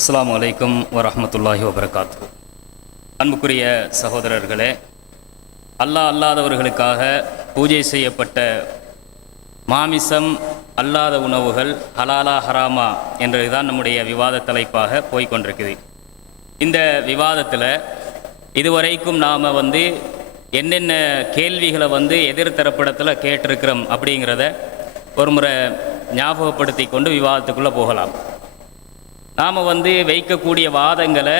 அஸ்ஸலாமு அலைக்கும் வரஹ்மத்துல்லாஹி வபரகாத்து. அன்புக்குரிய சகோதரர்களே, அல்லாஹ் அல்லாதவர்களுக்காக பூஜை செய்யப்பட்ட மாமிசம் அல்லாத உணவுகள் ஹலாலா ஹராமா என்றதுதான் நம்முடைய விவாத தலைப்பாக போய்கொண்டிருக்குது. இந்த விவாதத்தில் இதுவரைக்கும் நாம் என்னென்ன கேள்விகளை எதிர்த்தரப்பிடத்தில் கேட்டிருக்கிறோம் அப்படிங்கிறத ஒரு முறை ஞாபகப்படுத்தி கொண்டு விவாதத்துக்குள்ளே போகலாம். நாம் வைக்கக்கூடிய வாதங்களை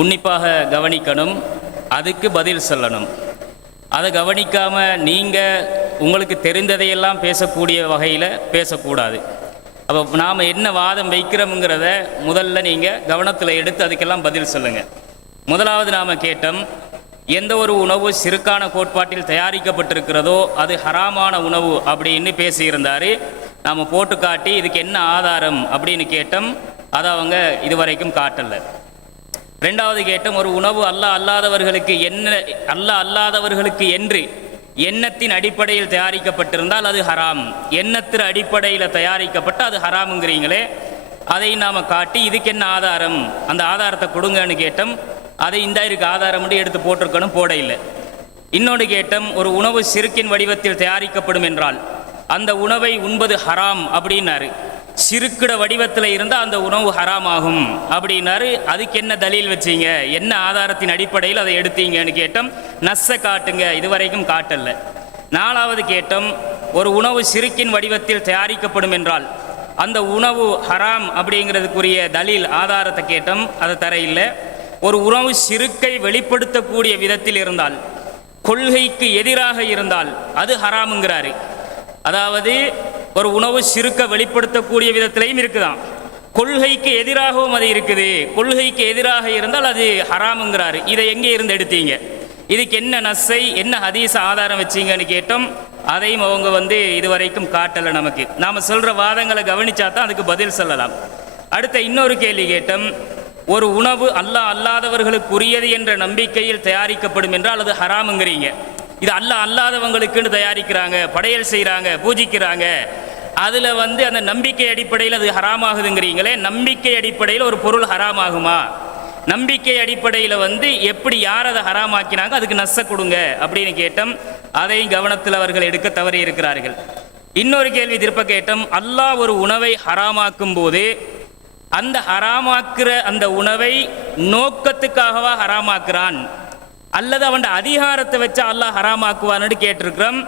உன்னிப்பாக கவனிக்கணும், அதுக்கு பதில் சொல்லணும். அதை கவனிக்காமல் நீங்கள் உங்களுக்கு தெரிந்ததையெல்லாம் பேசக்கூடிய வகையில் பேசக்கூடாது. அப்போ நாம் என்ன வாதம் வைக்கிறோம்ங்கிறத முதல்ல நீங்கள் கவனத்தில் எடுத்து அதுக்கெல்லாம் பதில் சொல்லுங்கள். முதலாவது நாம் கேட்டோம், எந்த ஒரு உணவு சிறுக்கான கோட்பாட்டில் தயாரிக்கப்பட்டிருக்கிறதோ அது ஹராமான உணவு அப்படின்னு பேசியிருந்தார். நாம் போட்டு காட்டி இதுக்கு என்ன ஆதாரம் அப்படின்னு கேட்டோம். அதை அவங்க இதுவரைக்கும் காட்டலை. ரெண்டாவது கேட்டோம், ஒரு உணவு அல்லாஹ் அல்லாதவர்களுக்கு என்று எண்ணத்தின் அடிப்படையில் தயாரிக்கப்பட்டிருந்தால் அது ஹராம், எண்ணத்தின் அடிப்படையில் தயாரிக்கப்பட்ட அது ஹராமுங்கிறீங்களே, அதை நாம் காட்டி இதுக்கு என்ன ஆதாரம், அந்த ஆதாரத்தை கொடுங்கன்னு கேட்டோம். அதை இந்த இருக்கு ஆதாரம் எடுத்து போட்டிருக்கணும், போட இல்லை. இன்னொன்று கேட்டோம், ஒரு உணவு சிறுக்கின் வடிவத்தில் தயாரிக்கப்படும் என்றால் அந்த உணவை உண்பது ஹராம் அப்படின்னாரு. சிறுக்கிட வடிவத்தில் இருந்தால் அந்த உணவு ஹராம் ஆகும் அப்படின்னாரு. அதுக்கு என்ன தலீல் வச்சீங்க, என்ன ஆதாரத்தின் அடிப்படையில் அதை எடுத்தீங்கன்னு கேட்டோம். நஸ்ஸை காட்டுங்க, இதுவரைக்கும் காட்டல. நாலாவது கேட்டோம், ஒரு உணவு சிறுக்கின் வடிவத்தில் தயாரிக்கப்படும் என்றால் அந்த உணவு ஹராம் அப்படிங்கிறதுக்குரிய தலீல் ஆதாரத்தை கேட்டோம். அதை தர இல்லை. ஒரு உணவு சிறுக்கை வெளிப்படுத்தக்கூடிய விதத்தில் இருந்தால், கொள்கைக்கு எதிராக இருந்தால் அது ஹராமுங்கிறாரு. அதாவது ஒரு உணவு சிறுக்க வெளிப்படுத்தக்கூடிய விதத்திலையும் இருக்குதான், கொள்கைக்கு எதிராகவும் அது இருக்குது. கொள்கைக்கு எதிராக இருந்தால் அது ஹராமுங்கிறாரு. இதை எங்கே இருந்து எடுத்தீங்க, இதுக்கு என்ன நஸ்ஸை என்ன ஹதீஸ் ஆதாரம் வச்சீங்கன்னு கேட்டோம். அதையும் அவங்க இதுவரைக்கும் காட்டலை. நமக்கு நாம் சொல்கிற வாதங்களை கவனிச்சா தான் அதுக்கு பதில் சொல்லலாம். அடுத்த இன்னொரு கேள்வி கேட்டோம், ஒரு உணவு அல்லாஹ் அல்லாதவர்களுக்குரியது என்ற நம்பிக்கையில் தயாரிக்கப்படும் என்றால் அது ஹராமுங்கிறீங்க. இது அல்லாஹ் அல்லாதவங்களுக்குன்னு தயாரிக்கிறாங்க, படையல் செய்கிறாங்க, பூஜிக்கிறாங்க, அதில் அந்த நம்பிக்கை அடிப்படையில் அது ஹராமாகுதுங்கிறீங்களே, நம்பிக்கை அடிப்படையில் ஒரு பொருள் ஹராமாகுமா, நம்பிக்கை அடிப்படையில் எப்படி யார் அதை ஹராமாக்கினாங்க அதுக்கு நஸ்ஸை கொடுங்க அப்படின்னு கேட்டோம். அதையும் கவனத்தில் அவர்கள் எடுக்க தவறி இருக்கிறார்கள். இன்னொரு கேள்வி திருப்ப கேட்டோம், அல்லாஹ் ஒரு உணவை ஹராமாக்கும் போது அந்த ஹராமாக்குற அந்த உணவை நோக்கத்துக்காகவா ஹராமாக்குறான், அல்லது அவன் அதிகாரத்தை வச்சு அல்லாஹ் ஹராமாக்குவான்னு கேட்டிருக்கிறோம்.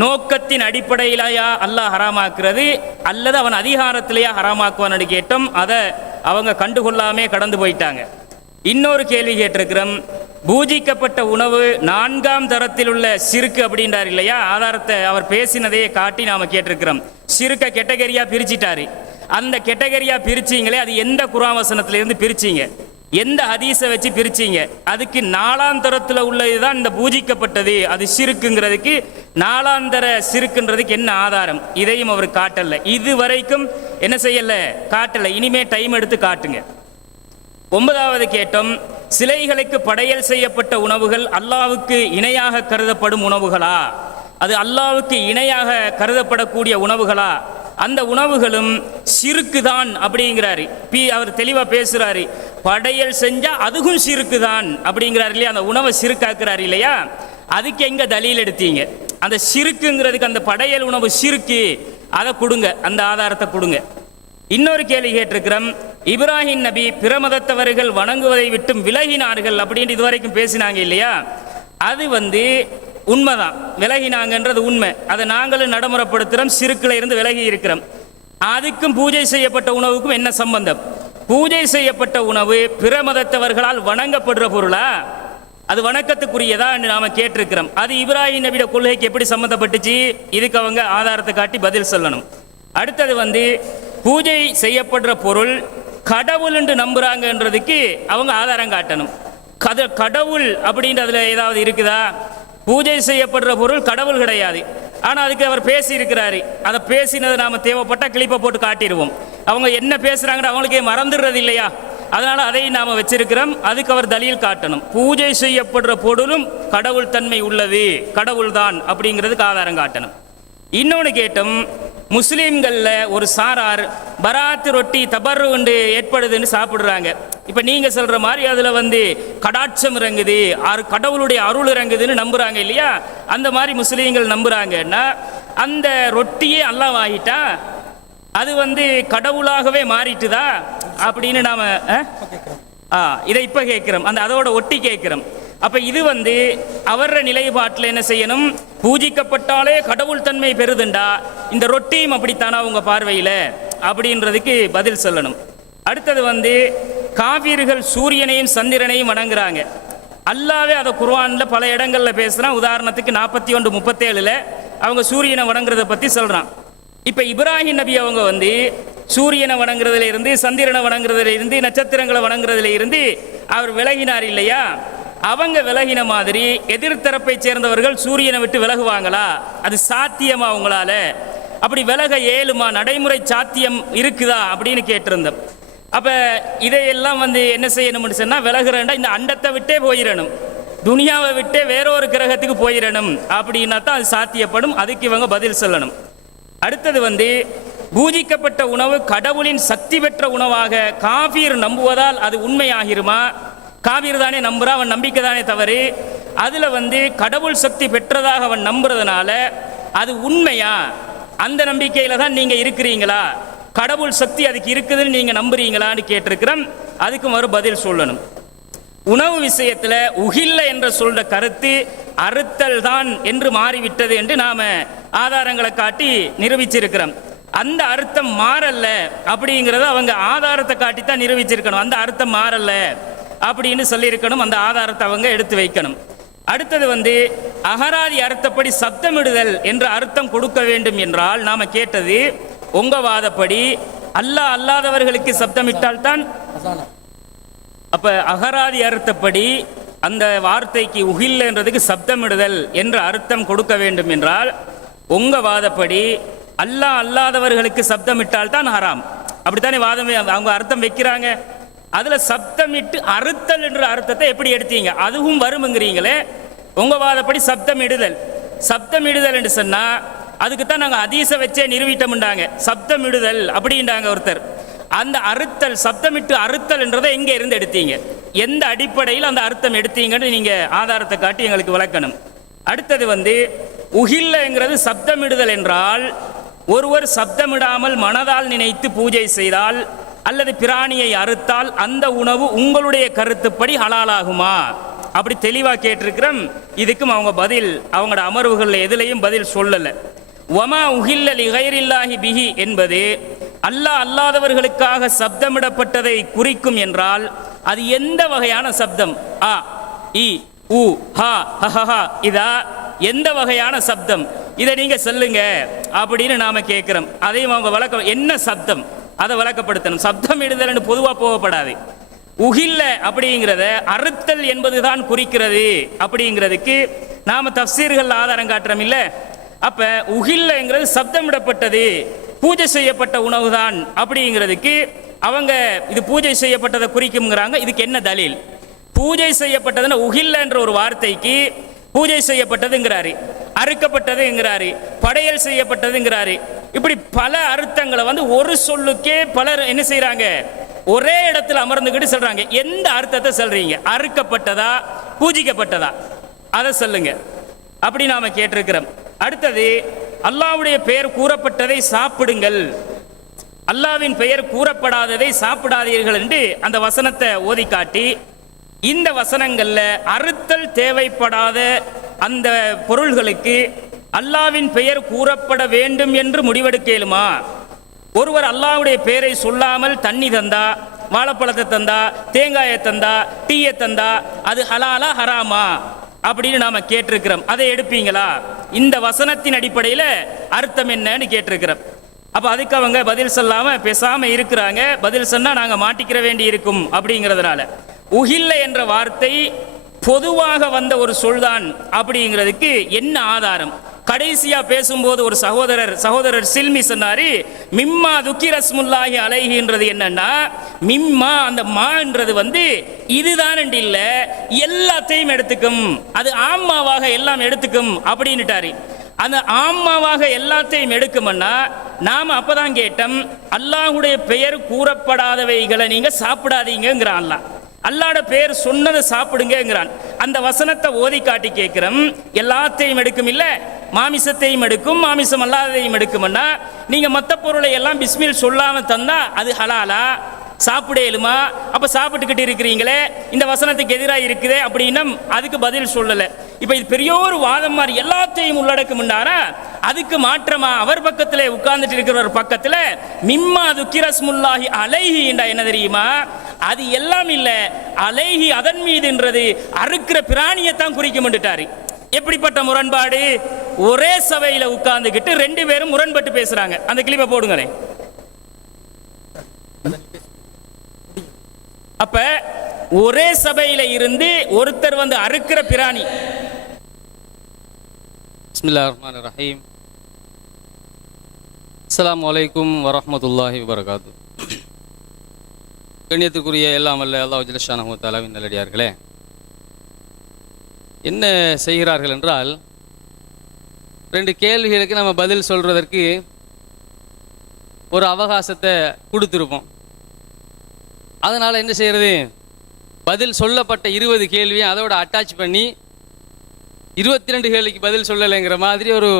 நோக்கத்தின் அடிப்படையிலையா அல்லாஹ் ஹராமாக்குறது, அல்லது அவன் அதிகாரத்திலேயா ஹராமாக்குவான்னு கேட்டோம். அதை அவங்க கண்டுகொள்ளாமே கடந்து போயிட்டாங்க. இன்னொரு கேள்வி கேட்டிருக்கிறோம், பூஜிக்கப்பட்ட உணவு 4ஆம் தரத்தில் உள்ள சிறுக்கு அப்படின்றார் இல்லையா, ஆதாரத்தை அவர் பேசினதையே காட்டி நாம் கேட்டிருக்கிறோம். சிறுக்க கேட்டகரியா பிரிச்சிட்டாரு. அந்த கேட்டகரியா பிரிச்சிங்களே, அது எந்த குர்ஆன் வசனத்திலிருந்து பிரிச்சிங்க, எந்த ஹதீஸை வச்சு பிரிச்சிங்க, அதுக்கு 4ஆம் தரத்தில் உள்ளதுதான் இந்த பூஜிக்கப்பட்டது அது சிறுக்குங்கிறதுக்கு, 4ஆம் தர சிறுக்குன்றதுக்கு என்ன ஆதாரம், இதையும் அவர் காட்டல. இதுவரைக்கும் என்ன செய்யல, காட்டல. இனிமே டைம் எடுத்து காட்டுங்க. 9வது கேட்டோம், சிலைகளுக்கு படையல் செய்யப்பட்ட உணவுகள் அல்லாஹ்வுக்கு இணையாக கருதப்படும் உணவுகளா, அது அல்லாஹ்வுக்கு இணையாக கருதப்படக்கூடிய உணவுகளா, அந்த உணவுகளும் சிறுக்கு தான் அப்படிங்கிறாரு. அவர் தெளிவாக பேசுகிறாரு. படையல் செஞ்சால் அதுவும் சிறுக்கு தான் அப்படிங்கிறாரு இல்லையா, அந்த உணவை சிறுக்காக்குறாரு இல்லையா. அதுக்கு எங்கே தலீல் எடுத்தீங்க, அந்த சிறுக்குங்கிறதுக்கு அந்த படையல் உணவு சிறுக்கு, அதை கொடுங்க, அந்த ஆதாரத்தை கொடுங்க. இன்னொரு கேள்வி கேட்டிருக்கிறோம், இப்ராஹிம் நபி பிற மதத்தவர்கள் வணங்குவதை விட்டும் விலகினார்கள் அப்படின்ட்டு இதுவரைக்கும் பேசினாங்க இல்லையா. அது உண்மைதான், விலகினாங்கன்றது உண்மை. அதை நாங்களும் நடைமுறைப்படுத்துகிறோம், சிறுக்கில் இருந்து விலகி இருக்கிறோம். அதுக்கும் பூஜை செய்யப்பட்ட உணவுக்கும் என்ன சம்பந்தம், பூஜை செய்யப்பட்ட உணவு பிற மதத்தவர்களால் வணங்கப்படுற பொருளா, அது வணக்கத்துக்குரியதா என்று நாம் கேட்டிருக்கிறோம். அது இப்ராஹிம் நபியோட கொள்கைக்கு எப்படி சம்மந்தப்பட்டுச்சு, இதுக்கு அவங்க ஆதாரத்தை காட்டி பதில் சொல்லணும். அடுத்தது பூஜை செய்யப்படுற பொருள் கடவுள் என்று நம்புறாங்கன்றதுக்கு அவங்க ஆதாரம் காட்டணும். கடவுள் அப்படின்றதுல ஏதாவது இருக்குதா, பூஜை செய்யப்படுற பொருள் கடவுள் கிடையாது. ஆனால் அதுக்கு அவர் பேசி இருக்கிறாரு. அதை பேசினதை நாம் தேவைப்பட்டால் கிளிப்பை போட்டு காட்டிடுவோம். அவங்க என்ன பேசுகிறாங்கன்னு அவங்களுக்கே மறந்துடுறது இல்லையா, அதனால் அதை நாம் வச்சிருக்கிறோம். அதுக்கு அவர் தலீல் காட்டணும். பூஜை செய்யப்படுற பொருளும் கடவுள் தன்மை உள்ளது, கடவுள் தான் அப்படிங்கிறதுக்கு ஆதாரம் காட்டணும். இன்னொன்று கேட்டோம், முஸ்லீம்களில் ஒரு சாரார் பராத்து ரொட்டி தபர்ரு உண்டு ஏற்படுதுன்னு சாப்பிட்றாங்க. இப்போ நீங்கள் சொல்கிற மாதிரி அதில் கடாட்சம் இறங்குது, கடவுளுடைய அருள் இறங்குதுன்னு நம்புகிறாங்க இல்லையா? அந்த மாதிரி முஸ்லீம்கள் நம்புகிறாங்கன்னா அந்த ரொட்டியே அல்லாஹ் ஆகிட்டா அது கடவுளாகவே மாறிட்டுதா அப்படின்னு நாம் இதை இப்போ கேட்குறோம், அதோட ஒட்டி கேட்குறோம். அப்போ இது அவர நிலைப்பாட்டில் என்ன செய்யணும்? பூஜிக்கப்பட்டாலே கடவுள் தன்மை பெறுதுண்டா இந்த ரொட்டியும் அப்படித்தானா உங்கள் பார்வையில் அப்படின்றதுக்கு பதில் சொல்லணும். அடுத்தது காவிர்கள் சூரியனையும் சந்திரனையும் வணங்குறாங்க. அல்லாவே அதை குர்ஆனில் பல இடங்களில் பேசுகிறான். உதாரணத்துக்கு 41:37 அவங்க சூரியனை வணங்குறதை பற்றி சொல்கிறான். இப்போ இப்ராஹிம் நபி அவங்க சூரியனை வணங்குறதுல இருந்து, சந்திரனை வணங்குறதுல இருந்து, நட்சத்திரங்களை வணங்குறதுல இருந்து அவர் விலகினார் இல்லையா? அவங்க விலகின மாதிரி எதிர்த்தரப்பை சேர்ந்தவர்கள் சூரியனை விட்டு விலகுவாங்களா? அது சாத்தியமா அவங்களால? அப்படி விலக ஏழுமா? நடைமுறை சாத்தியம் இருக்குதா அப்படின்னு கேட்டிருந்தோம். அப்போ இதையெல்லாம் என்ன செய்யணும்னு சொன்னால், விலகுறேன்டா இந்த அண்டத்தை விட்டே போயிடணும், துனியாவை விட்டே வேறொரு கிரகத்துக்கு போயிடணும் அப்படின்னா தான் அது சாத்தியப்படும். அதுக்கு இவங்க பதில் சொல்லணும். அடுத்தது பூஜிக்கப்பட்ட உணவு கடவுளின் சக்தி பெற்ற உணவாக காபீர் நம்புவதால் அது உண்மையாகிருமா? காபீர் தானே நம்புறா, அவன் நம்பிக்கை தானே தவறு. அதில் கடவுள் சக்தி பெற்றதாக அவன் நம்புறதுனால அது உண்மையா? அந்த நம்பிக்கையில தான் நீங்க இருக்கிறீங்களா? கடவுள் சக்தி அதுக்கு இருக்குதுன்னு நீங்க நம்புறீங்களான்னு கேட்டிருக்கிறோம். அதுக்கு மறு பதில் சொல்லணும். உணவு விஷயத்தில் உகில்ல என்ற சொல்ற கருத்து அறுத்தல் தான் என்று மாறிவிட்டது என்று நாம ஆதாரங்களை காட்டி நிரூபிச்சிருக்கிறோம். அந்த அர்த்தம் மாறல்ல அப்படிங்கிறத அவங்க ஆதாரத்தை காட்டித்தான் நிரூபிச்சிருக்கணும். அந்த அர்த்தம் மாறல்ல அப்படின்னு சொல்லியிருக்கணும். அந்த ஆதாரத்தை அவங்க எடுத்து வைக்கணும். அடுத்தது அகராதி அர்த்தப்படி சப்தமிடுதல் என்ற அர்த்தம் கொடுக்க வேண்டும் என்றால் நாம கேட்டது, உங்க வாதப்படி அல்லாஹ் அல்லாதவர்களுக்கு சப்தமிட்டால் தான், அப்ப அகராதி அர்த்தப்படி அந்த வார்த்தைக்கு உகில் என்றதுக்கு சப்தமிடுதல் என்ற அர்த்தம் கொடுக்க வேண்டும் என்றால் உங்க வாதப்படி அல்லாஹ் அல்லாதவர்களுக்கு சப்தமிட்டால் தான் ஹராம், அப்படித்தானே வாதம் அவங்க அர்த்தம் வைக்கிறாங்க. அதுல சப்தமிட்டு அறுத்தல் என்ற அர்த்தத்தை எப்படி எடுத்தீங்க? அதுவும் வரும்ங்கிறீங்களே. உங்க வாதப்படி சப்தமிடுதல், சப்தமிடுதல் என்று சொன்னா அதுக்குத்தான் நாங்கள் ஹதீஸை வச்சே நிரூபிட்டோம்டாங்க. சப்தமிடுதல் அப்படின்றாங்க ஒருத்தர். அந்த அறுத்தல், சப்தமிட்டு அறுத்தல் என்றதை எங்கே இருந்து எடுத்தீங்க? எந்த அடிப்படையில் அந்த அர்த்தம் எடுத்தீங்கன்னு நீங்க ஆதாரத்தை காட்டி எங்களுக்கு விளக்கணும். அடுத்தது உகில்லங்கிறது சப்தமிடுதல் என்றால் ஒருவர் சப்தமிடாமல் மனதால் நினைத்து பூஜை செய்தால் அல்லது பிராணியை அறுத்தால் அந்த உணவு உங்களுடைய கருத்துப்படி ஹலாலாகுமா? அப்படி தெளிவா கேட்டிருக்கிறோம். இதுக்கும் அவங்க பதில் அவங்களோட அமர்வுகளில் எதுலையும் பதில் சொல்லலை. வமா உகில்ல லிகைரில்லாஹி பிஹி என்பது அல்லாஹ் அல்லாதவர்களுக்காக சப்தமிடப்பட்டதை குறிக்கும் என்றால் அது எந்த வகையான சப்தம்? ஆ இ உ ஹா ஹஹா இதா எந்த வகையான சப்தம்? இதை நீங்க சொல்லுங்க அப்படின்னு நாம கேட்கிறோம். அதையும் அவங்க விளக்க, என்ன சப்தம் அதை விளக்கப்படுத்தணும். சப்தம் இடுதல் பொதுவாக போகப்படாது. உகில்ல அப்படிங்கிறத அறுத்தல் என்பதுதான் குறிக்கிறது அப்படிங்கிறதுக்கு நாம தஃசீர்கள் ஆதாரம் காட்டுறோம் இல்ல. அப்ப உகில்லங்கிறது சப்தமிடப்பட்டது, பூஜை செய்யப்பட்ட உணவு தான் அப்படிங்கிறதுக்கு அவங்க இது பூஜை செய்யப்பட்டதை குறிக்கும்ங்கிறாங்க. இதுக்கு என்ன தலீல்? பூஜை செய்யப்பட்டதுன்னா உகில்ல என்ற ஒரு வார்த்தைக்கு பூஜை செய்யப்பட்டதுங்கிறாரு, அறுக்கப்பட்டதுங்கிறாரு, படையல் செய்யப்பட்டதுங்கிறாரு. இப்படி பல அர்த்தங்களை ஒரு சொல்லுக்கே பலர் என்ன செய்யறாங்க, ஒரே இடத்துல அமர்ந்துகிட்டு சொல்றாங்க. எந்த அர்த்தத்தை சொல்றீங்க? அறுக்கப்பட்டதா பூஜிக்கப்பட்டதா அதை சொல்லுங்க அப்படி நாம கேட்டிருக்கிறோம். அடுத்தது அல்லாஹ்வுடைய பெயர் கூறப்பட்டதை சாப்பிடுங்கள், அல்லாஹ்வின் பெயர் கூறப்படாததை சாப்பிடாதீர்கள் என்று அந்த வசனத்தை ஓதி காட்டி, இந்த வசனங்கள்ல அறுத்தல் தேவைப்படாத அந்த பொருள்களுக்கு அல்லாஹ்வின் பெயர் கூறப்பட வேண்டும் என்று முடிவெடுக்கலுமா? ஒருவர் அல்லாஹ்வுடைய பெயரை சொல்லாமல் தண்ணி தந்தா, வாழைப்பழத்தை தந்தா, தேங்காயை தந்தா, டீயை தந்தா அது ஹலாலா ஹராமா அப்படின்னு நாம கேட்டிருக்கிறோம். அதை எடுப்பீங்களா? இந்த வசனத்தின் அடிப்படையில் அர்த்தம் என்னன்னு கேட்டிருக்கிறோம். அப்ப அதுக்கு அவங்க பதில் சொல்லாம பேசாம இருக்கிறாங்க. பதில் சொன்னா நாங்க மாட்டிக்கிற வேண்டி இருக்கும் அப்படிங்கிறதுனால உகில்ல என்ற வார்த்தை பொதுவாக வந்த ஒரு சொல்தான் அப்படிங்கிறதுக்கு என்ன ஆதாரம்? கடைசியா பேசும்போது ஒரு சகோதரர் சில்மி சொன்னாரு, மிம்மா துக்கிரஸ்முல்லாஹி அலைஹின்றது என்னன்னா, மிம்மா அந்த மான்றது இதுதான் இல்ல எல்லாத்தையும் எடுத்துக்கும், அது ஆம்மாவாக எல்லாம் எடுத்துக்கும் அப்படின்னுட்டாரு. அந்த ஆம்மாவாக எல்லாத்தையும் எடுக்குமன்னா நாம் அப்பதான் கேட்டோம், அல்லாஹுடைய பெயர் கூறப்படாதவைகளை நீங்க சாப்பிடாதீங்கிறான். அல்லாஹ்ட பெயர் சொன்னதை சாப்பிடுங்கிறான். அந்த வசனத்தை ஓதி காட்டி கேட்கிறோம், எல்லாத்தையும் எடுக்கும் இல்ல, மாமிசத்தையும் எடுக்கும், மாமிசம் அல்லாததையும் எடுக்கும்னா நீங்க மற்ற பொருளை எல்லாம் பிஸ்மில் சொல்லாம தந்தா அது ஹலாலா, சாப்பிடலுமா? அப்ப சாப்பிட்டுக்கிட்டு இருக்கிறீங்களே, இந்த வசனத்துக்கு எதிராக இருக்குதே அப்படின்னா அதுக்கு பதில் சொல்லல. இப்ப இது பெரிய ஒரு வாதம் மாதிரி எல்லாத்தையும் உள்ளடக்கும்னாரா, அதுக்கு மாற்றமா அவர் பக்கத்துல உட்கார்ந்துட்டு இருக்கிறவர் பக்கத்துல மிம்மா துக்கிரஸ்முல்லாஹி அலைஹி என்றா என்ன தெரியுமா? அது எல்லாம் இல்ல, அலைஹி அதன் மீதுன்றது அறுக்கிற பிராணியத்தான் குறிக்கும்ட்டாரு. எப்படிப்பட்ட முரண்பாடு! ஒரே சபையில உட்கார்ந்துகிட்டு ரெண்டு பேரும் முரண்பட்டு பேசுறாங்க. அந்த கிளிப்பை போடுங்களேன். அப்ப ஒரே சபையில இருந்து ஒருத்தர் வந்து அறுக்கிற பிராணி. பிஸ்மில்லாஹிர் ரஹ்மானிர் ரஹீம். அஸ்ஸலாமு அலைக்கும் வரஹ்மத்துல்லாஹி வபரகாத்துஹு. கண்ணியத்துக்குரிய எல்லாம் வல்ல அல்லாஹ் ஜல்ல ஷானஹு வ தஆலாவின் நல்லடியார்களே, என்ன செய்கிறார்கள் என்றால், ரெண்டு கேள்விகளுக்கு நம்ம பதில் சொல்றதற்கு ஒரு அவகாசத்தை கொடுத்துருப்போம். அதனால் என்ன செய்கிறது, பதில் சொல்லப்பட்ட 20 கேள்வியை அதோட அட்டாச் பண்ணி 22 கேள்விக்கு பதில் சொல்லலைங்கிற மாதிரி ஒரு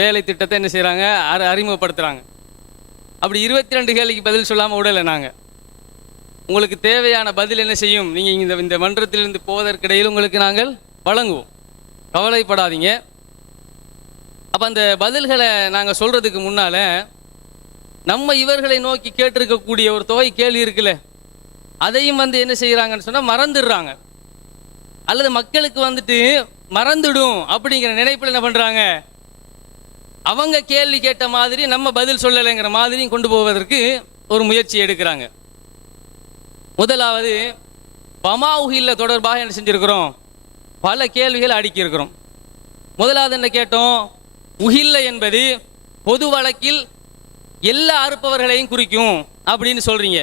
வேலை திட்டத்தை என்ன செய்கிறாங்க, அறிமுகப்படுத்துகிறாங்க. அப்படி 22 கேள்விக்கு பதில் சொல்லாமல் விடலை. நாங்கள் உங்களுக்கு தேவையான பதில் என்ன செய்யும், நீங்கள் இந்த மன்றத்திலிருந்து போவதற்கிடையில் உங்களுக்கு நாங்கள் வழங்குவோம், கவலைப்படாதீங்க. அப்போ அந்த பதில்களை நாங்கள் சொல்கிறதுக்கு முன்னால் நம்ம இவர்களை நோக்கி கேட்டிருக்கக்கூடிய ஒரு தொகை கேள்வி இருக்குல்ல, அதையும் வந்து என்ன செய்கிறாங்கன்னு சொன்னால் மறந்துடுறாங்க. அல்லது மக்களுக்கு வந்துட்டு மறந்துடும் அப்படிங்கிற நினைப்பில் என்ன பண்ணுறாங்க, அவங்க கேள்வி கேட்ட மாதிரி நம்ம பதில் சொல்லலைங்கிற மாதிரியும் கொண்டு போவதற்கு ஒரு முயற்சி எடுக்கிறாங்க. முதலாவது வமா உஹில்ல தொடர்பாக என்ன செஞ்சுருக்கிறோம், பல கேள்விகள் அடுக்கியிருக்கிறோம். முதலாவது என்ன கேட்டோம், உஹில்ல என்பது பொது வழக்கில் எல்லா அறுப்பவர்களையும் குறிக்கும் அப்படின்னு சொல்கிறீங்க.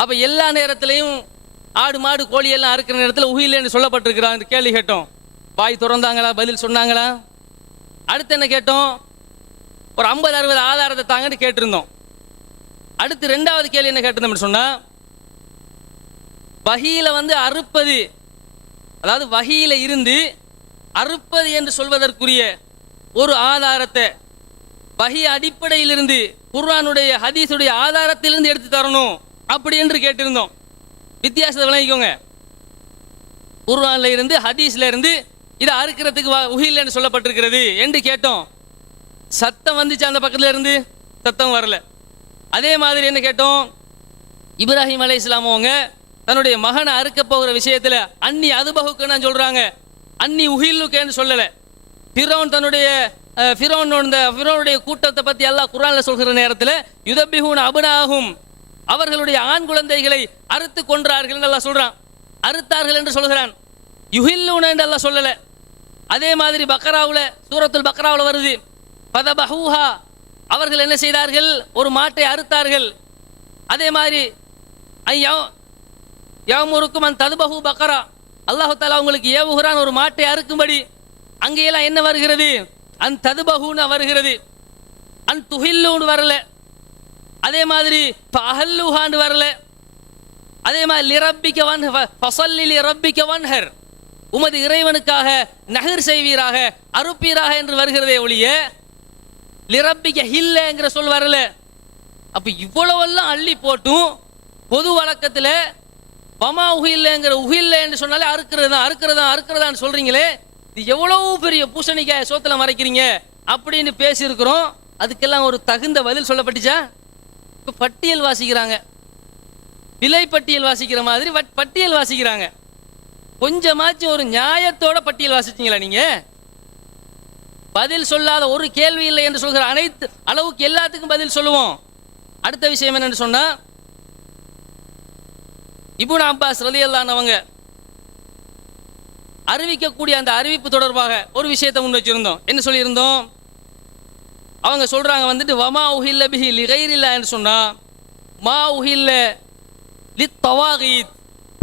அப்போ எல்லா நேரத்திலையும் ஆடு மாடு கோழி எல்லாம் அறுக்கிற நேரத்தில் உஹில்ல சொல்லப்பட்டிருக்கிறான் கேள்வி கேட்டோம். வாய் திறந்தாங்களா, பதில் சொன்னாங்களா? அடுத்து என்ன கேட்டோம், ஒரு 50-60 ஆதாரத்தை தாங்கன்னு கேட்டிருந்தோம். அடுத்து ரெண்டாவது கேள்வி என்ன கேட்டிருந்தோம்னு சொன்னால், வஹீல வந்து அறுப்பது, அதாவது வஹீல இருந்து அறுப்பது என்று சொல்வதற்குரிய ஒரு ஆதாரத்தை வஹி அடிப்படையிலிருந்து குர்ஆனுடைய ஹதீஸுடைய ஆதாரத்திலிருந்து எடுத்து தரணும் அப்படி என்று கேட்டிருந்தோம். வித்தியாசத்தை விளங்கிக்கோங்க. குர்ஆன்ல இருந்து ஹதீஸ்ல இருந்து இதை அறுக்கிறதுக்கு உஹில் என்று சொல்லப்பட்டிருக்கிறது என்று கேட்டோம். சத்தம் வந்துச்சு அந்த பக்கத்துல இருந்து, சத்தம் வரல. அதே மாதிரி என்ன கேட்டோம், இப்ராஹிம் அலைஹிஸ்ஸலாம் அவங்க தன்னுடைய மகனை அறுக்க போகிற விஷயத்துல அன்னி அதுபகுக்குன்னு சொல்றாங்க, அன்னி உஹில்லுக்கேன்னு சொல்லல. ஃபிரௌன் தன்னுடைய ஃபிரௌனுடைய கூட்டத்தை பத்தி அல்லாஹ் குர்ஆன்ல சொல்கிற நேரத்தில் யுதபிஹூன அப்னாஹும், அவர்களுடைய ஆண் குழந்தைகளை அறுத்து கொன்றார்கள் அல்லாஹ் சொல்றான். அறுத்தார்கள் என்று சொல்கிறான், யுஹில்லூன என்று அல்லாஹ் சொல்லல. அதே மாதிரி பக்ராவுல, சூரத்துல் பக்ராவுல வருது, ஃபதபஹூஹா, அவர்கள் என்ன செய்தார்கள், ஒரு மாட்டை அறுத்தார்கள். அதே மாதிரி யமுருக்கும் அன் ததுபஹு பக்ரா, அல்லாஹ் தஆலா உங்களுக்கு ஏவுகிறான் ஒரு மாட்டை அறுக்கும்படி. அங்கேயெல்லாம் என்ன வருகிறது, அன் ததுபஹூன்னு வருகிறது, அன் துஹில்லூன்னு வரல. அதே மாதிரி ஃபஅஹல்லுஹான்னு வரல. அதே மாதிரி லிரப்பிக்க வன்ஹர், ஃபஸல்லி லிரப்பிக்க வன்ஹர், உமது இறைவனுக்காக நஹர் செய்வீராக, அறுப்பீராக என்று வருகிறதே ஒழிய லிரப்பிக்க ஹில்லங்கிற சொல் வரல. அப்ப இவ்வளவெல்லாம் அள்ளி போட்டும் பொது வழக்கத்தில் வமா உஹில்லங்கிற உஹில்ல என்று சொன்னாலே அறுக்கிறதான்னு சொல்றீங்களே, இது எவ்வளவு பெரிய பூசணிக்காய் சோத்துல மறைக்கிறீங்க அப்படின்னு பேசியிருக்கிறோம். அதுக்கெல்லாம் ஒரு தகுந்த பதில் சொல்லப்பட்டுச்சா? இப்போ பட்டியல் வாசிக்கிறாங்க, விலை பட்டியல் வாசிக்கிற மாதிரி பட்டியல் வாசிக்கிறாங்க. கொஞ்சமாச்சும் ஒரு நியாயத்தோட பட்டியல் வாசிச்சீங்களா நீங்க? பதில் சொல்லாத ஒரு கேள்வி இல்லை என்று சொல்கிற அனைத்து அளவுக்கு எல்லாத்துக்கும் பதில் சொல்லுவோம். அடுத்த விஷயம் என்னன்னு சொன்னா, இப்னு அப்பாஸ் ரலியல்லாஹு அன்ஹு அவங்க அறிவிக்கக்கூடிய அந்த அறிவிப்பு தொடர்பாக ஒரு விஷயத்தை முன் வச்சிருந்தோம். என்ன சொல்லியிருந்தோம், அவங்க சொல்றாங்க வந்துட்டு வமா உஹில்ல பிஹி லிகைரில்லா என்று சொன்னா, மா உஹில்ல லித்தவாகீத்,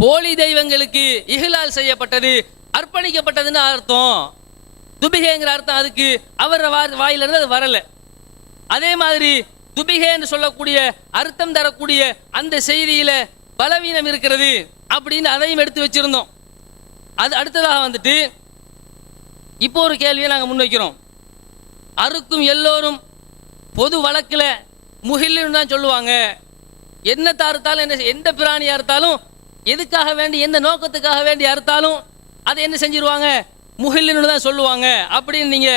போலி தெய்வங்களுக்கு இஹ்லால் செய்யப்பட்டது, அர்ப்பணிக்கப்பட்டதுன்னு அர்த்தம். துபிகேங்கிற அர்த்தம் அதுக்கு அவர் வாயிலிருந்து அது வரல. அதே மாதிரி துபிகே என்று சொல்லக்கூடிய அர்த்தம் தரக்கூடிய அந்த செய்தியில பலவீனம் இருக்கிறது அப்படின்னு அதையும் எடுத்து வச்சிருந்தோம். அது அடுத்ததாக வந்துட்டு இப்போ ஒரு கேள்வியை நாங்கள் முன்வைக்கிறோம். அறுக்கும் எல்லோரும் பொது வழக்கில் முஹில்லுன்னு தான் சொல்லுவாங்க. என்ன அறுத்தாலும் என்ன, எந்த பிராணியா அறுத்தாலும், எதுக்காக வேண்டி எந்த நோக்கத்துக்காக வேண்டி அறுத்தாலும் அதை என்ன செஞ்சிருவாங்க, முஹில்லுன்னு தான் சொல்லுவாங்க அப்படின்னு நீங்க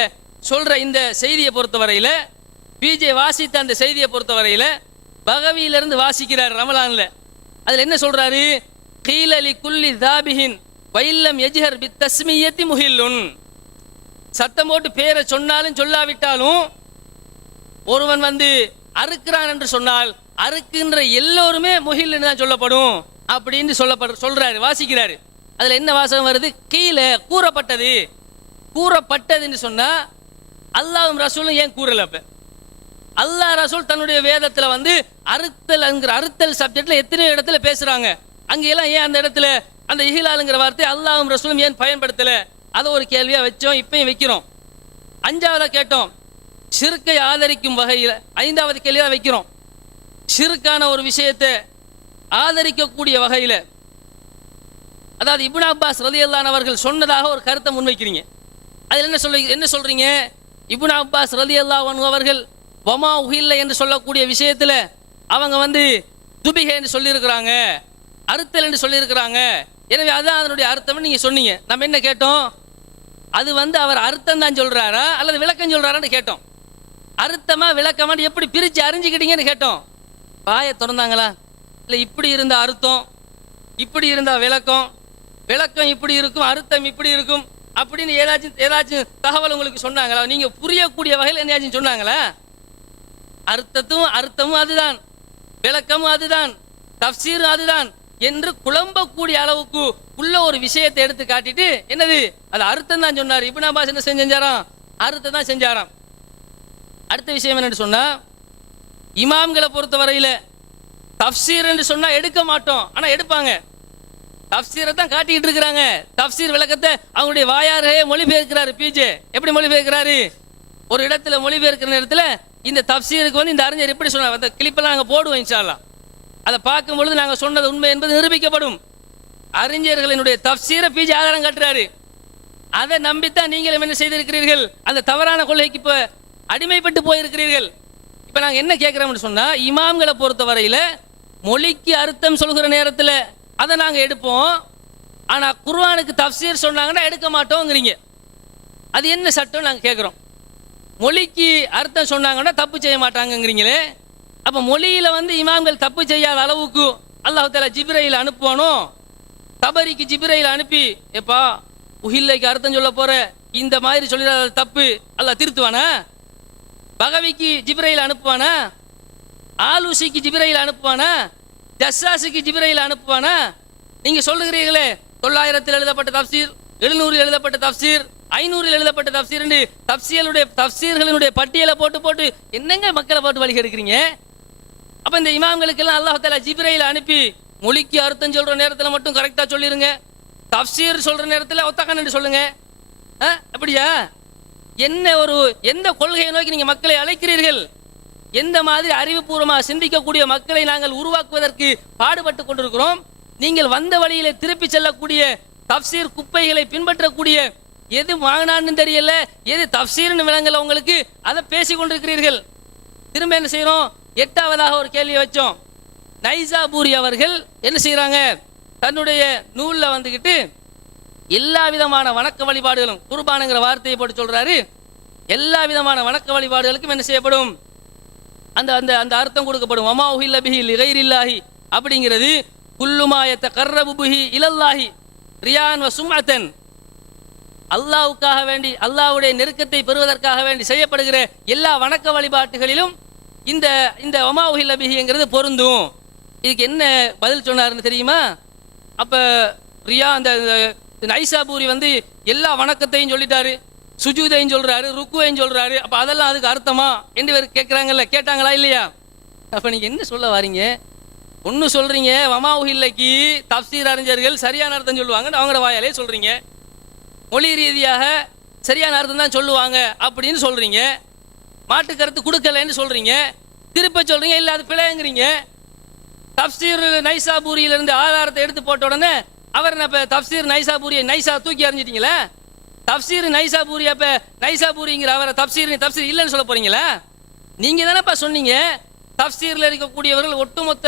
சொல்ற இந்த செய்தியை பொறுத்தவரையில், பிஜே வாசித்த அந்த செய்தியை பொறுத்தவரையில் பகவியிலிருந்து வாசிக்கிறார் ரமலான்ல. அதில் என்ன சொல்றாரு, கீலலி குல்லி தாபிஹின் வைல்லம் எஜ்ஹர் பி தஸ்மியத்தி முஹில்லுன். சத்தம் போட்டு பேரை சொன்னாலும் சொல்லாவிட்டாலும் ஒருவன் வந்து அறுக்கிறான் என்று சொன்னால் அறுக்கின்ற எல்லோருமே முஹில்லுன்னு தான் சொல்லப்படும் அப்படின்னு சொல்றாரு, வாசிக்கிறாரு. அதுல என்ன வாசகம் வருது, கீழே கூறப்பட்டது. கூறப்பட்டதுன்னு சொன்னா அல்லாஹ்வும் ரசூலும் ஏன் கூறல? அப்ப அல்லாஹ் ரசூல் தன்னுடைய வேதத்துல வந்து அறுத்தல் சப்ஜெக்ட்ல எத்தனையோ இடத்துல பேசுறாங்க. அங்கெல்லாம் ஏன் அந்த இடத்துல அந்த இஹ்லாலுங்கிற வார்த்தை அல்லாஹ்வும் ரசூலும் ஏன் பயன்படுத்தல? அதை ஒரு கேள்வியா வச்சோம், இப்பயும் வைக்கிறோம். அஞ்சாவதா கேட்டோம், ஷிர்கை ஆதரிக்கும் வகையில். ஐந்தாவது கேள்வியா வைக்கிறோம், ஷிர்கான ஒரு விஷயத்தை ஆதரிக்கக்கூடிய வகையில், அதாவது இப்னு அப்பாஸ் ரலியல்லாஹு அன்ஹு அவர்கள் சொன்னதாக ஒரு கருத்தை முன்வைக்கிறீங்க. அதில் என்ன சொல்றீங்க, இப்னு அப்பாஸ் ரலியல்லாஹு அன்ஹு அவர்கள் வமா உஹில்ல என்று சொல்லக்கூடிய விஷயத்தில் அவங்க வந்து துபிகை என்று சொல்லியிருக்கிறாங்க, அறுத்தல் என்று சொல்லியிருக்கிறாங்க. எனவே அதான் அதனுடைய அர்த்தம் நீங்க சொன்னீங்க. நம்ம என்ன கேட்டோம், அது வந்து அவர் அர்த்தம் தான் சொல்றாரா அல்லது விளக்கம் சொல்றாரான்னு கேட்டோம். அர்த்தமா விளக்கமான்னு எப்படி பிரிச்சு அறிஞ்சுக்கிட்டீங்கன்னு கேட்டோம். வாயை திறந்தாங்களா? இல்லை இப்படி இருந்த அர்த்தம், இப்படி இருந்த விளக்கம், விளக்கம் இப்படி இருக்கும், அர்த்தம் இப்படி இருக்கும் அப்படின்னு ஏதாச்சும் தகவல் உங்களுக்கு சொன்னாங்களா? நீங்க புரியக்கூடிய வகையில் என்னையாச்சும் சொன்னாங்களா? அர்த்தமும் அதுதான், விளக்கமும் அதுதான், தஃப்சீரும் அதுதான் என்று குழம்பக்கூடிய அளவுக்கு உள்ள ஒரு விஷயத்தை எடுத்து காட்டிட்டு என்னது அது அர்த்தம் தான் சொன்னார். இப்னு அப்பாஸ் என்ன செஞ்சாராம், அர்த்தம் தான் செஞ்சாராம். அடுத்த விஷயம் என்னன்னு சொன்னா, இமாம்களை பொறுத்த வரையில தஃப்சீர் என்று சொன்னா எடுக்க மாட்டோம், ஆனா எடுப்பாங்க. தஃப்சீரை தான் காட்டிக்கிட்டு இருக்கிறாங்க. தஃப்சீர் விளக்கத்தை அவங்களுடைய வாயாரே மொழிபெயர்க்கிறாரு பிஜே. எப்படி மொழிபெயர்க்கிறாரு, ஒரு இடத்துல மொழிபெயர்க்கிற நேரத்தில் இந்த தஃப்சீருக்கு வந்து இந்த அறிஞர் எப்படி சொன்னார், அந்த கிளிப்பெல்லாம் நாங்கள் போடுவோம் இன்ஷா அல்லாஹ். அதை பார்க்கும் பொழுது நாங்கள் சொன்னது உண்மை என்பது நிரூபிக்கப்படும். அறிஞர்களினுடைய தஃப்சீரை பிஜே ஆதாரம் காட்டுறாரு. அதை நம்பித்தான் நீங்களும் என்ன செய்திருக்கிறீர்கள், அந்த தவறான கொள்கைக்கு இப்போ அடிமைப்பட்டு போயிருக்கிறீர்கள். இப்போ நாங்கள் என்ன கேட்குறோம்னு சொன்னால், இமாம்களை பொறுத்த வரையில் மொழிக்கு அர்த்தம் சொல்கிற நேரத்தில் அதை நாங்கள் எடுப்போம், ஆனால் குர்ஆனுக்கு தஃப்சீர் சொன்னாங்கன்னா எடுக்க மாட்டோங்கிறீங்க. அது என்ன சட்டம் நாங்கள் கேட்குறோம். மொழிக்கு அர்த்தம் சொன்னாங்கன்னா தப்பு செய்ய மாட்டாங்கங்கிறீங்களே, அப்போ மொழியில் வந்து இமாம்கள் தப்பு செய்யாத அளவுக்கு அல்லாஹ் தஆலா ஜிப்ரையில் அனுப்புவானோ? தபரிக்கு ஜிப்ரையில் அனுப்பி எப்பா உஹில்லைக்கு அர்த்தம் சொல்ல போற இந்த மாதிரி சொல்லிடாத தப்பு அல்லாஹ் திருத்துவானா? பகவிக்கு ஜிப்ரையில் அனுப்புவானா? ஆலூசிக்கு ஜிப்ரையில் அனுப்புவானா? ஜஸ்ஸாஸுக்கு ஜிப்ரையில் அனுப்புவானா? நீங்க சொல்லுகிறீர்களே 900 எழுதப்பட்ட தஃப்சீர், 700 எழுதப்பட்ட தஃப்சீர், 500 எழுதப்பட்ட தஃப்சீர் என்று தஃப்சீர்களினுடைய பட்டியலை போட்டு என்னங்க மக்களை போட்டு வழி எடுக்கிறீங்க? அப்ப இந்த இமாம்களுக்கெல்லாம் அல்லாஹ் தஆலா ஜிப்ரையில் அனுப்பி மொழிக்கு அர்த்தம் சொல்ற நேரத்தில் மட்டும் கரெக்டா சொல்லிருங்க, தஃப்சீர் சொல்ற நேரத்தில் ஒத்தக்கன்னு சொல்லுங்க. அப்படியா? எந்த கொள்கையை நோக்கி நீங்க மக்களை அழைக்கிறீர்கள்? எந்த மாதிரி அறிவுபூர்வமாக சிந்திக்கக்கூடிய மக்களை நாங்கள் உருவாக்குவதற்கு பாடுபட்டு கொண்டிருக்கிறோம். நீங்கள் வந்த வழியிலே திருப்பி செல்லக்கூடிய தஃப்சீர் குப்பைகளை பின்பற்றக்கூடிய, எது வாங்கினான்னு தெரியல, எது தஃப்சீர்னு விளங்கல உங்களுக்கு, அதை பேசி கொண்டிருக்கிறீர்கள். திரும்ப என்ன செய்யறோம், 8ஆவதாக ஒரு கேள்வியை வச்சோம். நைசாபூரி அவர்கள் என்ன செய்யறாங்க, தன்னுடைய நூலில் வந்துக்கிட்டு எல்லா விதமான வணக்க வழிபாடுகளும், குர்பானுங்கிற வார்த்தையை போட்டு சொல்றாரு, எல்லா விதமான வணக்க வழிபாடுகளுக்கும் என்ன செய்யப்படும், அந்த அந்த அந்த அர்த்தம் கொடுக்கப்படும். வமா உஹில்ல பிஹி லிகைரில்லாஹி அப்படிங்கிறது குல்லுமா யதகர்ரபு பிஹி இலல்லாஹி ரியான் வ சும்அத்தன், அல்லாஹ்வுக்காக வேண்டி, அல்லாஹ்வுடைய நெருக்கத்தை பெறுவதற்காக வேண்டி செய்யப்படுகிற எல்லா வணக்க வழிபாட்டுகளிலும் இந்த இந்த வமா உஹில்ல பிஹிங்கிறது பொருந்தும். இதுக்கு என்ன பதில் சொன்னாருன்னு தெரியுமா? அப்ப ரியா அந்த நைசாபூரி வந்து எல்லா வணக்கத்தையும் சொல்லிட்டாரு, சுஜூதையும் சொல்றாரு, ருக்குவையும் சொல்றாரு. அப்ப அதெல்லாம் அதுக்கு அர்த்தமா என்று பேர் கேட்கிறாங்கல்ல, கேட்டாங்களா இல்லையா? அப்ப நீங்க என்ன சொல்ல வாரீங்க? ஒன்னு சொல்றீங்க வமா உஹில்லைக்கு தஃப்சீர் அறிஞர்கள் சரியான அர்த்தம் சொல்லுவாங்கன்னு அவங்களோட வாயாலே சொல்றீங்க. மொழி ரீதியாக சரியான அர்த்தம் தான் சொல்லுவாங்க அப்படின்னு சொல்றீங்க. மாற்று கருத்து கொடுக்கலன்னு சொல்றீங்க. திருப்ப சொல்றீங்க இல்ல அது பிழைங்கிறீங்க. தப்சீர் நைசாபூரியிலிருந்து ஆதாரத்தை எடுத்து போட்ட உடனே அவர் இப்ப தப்சீர் நைசாபூரியை நைசா தூக்கி அறிஞ்சிட்டீங்களா? தப்சீர் நைசாபூரி அப்ப நைசாபூரிங்கிற அவரை தப்சீர் இல்லைன்னு சொல்ல போறீங்களா? நீங்க தானப்பா சொன்னீங்க தப்சீர்ல இருக்கக்கூடியவர்கள் ஒட்டுமொத்த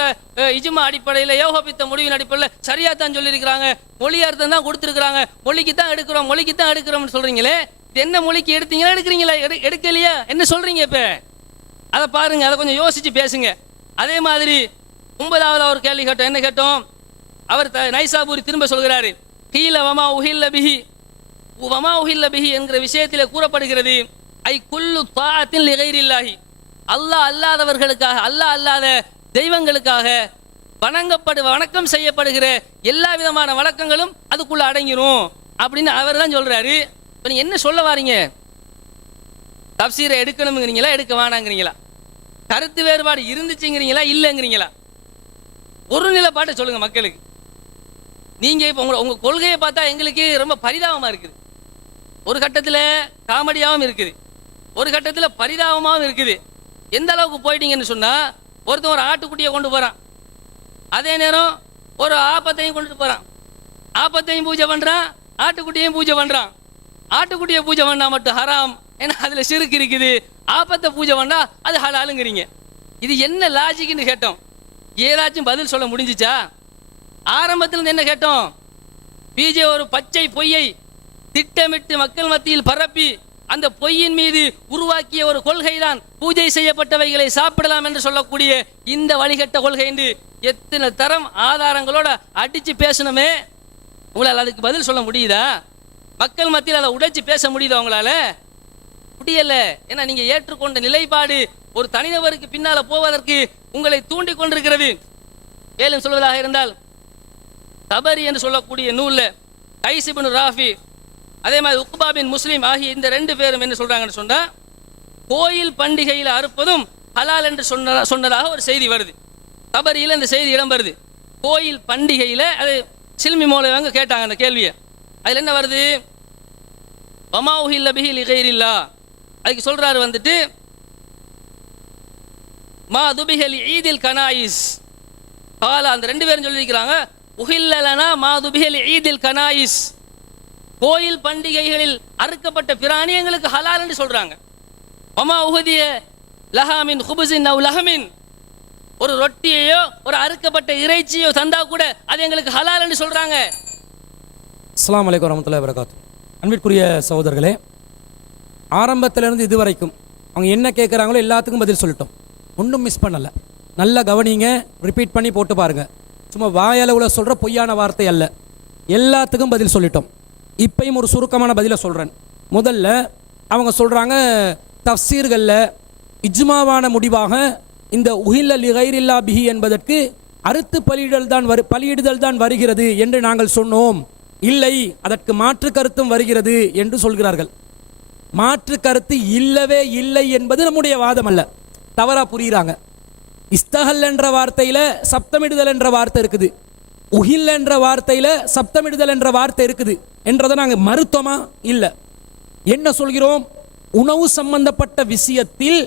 இஜ்மா அடிப்படையில் யோகபித்த முடிவின் அடிப்படையில் சரியா தான் சொல்லியிருக்கிறாங்க, மொழி அர்த்தம் தான் கொடுத்துருக்காங்க, மொழிக்கு தான் எடுக்கிறோம்னு சொல்றீங்களே. என்ன மொழிக்கு எடுத்தீங்களா எடுக்கிறீங்களா எடுக்கலையா என்ன சொல்றீங்க? இப்ப அதை பாருங்க, அதை கொஞ்சம் யோசிச்சு பேசுங்க. அதே மாதிரி 9வது ஒரு கேள்வி கேட்டோம். என்ன கேட்டோம்? அவர் நைசாபூரி திரும்ப சொல்கிறாரு, கீழ வமா உஹில்ல பிஹி என்கிற விஷயத்தில் கூறப்படுகிறது, ஐ குல்லு தாஅத்தின் லிகைரில்லாஹி, அல்லாஹ் அல்லாதவர்களுக்காக, அல்லாஹ் அல்லாத தெய்வங்களுக்காக வணக்கம் செய்யப்படுகிற எல்லா விதமான வழக்கங்களும் அதுக்குள்ள அடங்கிரும் அப்படின்னு அவர் தான் சொல்றாரு. இப்போ நீங்க என்ன சொல்ல வாரீங்க? தப்சீரை எடுக்கணுங்கிறீங்களா எடுக்க வேணாங்கிறீங்களா? கருத்து வேறுபாடு இருந்துச்சுங்கிறீங்களா இல்லைங்கிறீங்களா? ஒரு நிலைப்பாட்டை சொல்லுங்க மக்களுக்கு. நீங்க இப்போ உங்க கொள்கையை பார்த்தா எங்களுக்கு ரொம்ப பரிதாபமா இருக்குது. ஒரு கட்டத்தில் காமெடியாகவும் இருக்குது, ஒரு கட்டத்தில் பரிதாபமாகவும் இருக்குது. எந்த அளவுக்கு போயிட்டீங்கன்னு சொன்னா, ஒருத்தன் ஒரு ஆட்டுக்குட்டியை கொண்டு போறான், அதே நேரம் ஒரு ஆப்பத்தையும் கொண்டுட்டு போறான். ஆப்பத்தையும் பூஜை பண்றான், ஆட்டுக்குட்டியையும் பூஜை பண்றான். ஆட்டுக்குட்டியை பூஜை பண்ணா மட்டும் ஹராம், ஏன்னா அதுல சிறுக்கு இருக்குது. ஆப்பத்தை பூஜை பண்ணா அது ஹலாலுங்கிறீங்க. இது என்ன லாஜிக்னு கேட்டோம். ஏதாச்சும் பதில் சொல்ல முடிஞ்சிச்சா? ஆரம்பத்தில் என்ன கேட்டோம்? பிஜே ஒரு பச்சை பொய்யை திட்டமிட்டு மக்கள் மத்தியில் பரப்பி அந்த பொய்யின் மீது உருவாக்கிய ஒரு கொள்கை தான் பூஜை செய்யப்பட்டவைகளை சாப்பிடலாம் என்று சொல்லக்கூடிய இந்த வழிகட்ட கொள்கை என்று எத்தனை தரம் ஆதாரங்களோட அடிச்சு பேசணுமே. உங்களால் அதுக்கு பதில் சொல்ல முடியுதா? மக்கள் மத்தியில் அதை உடைச்சு பேச முடியுதா உங்களால? முடியல. ஏன்னா நீங்க ஏற்றுக்கொண்ட நிலைப்பாடு ஒரு தனிநபருக்கு பின்னால போவதற்கு உங்களை தூண்டி கொண்டிருக்கிறது. மேலும் சொல்வதாக இருந்தால், தபரி என்று சொல்லக்கூடிய நூல்ல கைஸ் இப்னு ராஃபி, அதே மாதிரி உக்பா பின் முஸ்லிம் ஆகிய இந்த 2 பேரும் என்ன சொல்றாங்கன்னு சொன்னா, கோயில் பண்டிகையில் அறுப்பதும் ஹலால் என்று சொன்னதாக ஒரு செய்தி வருது. தபரியில் இந்த செய்தி இடம் வருது. கோயில் பண்டிகையில் அது சில்மி மோலவங்க கேட்டாங்க அந்த கேள்வியை. அதில் என்ன வருது? வமா உஹில்ல பிஹி லிகைரில்லா, அதுக்கு சொல்றாரு வந்துட்டு மா துபிஹலி ஈதில் கனாயிஸ் கால. அந்த 2 பேரும் சொல்லியிருக்கிறாங்க, உஹில்லலனா மா துபிஹலி ஈதில் கனாயிஸ், கோயில் பண்டிகைகளில் அறுக்கப்பட்ட பிராணி எங்களுக்கு ஹலால் என்று சொல்றாங்க. வமா உஹதிய லஹாமின் ஹுபுசின் நவ் லஹமின், ஒரு ரொட்டியையோ ஒரு அறுக்கப்பட்ட இறைச்சியோ தந்தா கூட அது எங்களுக்கு ஹலால் என்று சொல்றாங்க. அஸ்ஸலாமு அலைக்கும் வரஹ்மத்துல்லாஹி வபரகாத்துஹு. அன்பிற்குரிய சகோதரர்களே, ஆரம்பத்திலிருந்து இதுவரைக்கும் அவங்க என்ன கேட்குறாங்களோ எல்லாத்துக்கும் பதில் சொல்லிட்டோம். ஒன்றும் மிஸ் பண்ணலை. நல்லா கவனிங்க, ரிப்பீட் பண்ணி போட்டு பாருங்க. சும்மா வாயளவில் சொல்கிற பொய்யான வார்த்தை அல்ல, எல்லாத்துக்கும் பதில் சொல்லிட்டோம். இப்பையும் ஒரு சுருக்கமான பதிலை சொல்கிறேன். முதல்ல அவங்க சொல்கிறாங்க, தஃப்சீர்களில் இஜ்மாவான முடிவாக இந்த உஹில்ல லிகைரில்லா பிஹி என்பதற்கு அறுத்து பலியிடுதல் தான் வருகிறது என்று நாங்கள் சொன்னோம். இல்லை, அதற்கு மாற்று கருத்தும் வருகிறது என்று சொல்கிறார்கள். மாற்று கருத்து இல்லவே இல்லை என்பது நம்முடைய வாதம் அல்ல, தவறா புரியுறாங்க. இஸ்தஹல் என்ற வார்த்தையில சப்தமிடுதல் என்ற வார்த்தை இருக்குது, உஹில் என்ற வார்த்தையில சப்தமிடுதல் என்ற வார்த்தை இருக்குது என்றதை நாங்கள் மறுத்தோமா? இல்லை. என்ன சொல்கிறோம்? உணவு சம்பந்தப்பட்ட விஷயத்தில்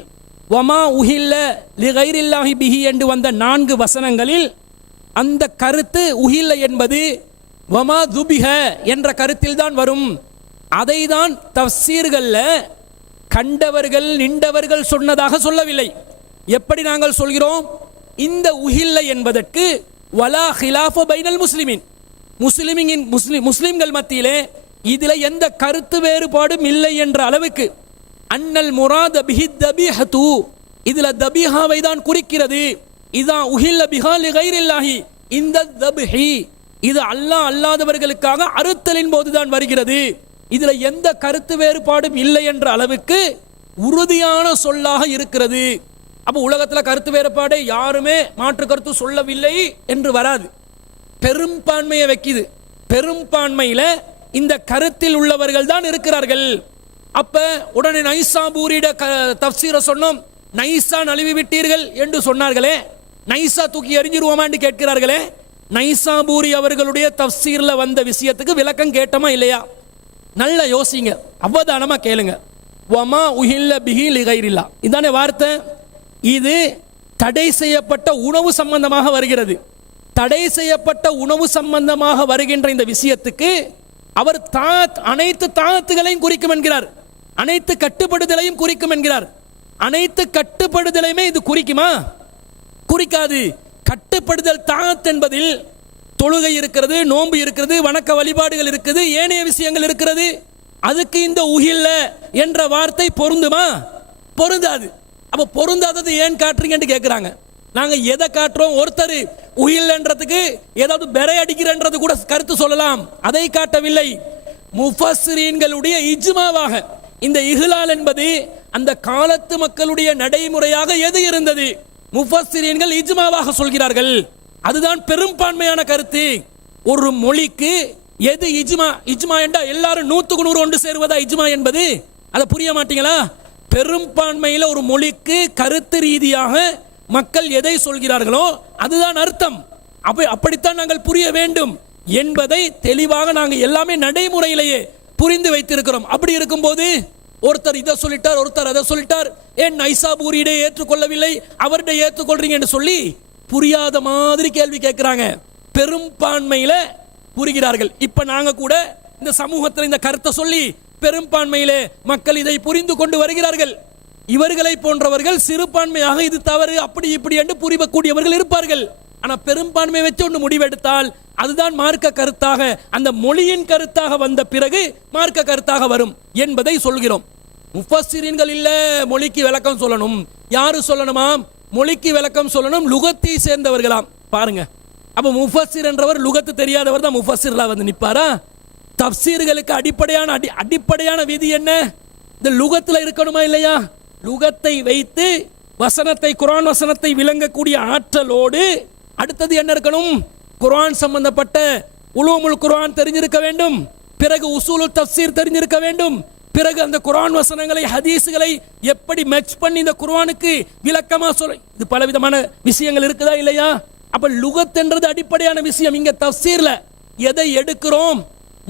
வமா உஹில்ல லிகைரில்லாஹி பிஹி என்று வந்த 4 வசனங்களில் அந்த கருத்து உஹில்ல என்பது வமா துபிஹ என்ற கருத்தில் தான் வரும். அதை தான் தஃப்சீர்கள்ல கண்டவர்கள் நின்றவர்கள் சொன்னதாக சொல்லவில்லை. எப்படி நாங்கள் சொல்கிறோம்? இந்த உஹில்ல என்பதற்கு வலா ஹிலாஃப பைனல் முஸ்லிமின், முஸ்லிம்கள் மத்தியிலே இதில் எந்த கருத்து வேறுபாடும் இல்லை என்ற அளவுக்கு அன்னல் முராத பிஹி தபிஹது, இதுல தபிஹாவை தான் குறிக்கிறது. இதான் உஹில்ல பிஹா லிகைரில்லாஹி, இந்த தபிஹி இது அல்லாஹ் அல்லாதவர்களுக்காக அறுத்தலின் போதுதான் வருகிறது. இதுல எந்த கருத்து வேறுபாடும் இல்லை என்ற அளவுக்கு உறுதியான சொல்லாக இருக்கிறது. அப்போ உலகத்தில் கருத்து வேறுபாடே யாருமே மாற்று கருத்து சொல்லவில்லை என்று வராது. பெரும்பான்மையை வைக்குது. பெரும்பான்மையில இந்த கருத்தில் உள்ளவர்கள் தான் இருக்கிறார்கள். அப்ப உடனே நைசாபூரிட தஃப்சீரை சொன்னோம், நைசா நழுவி விட்டீர்கள் என்று சொன்னார்களே, நைசா தூக்கி எறிஞ்சிருவோமா என்று கேட்கிறார்களே. நைசாபூரி அவர்களுடைய தஃப்சீர்ல வந்த விஷயத்துக்கு விளக்கம் கேட்டோமா இல்லையா? நல்லா யோசிங்க, அவதானமா கேளுங்க. வமா உஹில்ல பிஹி லிகைரில்லா, இதானே வார்த்தை. இது தடை செய்யப்பட்ட உணவு சம்பந்தமாக வருகிறது. தடை செய்யப்பட்ட உணவு சம்பந்தமாக வருகின்ற இந்த விஷயத்துக்கு அவர் அனைத்து தாத்துகளையும் குறிக்கும் என்கிறார், அனைத்து கட்டுப்படுதலையும் குறிக்கும் என்கிறார். அனைத்து கட்டுப்படுதலையுமே இது குறிக்குமா? குறிக்காது. கட்டுப்படுதல் தாத் என்பதில் தொழுகை இருக்கிறது, நோன்பு இருக்கிறது, வணக்க வழிபாடுகள் இருக்குது, ஏனைய விஷயங்கள் இருக்கிறது. அதுக்கு இந்த உஹில்ல என்ற வார்த்தை பொருந்துமா? பொருந்தாது. அப்ப பொருந்தாதது ஏன் காட்டுறீங்கன்னு கேட்கிறாங்க. நாங்க எதை காட்டுறோம்? ஒருத்தர் உஹில்லன்றதுக்கு ஏதாவது பெரை அடிக்கிறன்றது கூட கருத்து சொல்லலாம், அதை காட்டவில்லை. முஃபஸ்ஸிரீன்களுடைய இஜ்மாவாக இந்த இஹ்லால் என்பது அந்த காலத்து மக்களுடைய நடைமுறையாக எது இருந்தது, முஃபஸ்ஸிரீன்கள் இஜ்மாவாக சொல்கிறார்கள். அதுதான் பெரும்பான்மையான கருத்து. ஒரு மொழிக்கு எது இஜ்மா? இஜ்மா என்றா எல்லாரும் 100க்கு 100 ஒன்று சேருவதா இஜ்மா என்பது? அதை புரிய மாட்டீங்களா? பெரும்பான்மையில் ஒரு மொழிக்கு கருத்து ரீதியாக மக்கள் எதை சொல்கிறார்களோ அதுதான் அர்த்தம். அப்படித்தான் நாங்கள் புரிய வேண்டும் என்பதை தெளிவாக நாங்கள் எல்லாமே நடைமுறையிலேயே புரிந்து வைத்திருக்கிறோம். அப்படி இருக்கும்போது ஒருத்தர் இதை சொல்லிட்டார், ஒருத்தர் அதை சொல்லிட்டார், ஏன் நைசாபூரியிடையே ஏற்றுக்கொள்ளவில்லை, அவருடைய ஏற்றுக்கொள்றீங்க என்று சொல்லி புரியாத மாதிரி கேள்வி கேட்கிறாங்க. பெரும்பான்மையில புரிகிறார்கள். இப்ப நாங்க கூட இந்த சமூகத்தில் இந்த கருத்தை சொல்லி பெரும்பான்மையிலே மக்கள் இதை புரிந்து கொண்டு வருகிறார்கள். இவர்களை போன்றவர்கள் சிறுபான்மையாக இது தவறு அப்படி இப்படி என்று புரிவக்கூடியவர்கள் இருப்பார்கள். ஆனா பெரும்பான்மை வச்சு ஒன்று முடிவெடுத்தால் அதுதான் மார்க்க கருத்தாக, அந்த மொழியின் கருத்தாக வந்த பிறகு மார்க்க கருத்தாக வரும் என்பதை சொல்கிறோம். முஃபஸ்ஸிரீன்கள் இல்ல மொழிக்கு விளக்கம் சொல்லணும். யாரு சொல்லணுமாம்? மொழிக்கு விளக்கம் சொல்லணும் லுகத்தை சேர்ந்தவர்களாம். பாருங்க, அப்ப முஃபஸ்ஸிர் என்றவர் லுகத்து தெரியாதவர் தான் முஃபஸ்ஸிர்ல வந்து நிப்பாரா? தப்சீர்களுக்கு அடிப்படையான விதி என்ன? இந்த லுகத்துல இருக்கணுமா இல்லையா? லுகத்தை வைத்து வசனத்தை, குர்ஆன் வசனத்தை விளங்கக்கூடிய ஆற்றலோடு அடுத்தது என்ன இருக்கணும்? குர்ஆன் சம்பந்தப்பட்ட உலூமுல் குர்ஆன் தெரிஞ்சிருக்க வேண்டும். பிறகு உசூலுல் தஃப்சீர் தெரிஞ்சிருக்க வேண்டும். பிறகு அந்த குர்ஆன் வசனங்களை, ஹதீஸ்களை எப்படி மேட்ச் பண்ணி இந்த குர்ஆனுக்கு விளக்கமா சொல்ல, இது பலவிதமான விஷயங்கள் இருக்குதா இல்லையா? அப்ப லுகத் என்றது அடிப்படையான விஷயம். இங்க தஃப்சீர்ல எதை எடுக்கிறோம்?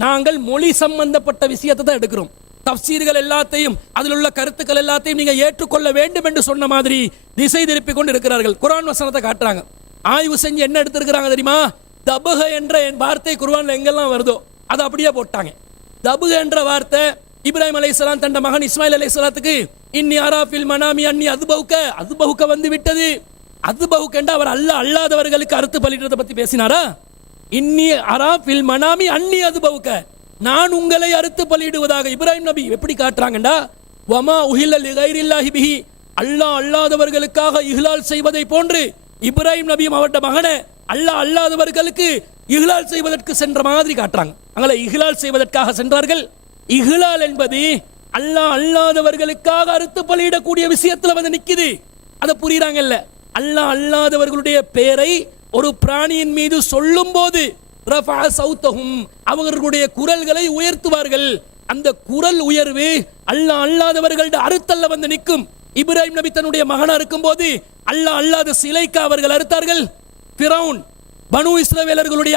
நாங்கள் மொழி சம்பந்தப்பட்ட விஷயத்தை தான் எடுக்கிறோம். தஃப்சீர்கள் எல்லாத்தையும், அதில் உள்ள கருத்துக்கள் எல்லாத்தையும் நீங்க ஏற்றுக்கொள்ள வேண்டும் என்று சொன்ன மாதிரி திசை திருப்பி கொண்டு இருக்கிறார்கள். குர்ஆன் வசனத்தை காட்டுறாங்க, ஆய்வு செஞ்சு என்ன எடுத்திருக்கிறாங்க தெரியுமா? தபுக என்ற வார்த்தை குர்ஆன்ல எங்கெல்லாம் வருதோ அதை அப்படியே போட்டாங்க. தபுக என்ற வார்த்தை இப்ராஹிம் அலைஹிஸ்ஸலாம் தன் மகன் இஸ்மாயில் அலைஹிஸ்ஸலாத்துக்கு இன்னி அராஃபில் மனாமி அன்னி அதுபவுக்க வந்து விட்டது. அதுபவுக்க என்ற அவர் அல்லாதவர்களுக்கு அறுத்து பலிடுறதை பத்தி பேசினாரா? இன்னி அராஃபில் மனாமி அன்னி அதுபவுக்க, நான் உங்களை அறுத்து பலியிடுவதாக இப்ராஹிம் நபி எப்படி காட்டுறாங்கடா? வமா உஹில்ல லிகைரில்லாஹி பிஹி, அல்லாஹ் அல்லாதவர்களுக்காக இஹ்லால் செய்வதை போன்று இப்ராஹிம் நபியும் அவருடைய மகனை அல்லாஹ் அல்லாதவர்களுக்கு இஹ்லால் செய்வதற்கு சென்ற மாதிரி காட்டுறாங்க. அங்கே இஹ்லால் செய்வதற்காக சென்றார்கள். இஹ்லால் என்பது அல்லாஹ் அல்லாதவர்களுக்காக அறுத்து பலியிடக்கூடிய விஷயத்துல வந்து நிக்குது. அதை புரியுறாங்கல்ல? அல்லாஹ் அல்லாதவர்களுடைய பெயரை ஒரு பிராணியின் மீது சொல்லும் போது ரஃபா சௌத்தஹும், அவர்களுடைய குரல்களை உயர்த்துவார்கள். அந்த குரல் உயர்வு அல்லாஹ் அல்லாதவர்களுடைய அறுத்தல்ல வந்து நிற்கும். இப்ராஹிம் நபி தன்னுடைய மகனா இருக்கும் போது அல்லாஹ் அல்லாத சிலைக்கு அவர்கள் அறுத்தார்கள். ஃபிரௌன் பனு இஸ்ரவேலர்களுடைய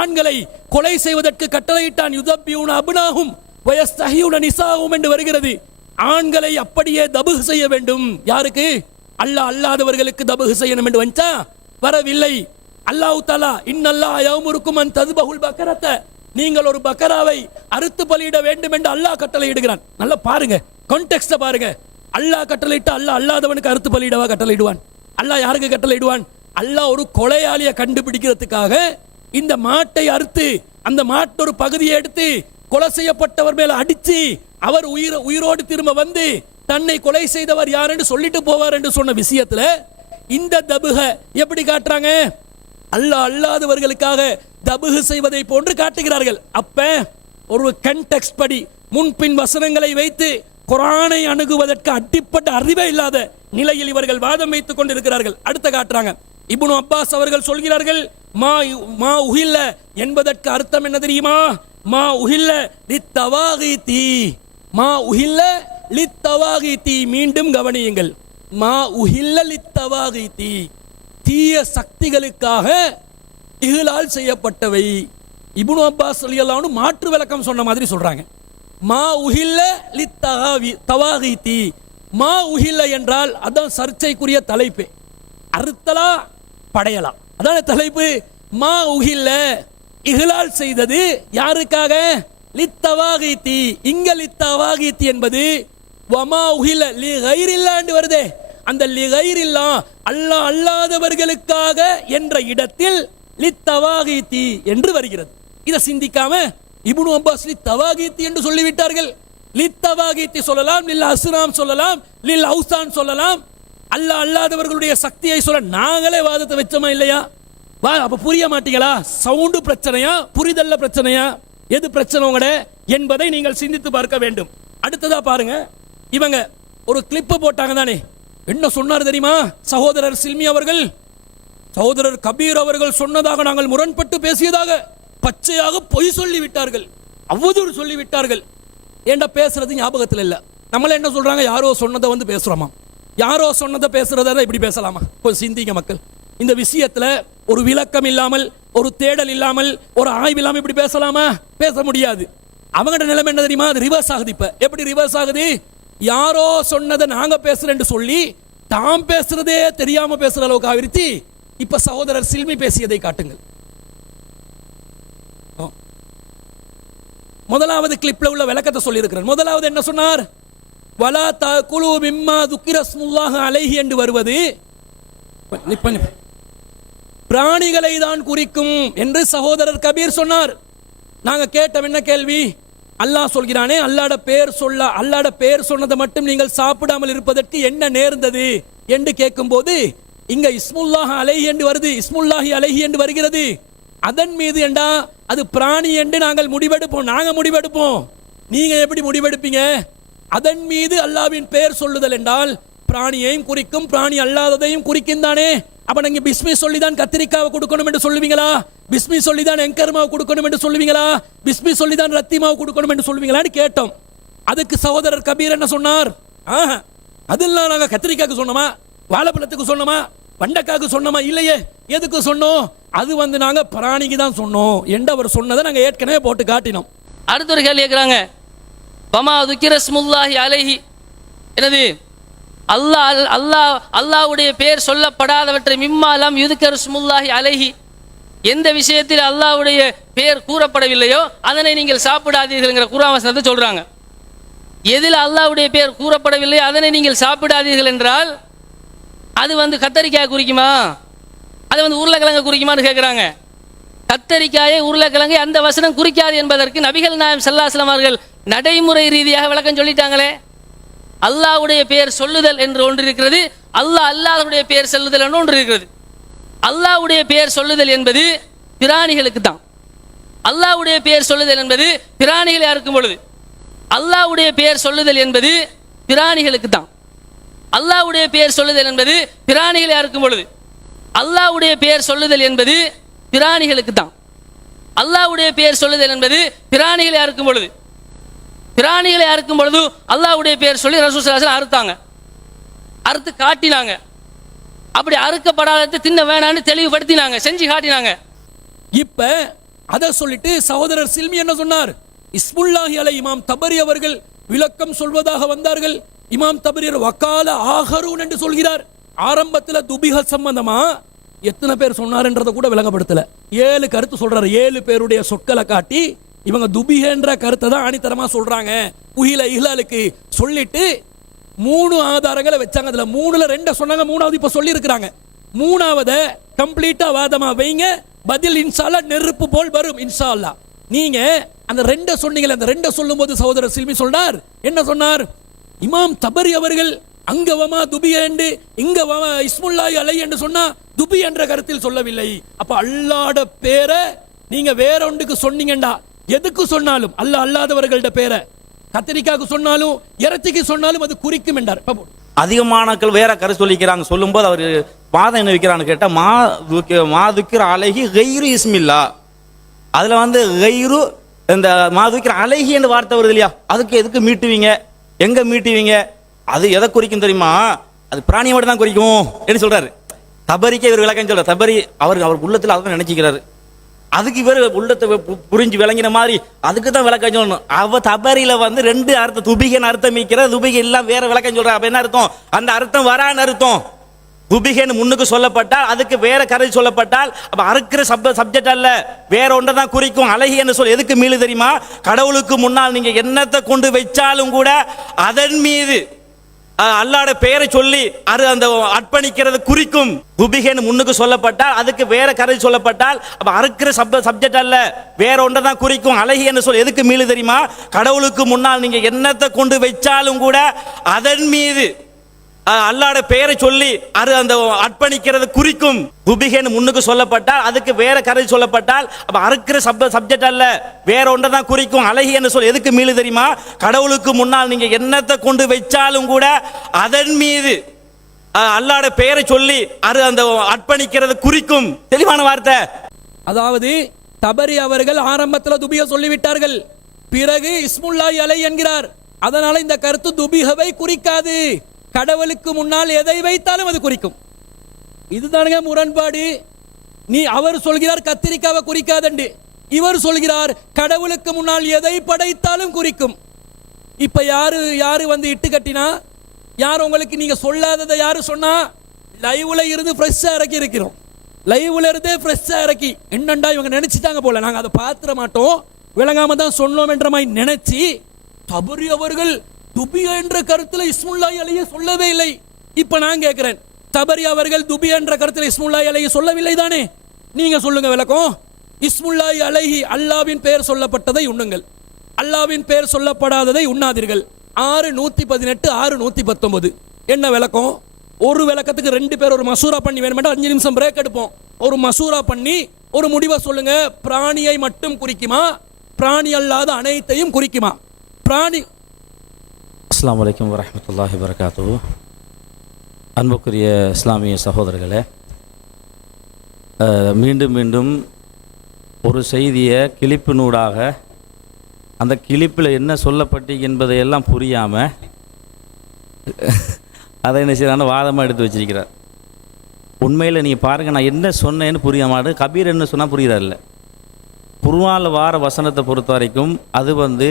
ஆண்களை கொலை செய்வதற்கு கட்டளையிட்டான். யுதப்பியூன அப்னாஹும் வயஸ்தஹியூன நிசாஹும் என்று வருகிறது. ஆண்களை அப்படியே தபுஹ் செய்ய வேண்டும். யாருக்கு? அல்லாஹ் அல்லாதவர்களுக்கு தபுஹ் செய்யணும் என்று வந்தா வரவில்லை. அல்லாஹ் தஆலா இன்னல்லாஹ் யஅமுருக்கும் அன் தஸ்பஹுல் பக்கரத, நீங்கள் ஒரு பக்கராவை அறுத்து பலியிட வேண்டும் என்று அல்லாஹ் கட்டளையிடுகிறான். நல்லா பாருங்க, கான்டெக்ஸ்ட பாருங்க. அல்லாஹ் கட்டளையிட்டு அல்லாஹ் அல்லாதவனுக்கு அறுத்து பலியிடவா கட்டளையிடுவான்? அல்லாஹ் யாருக்கு கட்டளையிடுவான்? அல்லாஹ் ஒரு கொலையாளியை கண்டுபிடிக்கிறதுக்காக இந்த மாட்டை அறுத்து அந்த மாட்டு ஒரு பகுதியை எடுத்து கொலை செய்யப்பட்டவர் மேல அடிச்சு அவர் உயிரோடு திரும்ப வந்து தன்னை கொலை செய்தவர் யார் என்று சொல்லிட்டு போவார் என்று சொன்ன விஷயத்துல இந்த தபுக எப்படி காட்டுறாங்க? அல்லாஹ் அல்லாதவர்களுக்காக தபுகு செய்வதை போன்று காட்டுகிறார்கள். அப்ப ஒரு கன்டெக்ஸ்ட் படி முன்பின் வசனங்களை வைத்து குர்ஆனை அணுகுவதற்கு அடிப்பட்ட அறிவே இல்லாத நிலையில் இவர்கள் வாதம் வைத்துக் கொண்டிருக்கிறார்கள். அடுத்த காட்டுறாங்க, இப்னு அப்பாஸ் அவர்கள் சொல்கிறார்கள், மா உஹில்ல என்பதற்கு அர்த்தம் என்ன தெரியுமா? மா உஹில்ல லித்தவாகிதி, மா உஹில்ல லித்தவாகிதி. மீண்டும் கவனியுங்கள், மா உஹில்ல லித்தவாகிதி, தீய சக்திகளுக்காக இஹ்லால் செய்யப்பட்டவை. இப்னு அப்பாஸ் ரலியல்லாஹு அன்ஹு மாற்று விளக்கம் சொன்ன மாதிரி சொல்றாங்க. மா உஹில்ல தவாகீத்தி. மா உஹில்ல என்றால் அதான் சர்ச்சைக்குரிய தலைப்பு. அறுத்தலா படையலாம் அதான தலைப்பு. மா உஹில்ல இஹ்லால் செய்தது யாருக்காக? லித்தவாகீத்தி. இங்க லித்தவாகீத்தி என்பது வமா உஹில்ல லி கைரில்லா என்று வருதே, அந்த லி கைரில்லா அல்லாஹ் அல்லாதவர்களுக்காக என்ற இடத்தில் லித்தவாகீத்தி என்று வருகிறது. இதை சிந்திக்காம இப்னு அப்பாஸ் லித்தவாகீத்தி என்று சொல்லிவிட்டார்கள். லித்தவாகீத்தி சொல்லலாம், லில் அஸ்னாம் சொல்லலாம், லில் அவுசான் சொல்லலாம். அல்லாஹ் அல்லாதவர்களுடைய சக்தியை சொல்ல நாங்களே வாதத்தை வச்சோமா இல்லையா? வா, அப்ப புரிய மாட்டீங்களா? சவுண்டு பிரச்சனையா, புரிதல்ல பிரச்சனையா, எது பிரச்சனை உங்களோட என்பதை நீங்கள் சிந்தித்து பார்க்க வேண்டும். அடுத்ததா பாருங்க, இவங்க ஒரு கிளிப்பு போட்டாங்க தானே, என்ன சொன்னார் தெரியுமா? சகோதரர் சில்மி அவர்கள், சகோதரர் கபீர் அவர்கள் சொன்னதாக நாங்கள் முரண்பட்டு பேசியதாக பச்சையாக பொய் சொல்லி விட்டார்கள், அவதூறு சொல்லி விட்டார்கள். ஏண்டா பேசுறது ஞாபகத்தில் இல்லை. நம்மள என்ன சொல்றாங்க? யாரோ சொன்னதை வந்து பேசுறோமா? யாரோ சொன்னதை பேசுறத இப்படி பேசலாமா? கொஞ்சம் சிந்திங்க மக்கள். இந்த விஷயத்துல ஒரு விளக்கம் இல்லாமல், ஒரு தேடல் இல்லாமல், ஒரு ஆய்வு இல்லாமல் இப்படி பேசலாமா? பேச முடியாது. அவங்கட நிலைமை என்ன தெரியுமா? அது ரிவர்ஸ் ஆகுது. இப்ப எப்படி ரிவர்ஸ் ஆகுது? யாரோ சொன்னதை நாங்க பேசுறேன்னு சொல்லி தாம் பேசுறதே தெரியாம பேசுற அளவுக்கு ஆவிருத்தி. இப்ப சகோதரர் சில்மி பேசியதை காட்டுங்கள். முதலாவது கிளிப்ல உள்ள விளக்கத்தை சொல்லி இருக்கிறார். முதலாவது என்ன சொன்னார்? வலா தகுலு மிம்மா துக்கிர ஸ்முல்லாஹு அலைஹி என்று வருவது பிராணிகளை தான் குறிக்கும் என்று சகோதரர் கபீர் சொன்னார். நாங்க கேட்ட என்ன கேள்வி? அல்லாஹ் சொல்கிறானே, அல்லாஹ்ட பேர் சொன்னதை மட்டும் நீங்கள் சாப்பிடாமல் இருப்பதற்கு என்ன நேர்ந்தது என்று கேட்கும்போது இங்க இஸ்முல்லாஹ் அலைஹி என்று வருது, இஸ்முல்லாஹி அலைஹி என்று வருகிறது. அதன் மீது என்றா அது பிராணி என்று நாங்கள் முடிவெடுப்போம். நாங்க முடிவெடுப்போம், நீங்க எப்படி முடிவெடுப்பீங்க? அதன் மீது அல்லாஹ்வின் பெயர் சொல்லுதல் என்றால் பிராணியையும் குறிக்கும், பிராணி அல்லாததையும் குறிக்கும் தானே. அப்ப நீங்க பிஸ்மி சொல்லிதான் கத்திரிக்காவை கொடுக்கணும் என்று சொல்லுவீங்களா? பிஸ்மி சொல்லிதான் எங்கர்மாவை கொடுக்கணும் என்று சொல்லுவீங்களா? பிஸ்மி சொல்லிதான் ரத்திமாவை கொடுக்கணும் என்று சொல்லுவீங்களான்னு கேட்டோம். அதுக்கு சகோதரர் கபீர் என்ன சொன்னார்? அதெல்லாம் நாங்க கத்திரிக்காய்க்கு சொன்னோமா, வாழைப்பழத்துக்கு சொன்னோமா, பண்டக்காய்க்கு சொன்னோமா? இல்லையே. எதுக்கு சொன்னோம்? அது வந்து நாங்க பிராணிக்கு தான் சொன்னோம் என்று அவர் சொன்னதை நாங்க ஏற்கனவே போட்டு காட்டினோம். அடுத்த ஒரு கேள்வி கேட்குறாங்க. பமா துக்கிர ஸ்முல்லாஹி அலைஹி, என்னது? அல்லாஹ்வுடைய பெயர் சொல்லப்படாதவற்றை மிம்மாலாம் யுதுக்கர் ஸ்முல்லாஹி அலைஹி, எந்த விஷயத்தில் அல்லாஹ்வுடைய பெயர் கூறப்படவில்லையோ அதனை நீங்கள் சாப்பிடாதீர்கள்ங்கிற குர்ஆன் வசனத்தை சொல்றாங்க. எதில் அல்லாஹ்வுடைய பெயர் கூறப்படவில்லையோ அதனை நீங்கள் சாப்பிடாதீர்கள் என்றால் அது வந்து கத்தரிக்காய் குறிக்குமா, அது வந்து உருளைக்கிழங்கு குறிக்குமான்னு கேட்குறாங்க. கத்தரிக்காயை உருளைக்கிழங்கை அந்த வசனம் குறிக்காது என்பதற்கு நபிகள் நாயகம் ஸல்லல்லாஹு அலைஹி வஸல்லம் அவர்கள் நடைமுறை ரீதியாக விளக்கம் சொல்லிட்டாங்களே. அல்லாஹ்வுடைய பெயர் சொல்லுதல் என்று ஒன்று இருக்கிறது, அல்லாஹ் அல்லாஹ்வுடைய பெயர் சொல்லுதல் என்று ஒன்று இருக்கிறது. அல்லாஹ்வுடைய பெயர் சொல்லுதல் என்பது பிராணிகளுக்கு தான். அல்லாஹ்வுடைய பெயர் சொல்லுதல் என்பது பிராணிகளை அறுக்கும் பொழுது, அல்லாஹ்வுடைய பெயர் சொல்லுதல் என்பது பிராணிகளுக்கு தான். அல்லாஹ்வுடைய பெயர் சொல்லுதல் என்பது பிராணிகளை அறுக்கும் பொழுது, அல்லாஹ்வுடைய பெயர் சொல்லுதல் என்பது பிராணிகளுக்கு தான். அல்லாஹ்வுடைய பெயர் சொல்லுதல் என்பது பிராணிகளை அறுக்கும் பொழுது, பிராணிகளை அறுக்கும் பொழுது அல்லாஹ்வுடைய பெயர் சொல்லி ரசூல் ஸல்லல்லாஹு அலைஹி வஸல்லம் அறுத்தாங்க, அறுத்து காட்டினாங்க. அப்படி அறுக்கப்படாததை தின்ன வேணான்னு தெளிவுபடுத்தினாங்க, செஞ்சு காட்டினாங்க. இப்ப அதை சொல்லிட்டு சகோதரர் சில்மி என்ன சொன்னார்? இஸ்முல்லாஹி அலை இமாம் தபரி அவர்கள் விளக்கம் சொல்வதாக வந்தார்கள். இமாம் தபரி வக்கால ஆகரூன் என்று சொல்கிறார். ஆரம்பத்தில் துபிஹ சம்பந்தமா எத்தனை பேர் சொன்னார்ன்றதை கூட விளங்கப்படுத்தல. 7 கருத்து சொல்றாரு. 7 பேருடைய சொற்களை காட்டி இவங்க துபிஹன்ற கருத்தை தான் ஆணித்தரமா சொல்றாங்க உஹில இஹ்லாலுக்கு சொல்லிட்டு 3 ஆதாரங்களை வச்சாங்க. அதுல 3ல 2 சொன்னாங்க, 3வது இப்ப சொல்லி இருக்கிறாங்க. 3வது கம்ப்ளீட்டா வாதமா வைங்க, பதில் இன்ஷா அல்லாஹ் நெருப்பு போல் வரும் இன்ஷா அல்லாஹ். நீங்க அந்த 2 சொன்னீங்க, அந்த 2 சொல்லும்போது சகோதரர் சில்மி சொன்னார், என்ன சொன்னார்? இமாம் தபரி அவர்கள் அங்க வமா துபி என்று இங்க வமா இஸ்முல்லாஹி அலை என்று சொன்னா துபி என்ற கருத்தில் சொல்லவில்லை. அப்ப அல்லாஹ்ட பேரை நீங்க வேற ஒன்றுக்கு சொன்னீங்கடா, எதுக்கு சொன்னாலும் அல்லாஹ் அல்லாதவர்கள்ட பேரை கத்திரிக்காய்க்கு சொன்னாலும் இறைச்சிக்கு சொன்னாலும் அது குறிக்கும் என்றார். அதிகமானக்கள் வேற கருத்து சொல்லிக்கிறாங்க. சொல்லும்போது அவர் வாதம் என்ன வைக்கிறான்னு கேட்டா மாதுக்கிற அழகி கைரு இஸ்மில்லா, அதுல வந்து கைரு இந்த மாதுக்கிற அழகி என்ற வார்த்தை வருது இல்லையா, அதுக்கு எதுக்கு மீட்டுவீங்க, எங்க மீட்டுவீங்க, அது எதை குறிக்கும் தெரியுமா? அது பிராணியை மட்டும் தான் குறிக்கும் என்று சொல்றாரு. தபரிக்கே இவர் விளக்கம் சொல்ற. தபரி அவர் உள்ளத்தில் அதான் நினைச்சுக்கிறாரு. அதுக்கு இவர் உள்ளத்தை புரிஞ்சு விளங்கின மாதிரி அதுக்கு தான் விளக்கம் சொல்லணும். அவ தபரியில வந்து ரெண்டு அர்த்தம், துபிகன் அர்த்தம் வைக்கிற, துபிகை எல்லாம் வேற விளக்கம் சொல்ற. அப்ப என்ன அர்த்தம்? அந்த அர்த்தம் வரான்னு அர்த்தம். துபிகன் முன்னுக்கு சொல்லப்பட்டால் அதுக்கு வேற கருத்து சொல்லப்பட்டால் அப்ப அறுக்கிற சப்ஜெக்ட் அல்ல, வேற ஒன்றை தான் குறிக்கும். அழகி என்ன சொல் எதுக்கு மீளு தெரியுமா? கடவுளுக்கு முன்னால் நீங்க எண்ணத்தை கொண்டு வச்சாலும் கூட அதன் மீது அல்லாஹ்வுடைய பெயரை சொல்லி அது அந்த அர்ப்பணிக்கிறது குறிக்கும். துபிகன் முன்னுக்கு சொல்லப்பட்டால் அதுக்கு வேற கருத்து சொல்லப்பட்டால் அப்ப அறுக்கிற சப்ஜெக்ட் அல்ல, வேற ஒன்றை தான் குறிக்கும். அழகி என்ன சொல் எதுக்கு மீளு தெரியுமா? கடவுளுக்கு முன்னால் நீங்க எண்ணத்தை கொண்டு வச்சாலும் கூட அதன் மீது அல்லாஹ்வுடைய பெயரை சொல்லி அது அந்த அர்ப்பணிக்கிறது குறிக்கும். துபிகன் முன்னுக்கு சொல்லப்பட்டால் அதுக்கு வேற கருத்து சொல்லப்பட்டால் அப்ப அறுக்கிற சப்ஜெக்ட் அல்ல, வேற ஒன்றை தான் குறிக்கும். அழகி என்ன சொல் எதுக்கு மீளு தெரியுமா? கடவுளுக்கு முன்னால் நீங்க எண்ணத்தை கொண்டு வச்சாலும் கூட அதன் மீது அல்லாஹ்வுடைய பெயரை சொல்லி அது அந்த அர்ப்பணிக்கிறது குறிக்கும். தெளிவான வார்த்தை. அதாவது தபரி அவர்கள் ஆரம்பத்தில் துபிக சொல்லிவிட்டார்கள், பிறகு இஸ்முல்லாஹி அலைஹி என்கிறார். அதனால இந்த கருத்து துபிகவை குறிக்காது, கடவுளுக்கு முன்னால் எதை வைத்தாலும் அது குறிக்கும். இதுதானுங்க முரண்பாடு. நீ அவர் சொல்கிறார் கத்திரிக்காவை குறிக்காதண்டு, இவர் சொல்கிறார் கடவுளுக்கு முன்னால் எதை படைத்தாலும் குறிக்கும். இப்ப யாரு வந்து இட்டு கட்டினா, யார் உங்களுக்கு நீங்க சொல்லாததை யாரு சொன்னா? லைவ்ல இருந்து ஃப்ரெஷ்ஷா இறக்கி இருக்கிறோம். லைவ்ல இருந்தே ஃப்ரெஷ்ஷா இறக்கி என்னண்டா இவங்க நினைச்சிட்டாங்க போல, நாங்க அதை பாத்திர மாட்டோம், விளங்காம தான் சொன்னோம் என்ற மாதிரி நினைச்சு தபரி அவர்கள் துபியா என்ற கருத்துல இஸ்முல்லாஹி அலைஹி சொல்லவே இல்லை. இப்ப நான் கேட்கிறேன், தபரி அவர்கள் துபியா என்ற கருத்துல இஸ்முல்லாஹி அலைஹி சொல்லவில்லை தானே? நீங்க சொல்லுங்க விளக்கம். இஸ்முல்லாஹி அலைஹி அல்லாஹ்வின் பெயர் சொல்லப்பட்டதை உண்ணுங்கள், அல்லாஹ்வின் பெயர் சொல்லப்படாததை உண்ணாதீர்கள். 6:118 6:119 என்ன விளக்கம்? ஒரு விளக்கத்துக்கு ரெண்டு பேர் ஒரு மசூரா பண்ணி வேணுமெண்டா 5 நிமிஷம் பிரேக் எடுப்போம். ஒரு மசூரா பண்ணி ஒரு முடிவை சொல்லுங்க. பிராணியை மட்டும் குறிக்குமா, பிராணி அல்லாத அனைத்தையும் குறிக்குமா? பிராணி. அஸ்ஸலாமு அலைக்கும் வரஹ்மத்துல்லாஹி வபரகாத்துஹு. அன்புக்குரிய இஸ்லாமிய சகோதரர்களே, மீண்டும் மீண்டும் ஒரு செய்தியை கிளிப்பினூடாக அந்த கிளிப்பில் என்ன சொல்லப்பட்டு என்பதையெல்லாம் புரியாமல் அதை என்ன செய்யறான வாதமாக எடுத்து வச்சிருக்கிறார். உண்மையில் நீங்கள் பாருங்கள், நான் என்ன சொன்னேன்னு புரிய மாட்டேன், கபீர் என்ன சொன்னால் புரியுதா இல்லை. குர்ஆனில் வார வசனத்தை பொறுத்த வரைக்கும் அது வந்து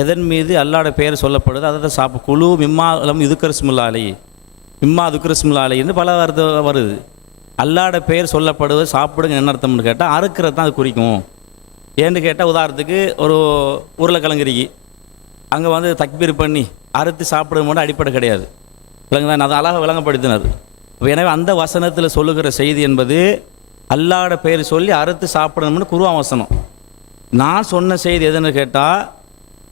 எதன் மீது அல்லாஹ்வுடைய பெயர் சொல்லப்படுது அதை சாப்பிட குழு மிம்மாலம் இதுக்கரஸ்முல்லா அலை மிம்மா துக்கரஸ்முல்லா அலைன்னு பல அர்த்தம் வருது. அல்லாஹ்வுடைய பெயர் சொல்லப்படுவது சாப்பிடுங்க என்ன அர்த்தம்னு கேட்டால் அறுக்கிறது தான் அது குறிக்கும். ஏன்னு கேட்டால் உதாரணத்துக்கு ஒரு உருளைக்கிழங்கு இருக்கு, அங்கே வந்து தக்பீர் பண்ணி அறுத்து சாப்பிடுறது மட்டும் அடிப்படை கிடையாது, விளங்குதான், அது அழகாக விளங்கப்படுத்தினார். எனவே அந்த வசனத்தில் சொல்லுகிற செய்தி என்பது அல்லாஹ்வுடைய பெயர் சொல்லி அறுத்து சாப்பிடணும்னு குர்ஆன் வசனம். நான் சொன்ன செய்தி எதுன்னு கேட்டால்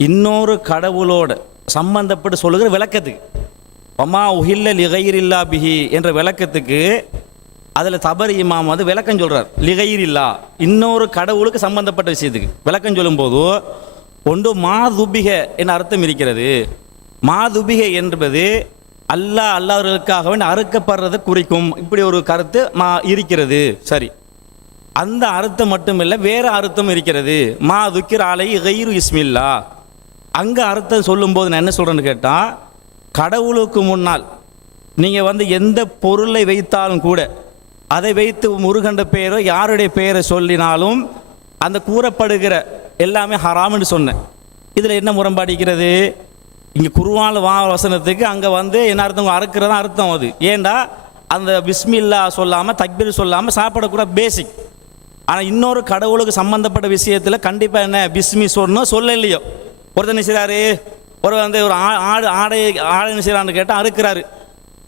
இன்னொரு கடவுளோட சம்பந்தப்பட்டு சொல்லுகிற விளக்கத்துக்கு, வமா உஹில்ல லிகைரில்லா பிஹி என்ற விளக்கத்துக்கு அதில் தபரி இமாம் வந்து விளக்கம் சொல்கிறார். லிகைரில்லா இன்னொரு கடவுளுக்கு சம்பந்தப்பட்ட விஷயத்துக்கு விளக்கம் சொல்லும்போது ஒன்று மாதுபிக என்ற அர்த்தம் இருக்கிறது. மாதுபிக என்பது அல்லாஹ்வுக்காக வேண்டி அறுக்கப்படுறதை குறிக்கும். இப்படி ஒரு கருத்து இருக்கிறது. சரி, அந்த அர்த்தம் மட்டும் இல்லை, வேற அர்த்தம் இருக்கிறது. மா துக்கிர அலை கைரு இஸ்மில்லா. அங்கே அர்த்தம் சொல்லும்போது நான் என்ன சொல்கிறேன்னு கேட்டால், கடவுளுக்கு முன்னால் நீங்கள் வந்து எந்த பொருளை வைத்தாலும் கூட அதை வைத்து முருகண்ட பெயரோ யாருடைய பெயரை சொல்லினாலும் அந்த கூறப்படுகிற எல்லாமே ஹராம்னு சொன்னேன். இதில் என்ன முரண்பாடிக்கிறது? இங்கே குர்ஆன் வசனத்துக்கு அங்கே வந்து என்ன அர்த்தம்? அறுக்கிறதா அர்த்தம். அது ஏண்டா அந்த பிஸ்மில்லா சொல்லாமல் தக்பீர் சொல்லாமல் சாப்பிடக்கூட பேசிக். ஆனால் இன்னொரு கடவுளுக்கு சம்பந்தப்பட்ட விஷயத்தில் கண்டிப்பாக என்ன பிஸ்மி சொன்னோம் சொல்ல இல்லையோ. ஒருத்தர் நினைச்சாரு, ஒரு வந்து ஒரு ஆடை நினைச்சான்னு கேட்டால் அறுக்கிறாரு.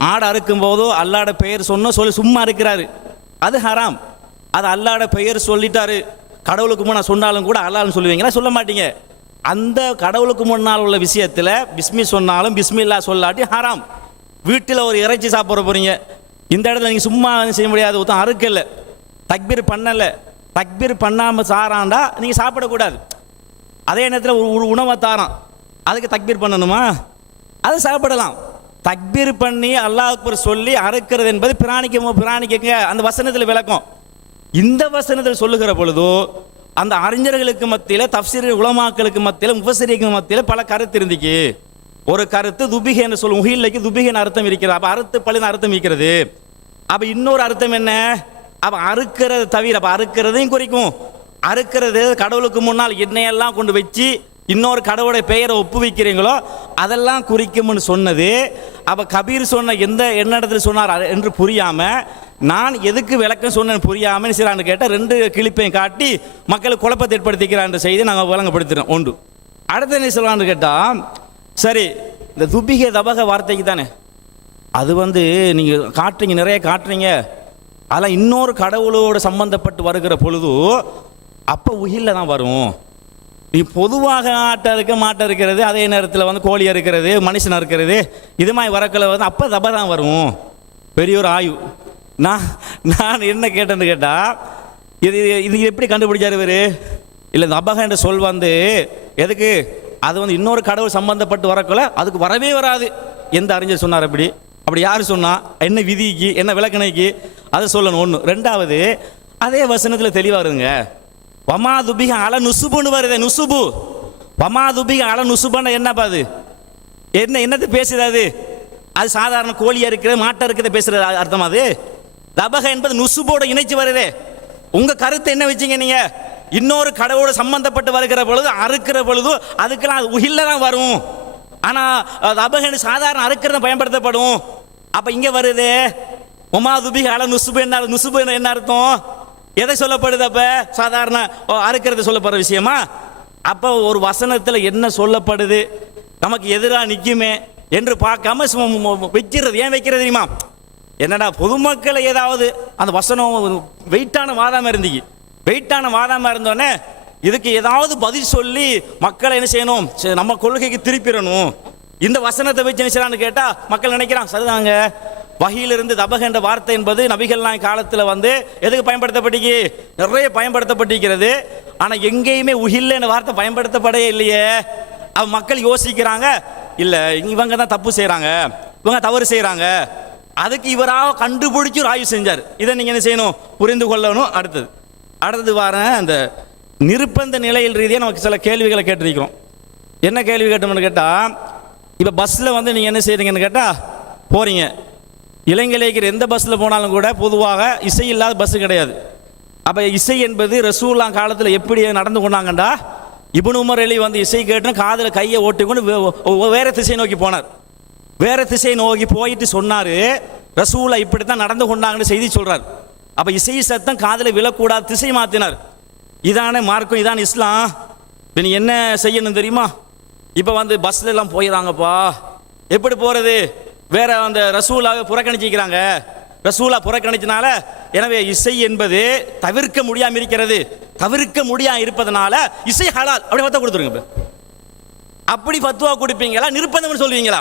ஆடை அறுக்கும் போதோ அல்லாஹ்வுடைய பெயர் சொன்னோம் சொல்லி சும்மா அறுக்கிறாரு, அது ஹராம். அது அல்லாஹ்வுடைய பெயர் சொல்லிட்டாரு, கடவுளுக்கு முன்னால் சொன்னாலும் கூட அல்லாஹ்னு சொல்லுவீங்களா? சொல்ல மாட்டீங்க. அந்த கடவுளுக்கு முன்னால் உள்ள விஷயத்தில் பிஸ்மி சொன்னாலும் பிஸ்மில்லா சொல்லாட்டி ஹராம். வீட்டில் ஒரு இறைச்சி சாப்பிட போகிறீங்க, இந்த இடத்துல நீங்கள் சும்மா செய்ய முடியாது. ஒருத்தன் அறுக்கலை, தக்பீர் பண்ணலை, தக்பீர் பண்ணாமல் சாராண்டா நீங்கள் சாப்பிடக்கூடாது. அதே நேரத்தில் ஒரு உணவை தாரான், அதுக்கு தக்பீர் பண்ணணுமா? அதை சாப்பிடலாம். தக்பீர் பண்ணி அல்லாஹ் அக்பர் சொல்லி அறுக்கிறது என்பது பிராணிக்கு அந்த வசனத்தில் விளக்கம். இந்த வசனத்தில் சொல்லுகிற பொழுதோ அந்த அறிஞர்களுக்கு மத்தியில், தஃப்சீர் உலமாக்களுக்கு மத்தியில், முஃபஸ்ஸிரீன்களுக்கு மத்தியில் பல கருத்து இருந்துச்சு. ஒரு கருத்து துபிகை என்று சொல்லும், உஹில்லைக்கு துபிகைன்னு அர்த்தம் இருக்கிறது. அப்போ அறுத்து பழின்னு அர்த்தம் இருக்கிறது. அப்போ இன்னொரு அர்த்தம் என்ன? அப்போ அறுக்கிறது தவிர, அப்போ அறுக்கிறதையும் குறிக்கும். அறுக்கிறது கடவுளுக்கு முன்னால் என்னையெல்லாம் கொண்டு வச்சு இன்னொரு கடவுளுடைய பெயரை ஒப்புவிக்கிறீங்களோ அதெல்லாம் குறிக்கும்னு சொன்னது. அப்போ கபீர் சொன்ன என்ன இடத்துல சொன்னார் என்று புரியாமல், நான் எதுக்கு விளக்கம் சொன்னேன்னு புரியாமல் சிறான்னு கேட்டால் 2 கிளிப்பையும் காட்டி மக்களுக்கு குழப்பத்தை ஏற்படுத்திக்கிறான்ற செய்தி நாங்கள் விளங்கப்படுத்துகிறோம். ஒன்று. அடுத்த என்ன சொல்லலான்னு கேட்டால், சரி இந்த துபிகை தபக வார்த்தைக்கு தானே அது நீங்கள் காட்டுறீங்க, நிறைய காட்டுறீங்க, அதெல்லாம் இன்னொரு கடவுளோடு சம்பந்தப்பட்டு வருகிற பொழுது அப்போ உயிரில் தான் வரும். நீ பொதுவாக ஆட்டை இருக்க மாட்டை இருக்கிறது, அதே நேரத்தில் கோழி இருக்கிறது, மனுஷன் இருக்கிறது, இது மாதிரி வரக்கில் அப்போ தப தான் வரும். பெரிய ஒரு ஆய்வு. நான் என்ன கேட்டேன்னு கேட்டால், இது எப்படி கண்டுபிடிச்சார் இவர்? இல்லை, தபக என்ற சொல் எதுக்கு? அது இன்னொரு கடவுள் சம்பந்தப்பட்டு வரக்குள்ள அதுக்கு வரவே வராது. எந்த அறிஞர் சொன்னார் அப்படி? அப்படி யார் சொன்னா? என்ன விதிக்கு, என்ன விளக்கணைக்கு? அதை சொல்லணும். ஒன்று. ரெண்டாவது, அதே வசனத்தில் தெளிவாக வருங்க. வமா துபிக அல நுசுபுன்னு வருது. நுசுபு, வமா துபிக அல நுசுபுன்னு என்னப்பா அது? என்னது பேசுறது? அது சாதாரண கோழியா இருக்கிறது, மாட்டை இருக்கிறத பேசுறது அர்த்தம். அது தபக என்பது நுசுபோட இணைச்சு வருது. உங்க கருத்து என்ன வச்சீங்க நீங்க? இன்னொரு கடவுளோட சம்பந்தப்பட்டு வருகிற பொழுது, அறுக்கிற பொழுது அதுக்கெல்லாம் அது உயில்ல தான் வரும். ஆனா தபக சாதாரண அறுக்கிறத பயன்படுத்தப்படும். அப்ப இங்க வருது ஒமா துபிக அல நுசுபு. என்ன நுசுபு என்ன அர்த்தம்? எதை சொல்லப்படுது? அப்ப சாதாரண அறுக்கிறது சொல்லப்படுற விஷயமா? அப்ப ஒரு வசனத்தில் என்ன சொல்லப்படுது நமக்கு எதிராக நிற்குமே என்று பார்க்காம வைக்கிறது. ஏன் வைக்கிறது தெரியுமா? என்னடா பொதுமக்களை ஏதாவது அந்த வசனம் வெயிட்டான வாதாம இருந்தீங்க, வெயிட்டான வாதாம இருந்தோடனே இதுக்கு ஏதாவது பதில் சொல்லி மக்களை என்ன செய்யணும், நம்ம கொள்கைக்கு திருப்பிடணும். இந்த வசனத்தை வச்சு என்ன செய்யறான்னு கேட்டா மக்கள் நினைக்கிறான், சரிதாங்க, வகையிலிருந்து தபக என்ற வார்த்தை என்பது நபிகள்லாம் காலத்தில் எதுக்கு பயன்படுத்தப்பட்டீங்க? நிறைய பயன்படுத்தப்பட்டிருக்கிறது. ஆனால் எங்கேயுமே உஹில்ல என்ற வார்த்தை பயன்படுத்தப்படவே இல்லையே. மக்கள் யோசிக்கிறாங்க, இல்லை இவங்க தான் தப்பு செய்கிறாங்க, இவங்க தவறு செய்கிறாங்க. அதுக்கு இவராக கண்டுபிடிச்சி ஒரு ஆய்வு செஞ்சார். இதை நீங்கள் என்ன செய்யணும், புரிந்து கொள்ளணும். அடுத்தது வாரேன். அந்த நிர்பந்த நிலையில் ரீதியாக நமக்கு சில கேள்விகளை கேட்டிருக்கிறோம். என்ன கேள்வி கேட்டோம்னு கேட்டால், இப்போ பஸ்ஸில் நீங்கள் என்ன செய்கிறீங்கன்னு கேட்டால் போகிறீங்க. இலங்கையிலேக்கிற எந்த பஸ்ஸில் போனாலும் கூட பொதுவாக இசை இல்லாத பஸ்ஸு கிடையாது. அப்போ இசை என்பது ரசூலுல்லாஹ் காலத்தில் எப்படி நடந்து கொண்டாங்கண்டா, இப்னு உமர் அலி இசை கேட்டு காதில் கையை ஓட்டிக்கொண்டு வேற திசை நோக்கி போனார். வேற திசை நோக்கி போயிட்டு சொன்னார், ரசூலுல்லாஹ் இப்படி தான் நடந்து கொண்டாங்கன்னு செய்தி சொல்கிறார். அப்போ இசை சத்தம் காதில் விழக்கூடாது, திசை மாற்றினார். இதான மார்க்கம், இதான் இஸ்லாம். இப்போ நீ என்ன செய்யணும் தெரியுமா? இப்போ பஸ்ல எல்லாம் போயிடறாங்கப்பா, எப்படி போகிறது? வேற அந்த ரசூலாவை புறக்கணிச்சிக்கிறாங்க. ரசூலா புறக்கணிச்சனால எனவே இசை என்பது தவிர்க்க முடியாம இருக்கிறது. தவிர்க்க முடியாம இருப்பதனால இசை ஹலால் அப்படி ஃபத்வா கொடுத்துருங்க. அப்படி ஃபத்வா கொடுப்பீங்களா? நிர்பந்தம் சொல்லுவீங்களா?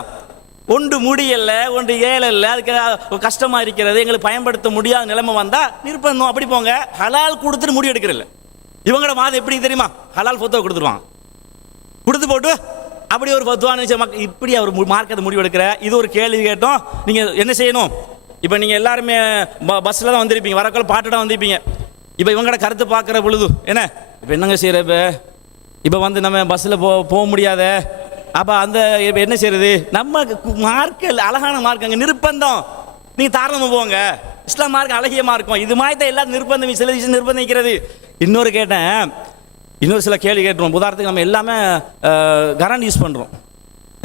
ஒன்று முடியல, ஒன்று ஏழல்ல, அதுக்கு கஷ்டமா இருக்கிறது, எங்களுக்கு பயன்படுத்த முடியாத நிலைமை வந்தா நிர்பந்தம். அப்படி போங்க. ஹலால் கொடுத்துட்டு முடிவு எடுக்கிறல்ல. இவங்களோட வாதம் எப்படி தெரியுமா? ஹலால் ஃபத்வா கொடுத்துருவாங்க, கொடுத்து போட்டு அப்படி ஒரு ஃபத்வான்னு இப்படி அவர் மார்க்கத்தை முடிவு எடுக்கிற. இது ஒரு கேள்வி கேட்டோம். நீங்கள் என்ன செய்யணும்? இப்போ நீங்கள் எல்லாருமே பஸ்ஸில் தான் வந்திருப்பீங்க, வரக்குள்ள பாட்டுதான் வந்திருப்பீங்க. இப்போ இவங்களோட கருத்து பார்க்குற பொழுது என்ன இப்போ என்னங்க செய்கிற? இப்போ நம்ம பஸ்ஸில் போக முடியாத, அப்போ அந்த இப்போ என்ன செய்யறது? நம்ம மார்க்க அழகான மார்க், அங்கே நிர்பந்தம். நீங்கள் தாராளமாக போங்க. இஸ்லாம் மார்க் அழகிய மார்க்கம். இது மாதிரி தான் எல்லாரும் நிர்பந்தம், சில விஷயம் நிர்பந்திக்கிறது. இன்னொரு கேட்டேன், இன்னொரு சில கேள்வி கேட்டுருவோம். உதாரணத்துக்கு நம்ம எல்லாமே கரண்ட் யூஸ் பண்ணுறோம்.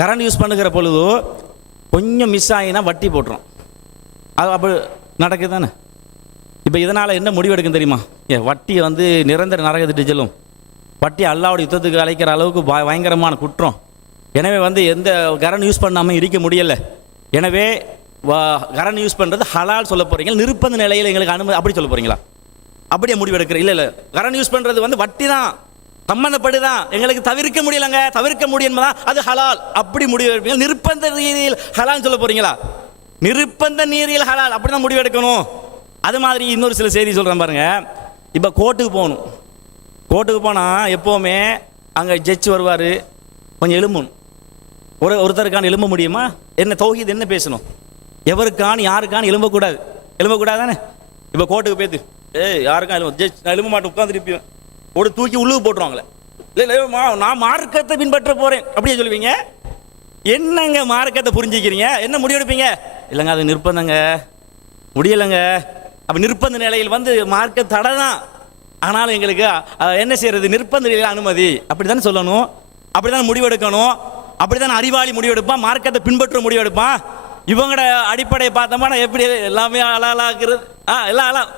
கரண்ட் யூஸ் பண்ணுகிற பொழுது கொஞ்சம் மிஸ் ஆகினா வட்டி போட்டுரும். அது அப்படி நடக்குது தானே? இப்போ இதனால் என்ன முடிவு எடுக்கும் தெரியுமா? வட்டியை நிரந்தர நரகத்திட்டு செல்லும். வட்டி அல்லாஹ்வுடைய யுத்தத்துக்கு அழைக்கிற அளவுக்கு பயங்கரமான குற்றம். எனவே எந்த கரண்ட் யூஸ் பண்ணாமல் இருக்க முடியலை. எனவே கரண்ட் யூஸ் பண்ணுறது ஹலால் சொல்ல போகிறீங்க, நிர்பந்த நிலையில் எங்களுக்கு அனுமதி அப்படி சொல்ல போகிறீங்களா? அப்படியே முடிவு எடுக்கிற? இல்லை, கரண்ட் யூஸ் பண்ணுறது வட்டி தான், சம்பந்தப்படுதான், எங்களுக்கு தவிர்க்க முடியலங்க, தவிர்க்க முடியும் தான், அது ஹலால் அப்படி முடிவு எடுப்பீங்க. நிர்பந்த நீரில் ஹலால் சொல்ல போறீங்களா? நிர்பந்த நீரில் ஹலால் அப்படி தான் முடிவு எடுக்கணும். அது மாதிரி இன்னொரு சில செய்தி சொல்கிறேன் பாருங்க. இப்போ கோர்ட்டுக்கு போகணும். கோர்ட்டுக்கு போனால் எப்போவுமே அங்கே ஜட்ஜ் வருவார், கொஞ்சம் எலும்பணும். ஒருத்தருக்கான எலும்ப முடியுமா? என்ன தௌஹீத் என்ன பேசணும்? எவருக்கான யாருக்கான எலும்பக்கூடாது, எலும்பக்கூடாது தானே? இப்போ கோர்ட்டுக்கு போய்த்து யாருக்கும் நான் எலும்ப மாட்டேன், உட்காந்துருப்பேன், ஒரு தூக்கி உள்ளுக்கு போட்டுருவாங்களே. இல்லை நான் மார்க்கத்தை பின்பற்ற போகிறேன் அப்படியே சொல்லுவீங்க. என்னங்க மார்க்கத்தை புரிஞ்சுக்கிறீங்க? என்ன முடிவெடுப்பீங்க? இல்லைங்க அது நிர்பந்தங்க, முடியலைங்க, அப்ப நிர்பந்த நிலையில் வந்து மார்க்க தடை தான். ஆனாலும் எங்களுக்கு என்ன செய்யறது, நிர்பந்த நிலையில் அனுமதி, அப்படித்தானே சொல்லணும், அப்படித்தான் முடிவெடுக்கணும், அப்படித்தான் அறிவாளி முடிவெடுப்பான், மார்க்கத்தை பின்பற்ற முடிவெடுப்பான். இவங்களோட அடிப்படையை பார்த்தோம்னா எப்படி எல்லாமே அலாலாக்குறது, எல்லாம்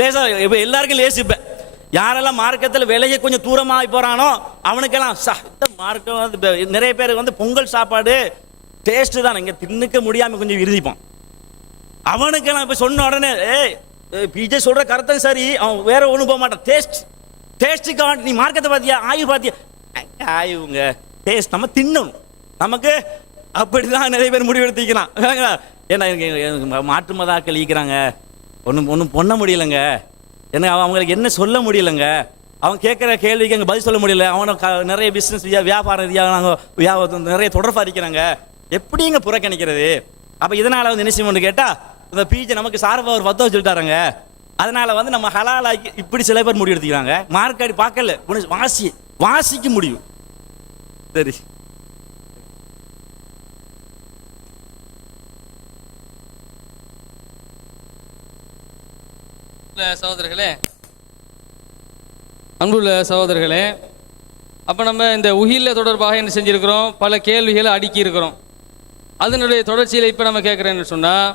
லேசா இப்போ எல்லாருக்கும் லேசு. இப்போ யாரெல்லாம் மார்க்கத்தில் விலையை கொஞ்சம் தூரமாக போகிறானோ அவனுக்கெல்லாம் இந்த மார்க்கம் வந்து நிறைய பேர் வந்து பொங்கல் சாப்பாடு டேஸ்ட்டு தான் இங்கே தின்னுக்க முடியாமல் கொஞ்சம் விருதிப்பான். அவனுக்கெல்லாம் இப்போ சொன்ன உடனே பிஜே சொல்கிற கருத்தும் சரி, அவன் வேற ஒன்றும் போக மாட்டான். டேஸ்ட்டுக்கு நீ மார்க்கத்தை பார்த்தியா, ஆய்வு பார்த்தியா, ஆய்வுங்க டேஸ்ட் நம்ம தின்னணும் நமக்கு. அப்படிதான் நிறைய பேர் முடிவெடுத்திக்கலாம். ஏன்னா எனக்கு மாற்று மதாக்கள் ஈக்கிறாங்க, ஒன்றும் பண்ண முடியலைங்க, ஏன்னா அவங்களுக்கு என்ன சொல்ல முடியலைங்க, அவன் கேட்குற கேள்விக்கு அங்கே பதில் சொல்ல முடியல, அவனை நிறைய பிஸ்னஸ் வியாபாரம் ரீதியாக நாங்கள் நிறைய தொடர்பாக இருக்கிறாங்க, எப்படிங்க புறக்கணிக்கிறது? அப்போ இதனால் வந்து என்ன செய்யணும்னு கேட்டால் இந்த பிஜே நமக்கு சார்பாக ஒரு 10 சொல்லிட்டாருங்க, அதனால் வந்து நம்ம ஹலாலாக்கி இப்படி சில பேர் முடிவு எடுத்துக்கிறாங்க. மார்க்காடி பார்க்கல, வாசிக்க முடியும். சரி, சகோதரர்களே, அன்புள்ள சகோதரர்களே, அப்போ நம்ம இந்த உஹில்ல தொடர்பாக என்ன செஞ்சுருக்கிறோம், பல கேள்விகளை அடுக்கி இருக்கிறோம். அதனுடைய தொடர்ச்சியில் இப்போ நம்ம கேட்குறேன்னு சொன்னால்,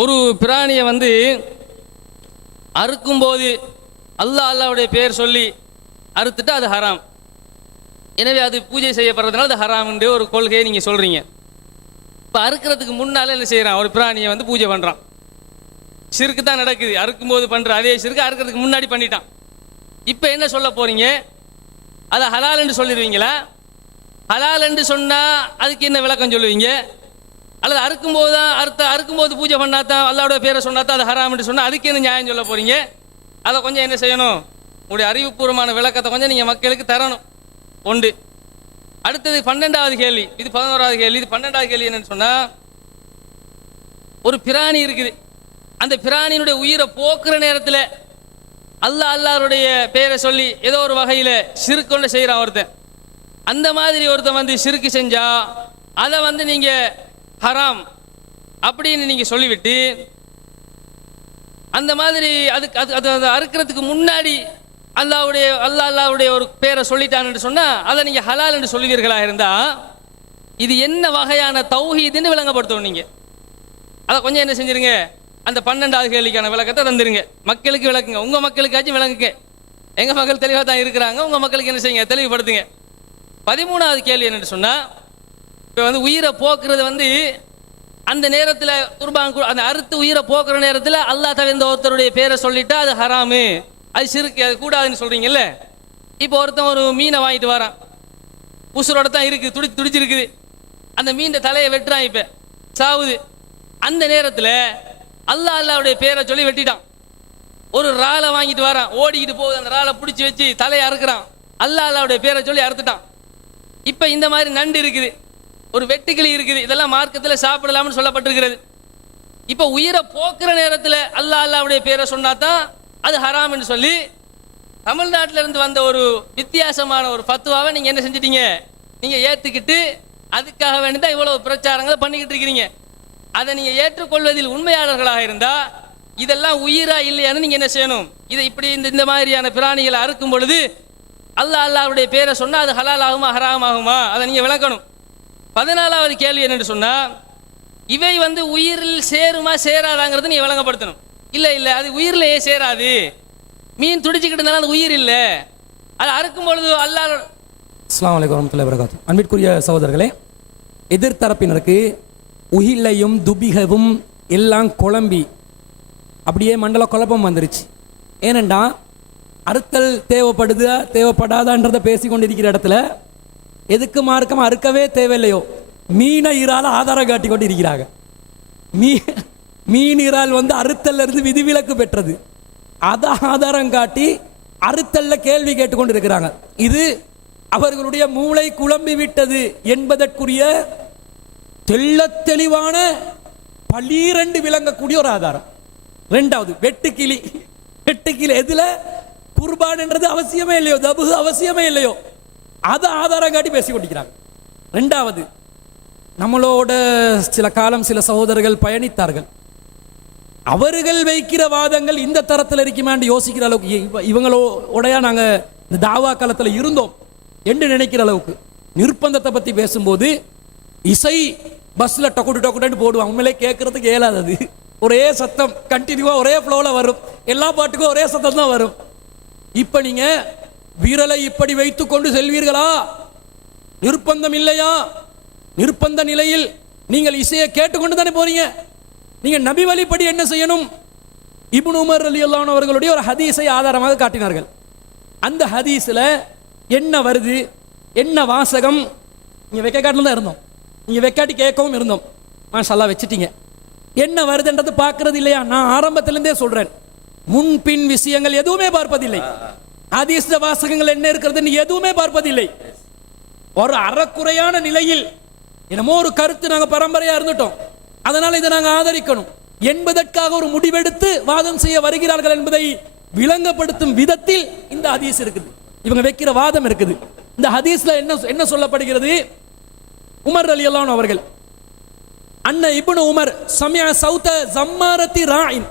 ஒரு பிராணியை வந்து அறுக்கும்போது அல்லாஹ்வுடைய பேர் சொல்லி அறுத்துட்டு அது ஹராம், எனவே அது பூஜை செய்யப்படுறதுனால அது ஹராம்ன்ற ஒரு கொள்கையை நீங்கள் சொல்கிறீங்க. இப்போ அறுக்கிறதுக்கு முன்னால் என்ன செய்கிறான், ஒரு பிராணியை வந்து பூஜை பண்ணுறான், சிறுக்கு தான் நடக்குது, அறுக்கும்போது பண்ணுற அதே சிறுக்கு அறுக்கிறதுக்கு முன்னாடி பண்ணிட்டான். இப்போ என்ன சொல்ல போகிறீங்க, அதை ஹலால் என்று சொல்லிடுவீங்களா? ஹலால் என்று சொன்னால் அதுக்கு என்ன விளக்கம் சொல்லுவீங்க? அல்லது அறுக்கும்போது தான் அறுக்கும்போது பூஜை பண்ணாதான் அல்லாஹ்வுடைய பேரை சொன்னாதான் அது ஹராம் என்று சொன்னால் அதுக்கு என்ன நியாயம் சொல்ல போகிறீங்க? அதை கொஞ்சம் என்ன செய்யணும், உங்களுடைய அறிவுபூர்வமான விளக்கத்தை கொஞ்சம் நீங்கள் மக்களுக்கு தரணும். ஒன்று. அடுத்தது 12வது கேள்வி, இது 11வது கேள்வி, இது 12வது கேள்வி என்னன்னு சொன்னால், ஒரு பிராணி இருக்குது, அந்த பிராணியினுடைய உயிரை போக்குற நேரத்தில் அல்லாஹ்வுடைய பேரை சொல்லி ஏதோ ஒரு வகையில் சிறுக்கொண்டு செய்கிறான் ஒருத்தன். அந்த மாதிரி ஒருத்தன் வந்து சிறுக்கு செஞ்சா அதை வந்து நீங்கள் ஹராம் அப்படின்னு நீங்கள் சொல்லிவிட்டு, அந்த மாதிரி அதுக்கு அது அறுக்கிறதுக்கு முன்னாடி அல்லாஹ்வுடைய ஒரு பேரை சொல்லிட்டான்னு சொன்னால் அதை நீங்கள் ஹலால் என்று சொல்லுவீர்களாக இருந்தால் இது என்ன வகையான தௌஹீதுன்னு விளங்கப்படுத்தணும். நீங்கள் அதை கொஞ்சம் என்ன செஞ்சிருங்க, அந்த 12வது கேள்விக்கான விளக்கத்தை தந்துருங்க, மக்களுக்கு விளக்குங்க, உங்கள் மக்களுக்காச்சும் விளங்குங்க. எங்கள் மக்கள் தெளிவாக தான் இருக்கிறாங்க, உங்கள் மக்களுக்கு என்ன செய்யுங்க, தெளிவுபடுத்துங்க. 13வது கேள்வி என்னென்னு சொன்னால், இப்போ வந்து உயிரை போக்குறது வந்து அந்த நேரத்தில் குர்பான் அந்த அறுத்து உயிரை போக்குற நேரத்தில் அல்லாஹ் தவிர்ந்த ஒருத்தருடைய பேரை சொல்லிட்டா அது ஹராமு, அது சிறுக்கு, அது கூடாதுன்னு சொல்கிறீங்கல்ல. இப்போ ஒருத்தன் ஒரு மீனை வாங்கிட்டு வரான், உசுரோட தான் இருக்குது, துடிச்சிருக்குது, அந்த மீன் தலையை வெட்டுறான், இப்போ சாவுது. அந்த நேரத்தில் அல்லாஹ்வுடைய பேரை சொல்லி வெட்டிட்டான். ஒரு ராலை வாங்கிட்டு வரான், ஓடிக்கிட்டு போகுது, அந்த ராலை பிடிச்சி வச்சு தலையை அறுக்கிறான், அல்லாஹ்வுடைய பேரை சொல்லி அறுத்துட்டான். இப்போ இந்த மாதிரி நண்டு இருக்குது, ஒரு வெட்டுக்கிளி இருக்குது, இதெல்லாம் மார்க்கத்தில் சாப்பிடலாம்னு சொல்லப்பட்டிருக்கிறது. இப்போ உயிரை போக்குற நேரத்தில் அல்லாஹ்வுடைய பேரை சொன்னா தான் அது ஹராம்னு சொல்லி தமிழ்நாட்டில் இருந்து வந்த ஒரு வித்தியாசமான ஒரு ஃபத்வாவை நீங்கள் என்ன செஞ்சிட்டீங்க, நீங்கள் ஏற்றுக்கிட்டு அதுக்காக வேண்டி தான் இவ்வளோ பிரச்சாரங்களை பண்ணிக்கிட்டு இருக்கிறீங்க. அதை நீங்கள் ஏற்றுக்கொள்வதில் உண்மையாளர்களாக இருந்தால் இதெல்லாம் உயிரா இல்லையான்னு நீங்கள் என்ன செய்யணும், இதை இப்படி இந்த மாதிரியான பிராணிகளை அறுக்கும் பொழுது அல்லாஹ்வுடைய பேரை சொன்னால் அது ஹலால் ஆகுமா ஹராம் ஆகுமா, அதை நீங்கள் விளக்கணும். 14வது கேள்வி என்னென்னு சொன்னால், இவை வந்து உயிரில் சேருமா சேராதாங்கிறது நீங்கள் விளங்கப்படுத்தணும். இல்லை அது உயிரிலேயே சேராது, மீன் துடிச்சுக்கிட்டு இருந்தாலும் அது உயிர் இல்லை, அது அறுக்கும் பொழுது அல்லாஹ். அஸ்ஸலாமு அலைக்கும் வரஹ்மத்துல்லாஹி வபரகாத்துஹு. அன்பிற்குரிய சகோதரர்களே, எதிர்த்தரப்பினருக்கு உஹில்லையும் துபிகவும் எல்லாம் குழம்பி அப்படியே மண்டல குழப்பம் வந்துருச்சு. ஏனெண்டா அறுத்தல் தேவைப்படாதான்றதை பேசி கொண்டிருக்கிற இடத்துல எதுக்கு மார்க்கம் அறுக்கவே தேவையில்லையோ மீனை இறால் ஆதாரம் காட்டி கொண்டு இருக்கிறாங்க. மீன் இறால் வந்து அறுத்தல்ல இருந்து விதிவிலக்கு பெற்றது, அதை ஆதாரம் காட்டி அறுத்தல்ல கேள்வி கேட்டுக்கொண்டு இருக்கிறாங்க. இது அவர்களுடைய மூளை குழம்பி விட்டது என்பதற்குரிய தெள்ள தெளிவான பளீரெண்டு விளங்கக்கூடிய ஒரு ஆதாரம். ரெண்டாவது, வெட்டுக்கிளி எதுல குர்பான் என்றது அவசியமே இல்லையோ, தபு அவசியமே இல்லையோ, அதை ஆதாரம் காட்டி பேசி கொண்டிருக்கிறாங்க. ரெண்டாவது, நம்மளோட சில காலம் சில சகோதரர்கள் பயணித்தார்கள், அவர்கள் வைக்கிற வாதங்கள் இந்த தரத்தில் இருக்குமான்னு யோசிக்கிற அளவுக்கு இவங்களோடையா நாங்கள் இந்த தாவா காலத்தில் இருந்தோம் என்று நினைக்கிற அளவுக்கு நிர்பந்தத்தை பற்றி பேசும்போது இசை பஸ்ஸில் டொக்குட்டு போடுவாங்க. உண்மையிலே கேட்கறதுக்கு இயலாதது. ஒரே சத்தம் கண்டினியூவாக ஒரே ஃப்ளோவில் வரும். எல்லா பாட்டுக்கும் ஒரே சத்தம் தான் வரும். இப்போ நீங்கள் விரலை இப்படி வைத்து கொண்டு செல்வீர்களா? நிர்பந்தம் இல்லையா? நிர்பந்த நிலையில் நீங்கள் இசையை கேட்டுக்கொண்டு தானே போறீங்க. நீங்கள் நபி வழிப்படி என்ன செய்யணும்? இப்னு உமர் ரலியல்லாஹு அன்ஹு அவர்களுடைய ஒரு ஹதீஸை ஆதாரமாக காட்டினார்கள். அந்த ஹதீஸில் என்ன வருது, என்ன வாசகம்? நீங்கள் வெக்காட்டில் தான் இருந்தோம், நீங்கள் வெக்காட்டி கேட்கவும் இருந்தோம். மாஷா வச்சுட்டீங்க. என்ன வருதுன்றது பார்க்கறது இல்லையா? நான் ஆரம்பத்திலிருந்தே சொல்றேன், முன்பின் விஷயங்கள் எதுவுமே பார்ப்பதில்லை. ஹதீஸ் வாசகங்கள் என்ன இருக்கிறதுன்னு எதுவுமே பார்ப்பதில்லை. ஒரு அறக்குறையான நிலையில் என்னமோ ஒரு கருத்து நாங்கள் பரம்பரையா இருந்துட்டோம், அதனால இதை நாங்கள் ஆதரிக்கணும் என்பதற்காக ஒரு முடிவெடுத்து வாதம் செய்ய வருகிறார்கள் என்பதை விளங்கப்படுத்தும் விதத்தில் இந்த ஹதீஸ் இருக்குது. இவங்க வைக்கிற வாதம் இருக்குது. இந்த ஹதீஸ்ல என்ன சொல்லப்படுகிறது? உமர் ரலியல்லாஹு அன்ஹு அவர்கள் அன்ன இப்னு உமர் சமிஅ சௌத ஜம்மாரத்தி ராயின்,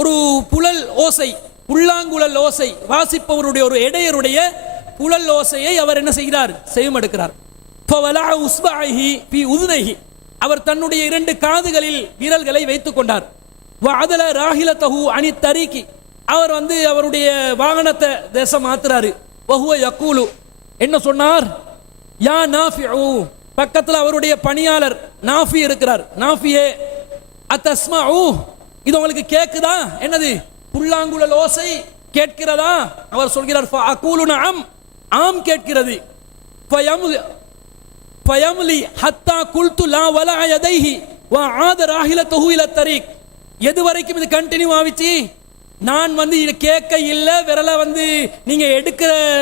ஒரு புலல் ஓசை, புல்லாங்குழல் ஓசை வாசிப்பவருடைய ஒரு இடையருடைய புலல் ஓசையை அவர் என்ன செய்கிறார்? செவிமடுக்கிறார். ஃபவலா உஸ்பஹி ஃபி உதுனைஹி, அவர் தன்னுடைய 2 காதுகளில் விரல்களை வைத்துக் கொண்டார். வஅதல ராஹிலதஹு அனி தரீகி, அவர் அவருடைய வாகனத்தை திசை மாத்துறாரு. வஹுவ யகூலு, என்ன சொன்னார்? யா நாஃபிஉ, பக்கத்தில் அவருடைய பணியாளர் நாஃபி இருக்கிறார். நாஃபியே அத்தஸ்மஉ, இது உங்களுக்கு கேக்குதா? என்னது? புல்லாங்குழல் ஓசை கேட்கிறதா? அவர் சொல்கிறார் ஃபஅகூலு நஅம், ஆம் கேட்கிறது. ஃபயம்லி ஹத்தா குல்து லா வலா யதைஹி வஆத ராஹிலதஹு இல தரீக், எது வரைக்கும் இது கண்டினியூ ஆவிச்சு? நான் இது கேட்க இல்லை, விரலை நீங்க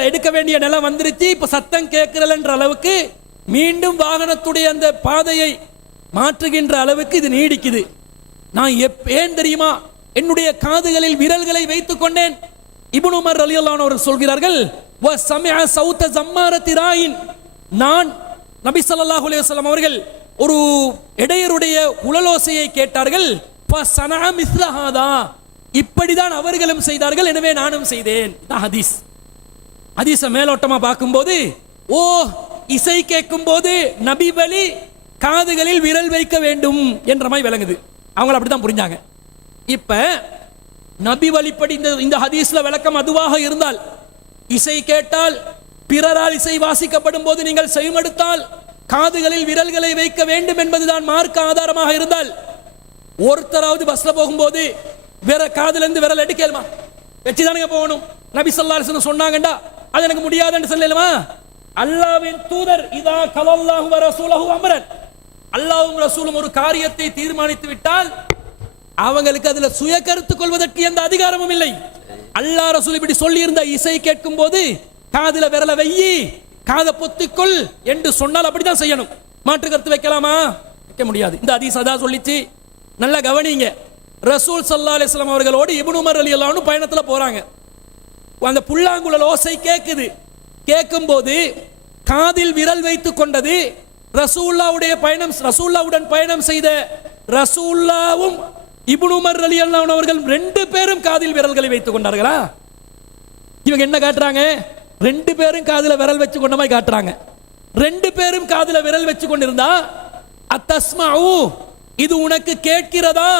எடுக்க வேண்டிய நிலை வந்துருச்சு, இப்ப சத்தம் கேட்கிறல்ன்ற அளவுக்கு மீண்டும் வாகனத்துடைய அந்த பாதையை மாற்றுகின்ற அளவுக்கு இது நீடிக்குது. நான் ஏன் தெரியுமா என்னுடைய காதுகளில் விரல்களை வைத்துக் கொண்டேன்? இப்னு உமர் ரலியல்லாஹு அன்ஹு அவர்கள் சொல்கிறார்கள், வ சமிஅ சௌத ஜம்மாரத்தி ராயின், நான் நபி ஸல்லல்லாஹு அலைஹி வஸல்லம் அவர்கள் ஒரு இடையருடைய குழலோசையை கேட்டார்கள். ஃபஸனஅ மிஸ்ல ஹாதா, இப்படிதான் அவர்களும் செய்தார்கள், எனவே நானும் செய்தேன். ஹதீஸ். ஹதீஸை மேலோட்டமா பார்க்கும்போது, ஓ இசை கேட்கும் போது நபி வழி காதுகளில் விரல் வைக்க வேண்டும் என்ற மாதிரி விளங்குது. அவங்கள அப்படித்தான் புரிஞ்சாங்க. இப்ப நபி வழிப்படி இந்த ஹதீஸ்ல விளக்கம் அதுவாக இருந்தால், இசை கேட்டால், பிறரால் இசை வாசிக்கப்படும் போது நீங்கள் செவிமடுத்தால் காதுகளில் விரல்களை வைக்க வேண்டும் என்பதுதான் மார்க்க ஆதாரமாக இருந்தால், ஒருத்தராவது பஸ்ல போகும்போது வேற காதுல இருந்து விரல் எடுக்கலுமா? வச்சுதானுங்க போகணும். நபி ஸல்லல்லாஹு அலைஹி வஸல்லம் சொன்னாங்கடா, அது எனக்கு முடியாதுன்னு சொல்லலுமா? அல்லாஹ்வின் தூதர் இதா கலல்லாஹு வ ரசூலுஹு அம்ரன், அல்லாஹ்வும் ரசூலும் ஒரு காரியத்தை தீர்மானித்து விட்டால் அவங்களுக்கு அதுல சுய கருத்து கொள்வதற்கு எந்த அதிகாரமும் இல்லை. அல்லாஹ் ரசூல் இப்படி சொல்லி இருந்த, இசை கேட்கும் போது காதுல விரல வையி, காதை பொத்திக்கொள் என்று சொன்னால் அப்படிதான் செய்யணும். மாற்று கருத்து வைக்கலாமா? வைக்க முடியாது. இந்த ஹதீஸ் அதான் சொல்லிச்சு. நல்லா கவனிங்க. ரசூல் ஸல்லல்லாஹு அலைஹி வஸல்லம் அவர்களோடு இப்னு உமர் ரலியல்லாஹு அன்ஹு பயணத்துல போறாங்க. அந்த புல்லாங்குழல் ஓசை கேட்குது. கேட்கும்போது காதில் விரல் வைத்துக் கொண்டது ரசூலுல்லாவுடன் பயணம் செய்த ரசூலுல்லாவும் இப்னு உமர் ரலியல்லாஹு அன்ஹு அவர்கள் 2 பேரும் காதில் விரல்களை வைத்துக் கொண்டார்களா? இவங்க என்ன காட்டுறாங்க? 2 பேரும் காதுல விரல் வச்சு கொண்ட மாதிரி காட்டுறாங்க. 2 பேரும் காதுல விரல் வச்சு கொண்டிருந்தா, அத்தஸ்மஉ, இது உனக்கு கேட்கிறதா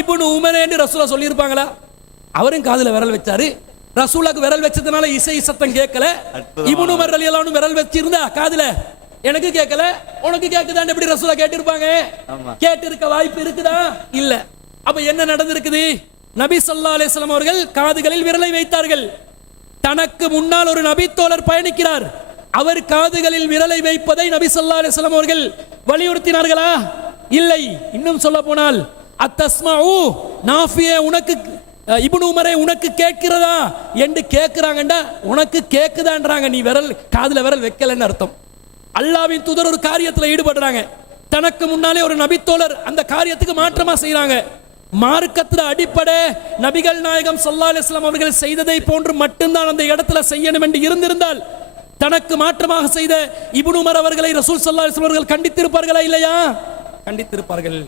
இப்னு உமர் என்று ரசூலுல்லாஹ் சொல்லி இருப்பாங்களா? அவரும் காதுல விரல் வச்சாரு. ரசூலுல்லாஹ்க்கு விரல் வச்சதுனால இசை சத்தம் கேட்கல. இப்னு உமர் ரலியல்லாஹு அன்ஹு விரல் வச்சிருந்தா காதுல எனக்கு கேட்கல, உனக்கு கேட்குதான்னு எப்படி ரசூலுல்லாஹ் கேட்டிருப்பாங்க? கேட்டிருக்க வாய்ப்பு இருக்குதா? இல்ல. அப்ப என்ன நடந்திருக்குது? நபி ஸல்லல்லாஹு அலைஹி வஸல்லம் அவர்கள் காதுகளில் விரலை வைத்தார்கள். தனக்கு முன்னால் ஒரு நபி தோழர் பயணிக்கிறார். அவர் காதுகளில் விரலை வைப்பதை நபி ஸல்லல்லாஹு அலைஹி வஸல்லம் அவர்கள் வலியுறுத்தினார்களா? இல்லை. இன்னும் சொல்ல போனால், அத்தஸ்மஉ நாஃபியே, உனக்கு இப்னு உமரே உனக்கு கேட்கிறதா என்று கேட்கிறாங்கடா, உனக்கு கேட்குதான்றாங்க, நீ காதுல விரல் வைக்கலன்னு அர்த்தம். அல்லாஹ்வின் தூதர் ஒரு காரியத்தில் ஈடுபடுறாங்க. தனக்கு முன்னாலே ஒரு நபித்தோழர் அந்த காரியத்துக்கு மாற்றமா செய்யறாங்க. மார்க்கத்துல அடிப்படை நபிகள் நாயகம் ஸல்லல்லாஹு அலைஹி வஸல்லம் அவர்கள் செய்ததை போன்று மட்டும்தான் அந்த இடத்துல செய்யணும் என்று இருந்திருந்தால், தனக்கு மாற்றமாக செய்த இப்னு உமர் அவர்களை ரசூல் ஸல்லல்லாஹு அலைஹி வஸல்லம் அவர்கள் கண்டித்திருப்பார்களா? இல்லையா? கண்டித்திருப்பார்கள்.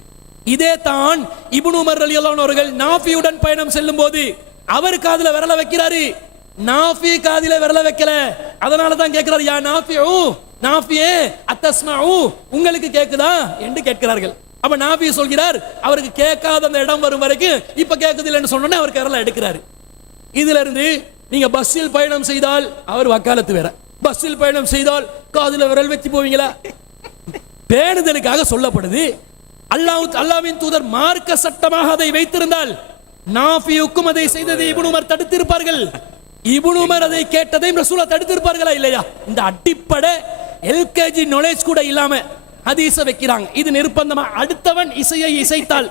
இதே தான் இப்னு உமர் ரலியல்லாஹு அன்ஹு அவர்கள் நாஃபியுடன் பயணம் செல்லும் போது அவர் காதுல விரல வைக்கிறாரு, நாஃபி காதில விரல வைக்கல. அதனால தான் கேட்கிறார், யா நாஃபிஉ, நாஃபியே அத்தஸ்மஉ, உங்களுக்கு கேக்குதா என்று கேட்கிறார்கள். அப்ப நாஃபி சொல்கிறார், அவருக்கு கேட்காத அந்த இடம் வரும் வரைக்கும் இப்ப கேட்குது இல்லைன்னு சொன்னோன்னே அவர் விரல எடுக்கிறாரு. இதுல இருந்து நீங்க பஸ்ஸில் பயணம் செய்தால் அவர் வக்காலத்து வேற, பஸ்ஸில் பயணம் செய்தால் காதுல விரல் வச்சு போவீங்களா? பேணுதலுக்காக சொல்லப்படுது. அல்லாஹ்வின் தூதர் மார்க்க சட்டமாக அதை வைத்திருந்தால் நாஃபியுக்கும் அதை செய்ததை இப்னு உமர் தடுத்திருப்பார்கள். இப்னு உமர் அதை கேட்டதையும் ரசூலா தடுத்திருப்பார்களா இல்லையா? இந்த அடிப்படை எல்கேஜி நாலேஜ் கூட இல்லாம ஹதீஸ வைக்கிறாங்க. இது நிர்பந்தமா. அடுத்தவன் இசையை இசைத்தால்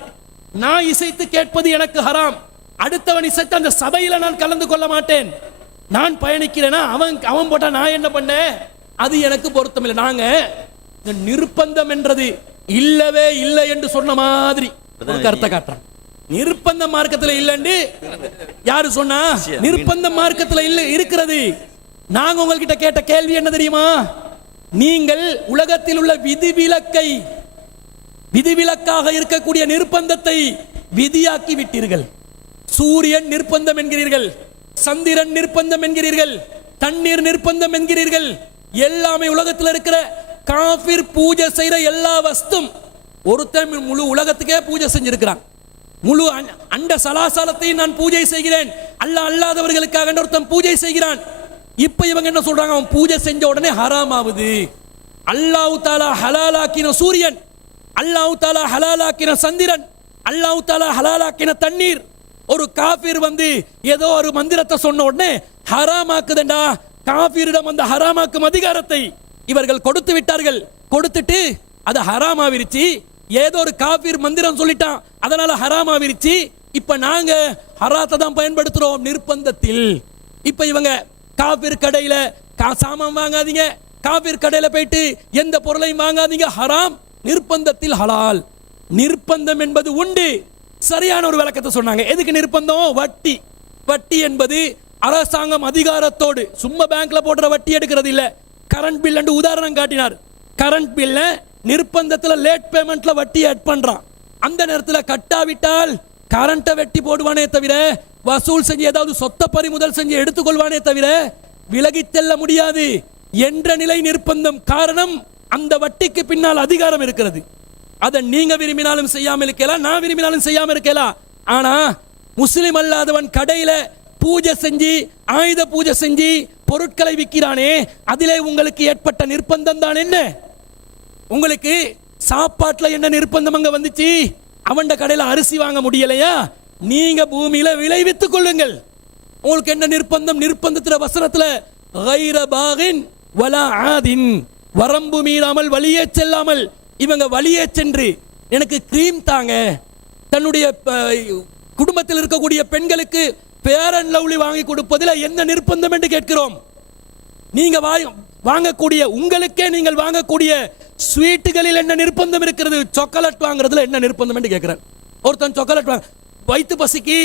நான் இசைத்து கேட்பது எனக்கு ஹராம், அடுத்தவன் இசைத்த அந்த சபையில நான் கலந்து கொள்ள மாட்டேன். நான் பயணிக்கிறேன்னா அவன் போட்டா நான் என்ன பண்ணேன், அது எனக்கு பொருத்தம் இல்லை. நாங்க இந்த நிர்பந்தம் என்றது இல்லவே இல்லை என்று சொன்ன மாதிரி ஒரு கருத்தை காட்டுறாங்க. நிர்பந்த மார்க்கத்தில் இல்லைன்னு யாரு சொன்னா? நிர்பந்த மார்க்கத்தில் இல்ல இருக்கிறது. நாங்க உங்ககிட்ட கேட்ட கேள்வி என்ன தெரியுமா? நீங்கள் உலகத்தில் உள்ள விதிவிலக்காக இருக்கக்கூடிய நிர்பந்தத்தை விதியாக்கி விட்டீர்கள். சூரியன் நிர்பந்தம் என்கிறீர்கள், சந்திரன் நிர்பந்தம் என்கிறீர்கள், தண்ணீர் நிர்பந்தம் என்கிறீர்கள். எல்லாமே உலகத்தில் இருக்கிற காஃபிர் பூஜை செய்யற எல்லா வஸ்தும் ஒருத்தன் முழு உலகத்துக்கே பூஜை செஞ்சிருக்கிறான். முழு அண்ட சலாசலத்தையும் நான் பூஜை செய்கிறேன், அல்லாஹ் அல்லாதவர்களுக்காக ஒருத்தன் பூஜை செய்கிறான். இப்ப இவங்க என்ன சொல்றாங்க? அவன் பூஜை செஞ்ச உடனே ஹராம் ஆகுது. அல்லாஹ் தஆலா ஹலாலாக்கின சூரியன், அல்லாஹ் தஆலா ஹலாலாக்கின சந்திரன், அல்லாஹ் தஆலா ஹலாலாக்கின தண்ணீர். ஒரு காஃபிர் வந்து ஏதோ ஒரு மந்திரத்தை சொன்ன உடனே ஹராமாக்குதண்டா. காஃபிரிடம் அந்த ஹராமாக்கும் அதிகாரத்தை இவர்கள் கொடுத்து விட்டார்கள். கொடுத்துட்டு அது ஹராமாவிருச்சு. ஏதோ ஒரு காஃபிர் மந்திரம் சொல்லிட்டான், அதனால ஹராமாவிருச்சு. இப்ப நாங்க ஹராத்தை தான் பயன்படுத்துறோம் நிர்பந்தத்தில். இப்ப இவங்க காஃபிர் கடையில சாமான் வாங்காதீங்க, காஃபிர் கடையில போயிட்டு எந்த பொருளையும் வாங்காதீங்க, ஹராம். நிர்பந்தத்தில் ஹலால். நிர்பந்தம் என்பது உண்டு. சரியான ஒரு விளக்கத்தை சொன்னாங்க. எதுக்கு நிர்பந்தம்? வட்டி. வட்டி என்பது அரசாங்கம் அதிகாரத்தோடு சும்மா பேங்க்ல போடுற வட்டி எடுக்கிறது இல்ல. கரண்ட் பில் என்று உதாரணம் காட்டினார். கரண்ட் பில்ல நிர்பந்தத்தில் லேட் பேமெண்ட்ல வட்டி ஆட் பண்றான். அந்த நேரத்தில் கட்டாவிட்டால் கரண்ட்டை வெட்டி போடுவானே தவிர, வசூல் செஞ்சு ஏதாவது சொத்த பறிமுதல் செஞ்சு எடுத்துக்கொள்வானே தவிர விலகி செல்ல முடியாது என்ற நிலை நிர்பந்தம். காரணம், அந்த வட்டிக்கு பின்னால் அதிகாரம் இருக்கிறது. அதை நீங்க விரும்பினாலும் செய்யாமல் இருக்கலாம், நான் விரும்பினாலும் செய்யாமல் இருக்கலாம். ஆனா முஸ்லிம் அல்லாதவன் கடையில பூஜை செஞ்சு ஆயுத பூஜை செஞ்சு பொருட்களை விற்கிறானே, அதிலே உங்களுக்கு ஏற்பட்ட நிர்பந்தம் தான் என்ன? உங்களுக்கு சாப்பாட்டுல என்ன நிர்பந்தம் அங்க வந்துச்சு? அவன் கடையில அரிசி வாங்க முடியலையா? நீங்க பூமியில விளைவித்துக் கொள்ளுங்கள். உங்களுக்கு என்ன நிர்பந்தம்? நிர்பந்தத்துல வசனத்துல கைர பாகின் வலா ஆதின், வரம்பு மீறாமல் வழியே செல்லாமல். இவங்க வழியே சென்று எனக்கு கிரீம் தாங்க, தன்னுடைய குடும்பத்தில் இருக்கக்கூடிய பெண்களுக்கு பேர் அண்ட் லவ்லி வாங்கி கொடுப்பதில் என்ன நிர்பந்தம் என்று கேட்கிறோம். நீங்க வாங்கக்கூடிய, உங்களுக்கே நீங்கள் வாங்கக்கூடிய ஸ்வீட்டுகளில் என்ன நிர்பந்தம் இருக்கிறது? சாக்லேட் வாங்குறதுல என்ன நிர்பந்தம் என்று கேட்கிறேன். ஒருத்தன் சாக்லேட் வயிற்று பசிக்கு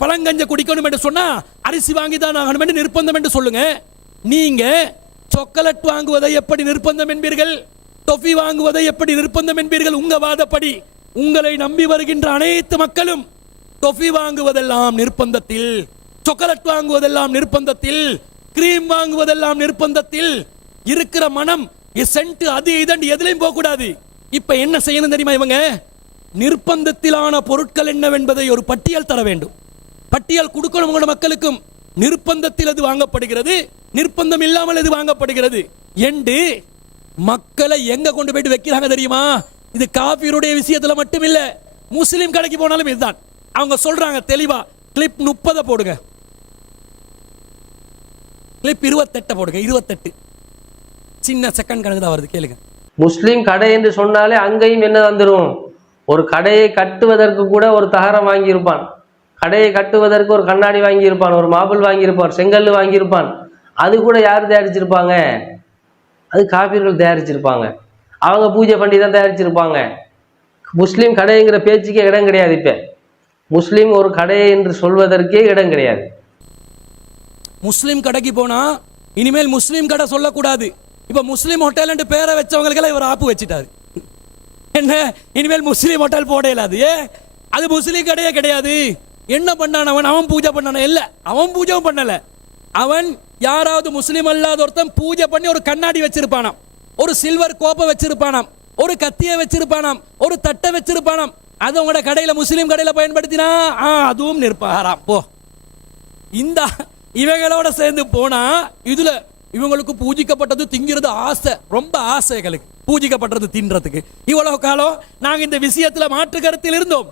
பழங்கஞ்ச குடிக்கணும் என்று சொன்னா அரிசி வாங்கி தான் ஆகணும் என்று நிர்பந்தம் என்று சொல்லுங்க. நீங்க சாக்லேட் வாங்குவதை எப்படி நிர்பந்தம் என்பீர்கள்? டொஃபி வாங்குவதை எப்படி நிர்பந்தம் என்பீர்கள்? உங்க வாதப்படி உங்களை நம்பி வருகின்ற அனைத்து மக்களும் டொஃபி வாங்குவதெல்லாம் நிர்பந்தத்தில், சாக்லேட் வாங்குவதெல்லாம் நிர்பந்தத்தில், கிரீம் வாங்குவதெல்லாம் நிர்பந்தத்தில். இருக்கிற மனம் சென்ட் அது இதண்டு எதுலையும் போக கூடாது. இப்ப என்ன செய்யணும் தெரியுமா? இவங்க நிர்பந்தத்திலான பொருட்கள் என்னவென்பதை ஒரு பட்டியல் தர வேண்டும். பட்டியல் கொடுக்கணும் உங்களோட மக்களுக்கும். நிர்பந்தத்தில் எது வாங்கப்படுகிறது, நிர்பந்தம் இல்லாமல் எது வாங்கப்படுகிறது என்று மக்களை எங்க கொண்டு போயிட்டு வைக்கிறாங்க தெரியுமா? இது காஃபிருடைய விஷயத்துல மட்டும் இல்ல, முஸ்லிம் கடைக்கு போனாலும் இதுதான். அவங்க சொல்றாங்க தெளிவா. கிளிப் 30 போடுங்க, கிளிப் 28 போடுங்க. 28 சின்ன செகண்ட் கணக்கு தான் வருது, கேளுங்க. முஸ்லீம் கடை என்று சொன்னாலே அங்கேயும் என்ன வந்துடும்? ஒரு கடையை கட்டுவதற்கு கூட ஒரு தகரம் வாங்கியிருப்பான், கடையை கட்டுவதற்கு ஒரு கண்ணாடி வாங்கியிருப்பான், ஒரு மார்பிள் வாங்கியிருப்பான், செங்கல் வாங்கியிருப்பான். அது கூட யார் தயாரிச்சிருப்பாங்க? அது காபிர்கள் தயாரிச்சிருப்பாங்க. அவங்க பூஜை பண்ணி தான் தயாரிச்சிருப்பாங்க. முஸ்லீம் கடைங்கிற பேச்சுக்கே இடம் கிடையாது. இப்ப முஸ்லீம் ஒரு கடை என்று சொல்வதற்கே இடம் கிடையாது. முஸ்லீம் கடைக்கு போனா இனிமேல் முஸ்லீம் கடை சொல்லக்கூடாது. இப்ப முஸ்லீம் ஹோட்டல் என்று பேரை வச்சவங்களுக்கெல்லாம் இவர் ஆப்பு வச்சுட்டாரு. என்ன இனிமேல் முஸ்லீம் ஹோட்டல் போட இயலாது. அது முஸ்லீம் கடையே கிடையாது. என்ன பண்ணான் அவன் பூஜை பண்ணான இல்ல, அவன் பூஜையும் பண்ணல. அவன் யாராவது முஸ்லீம் அல்லாத ஒருத்தன் பூஜை பண்ணி ஒரு கண்ணாடி வச்சிருப்பானாம், ஒரு சில்வர் கோப்பை வச்சிருப்பானாம், ஒரு கத்தியை வச்சிருப்பானாம், ஒரு தட்டை வச்சிருப்பானாம். அது உங்களோட கடையில முஸ்லீம் கடையில பயன்படுத்தினா அதுவும் நிற்பாராம். போ, இந்த இவைகளோட சேர்ந்து போனா இதுல இவங்களுக்கு பூஜிக்கப்பட்டது திங்கிறது ஆசை, ரொம்ப ஆசைகளுக்கு பூஜிக்கப்பட்டது தின்றதுக்கு. இவ்வளவு காலம் நாங்க இந்த விஷயத்துல மாற்று கருத்தில் இருந்தோம்.